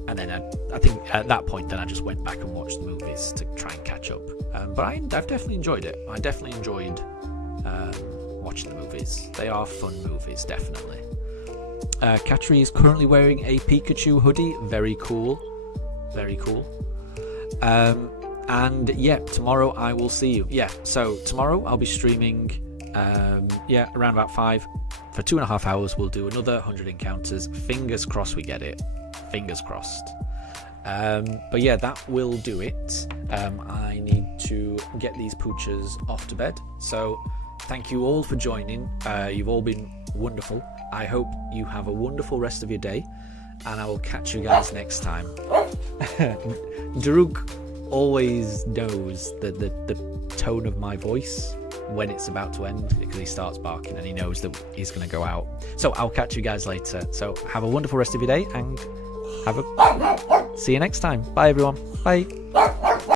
And then I think at that point, then I just went back and watched the movies to try and catch up. But I've definitely enjoyed it. I definitely enjoyed watching the movies. They are fun movies, definitely. Katri is currently wearing a Pikachu hoodie. Very cool. Very cool. And yeah, tomorrow I will see you. Yeah, so tomorrow I'll be streaming around about 5. For 2.5 hours, we'll do another 100 encounters. Fingers crossed we get it. Fingers crossed. But yeah, that will do it. I need to get these poochers off to bed. So thank you all for joining. You've all been wonderful. I hope you have a wonderful rest of your day, and I will catch you guys next time. Daruk always knows the tone of my voice when it's about to end, because he starts barking and he knows that he's going to go out. So I'll catch you guys later. So have a wonderful rest of your day, and see you next time. Bye everyone. Bye.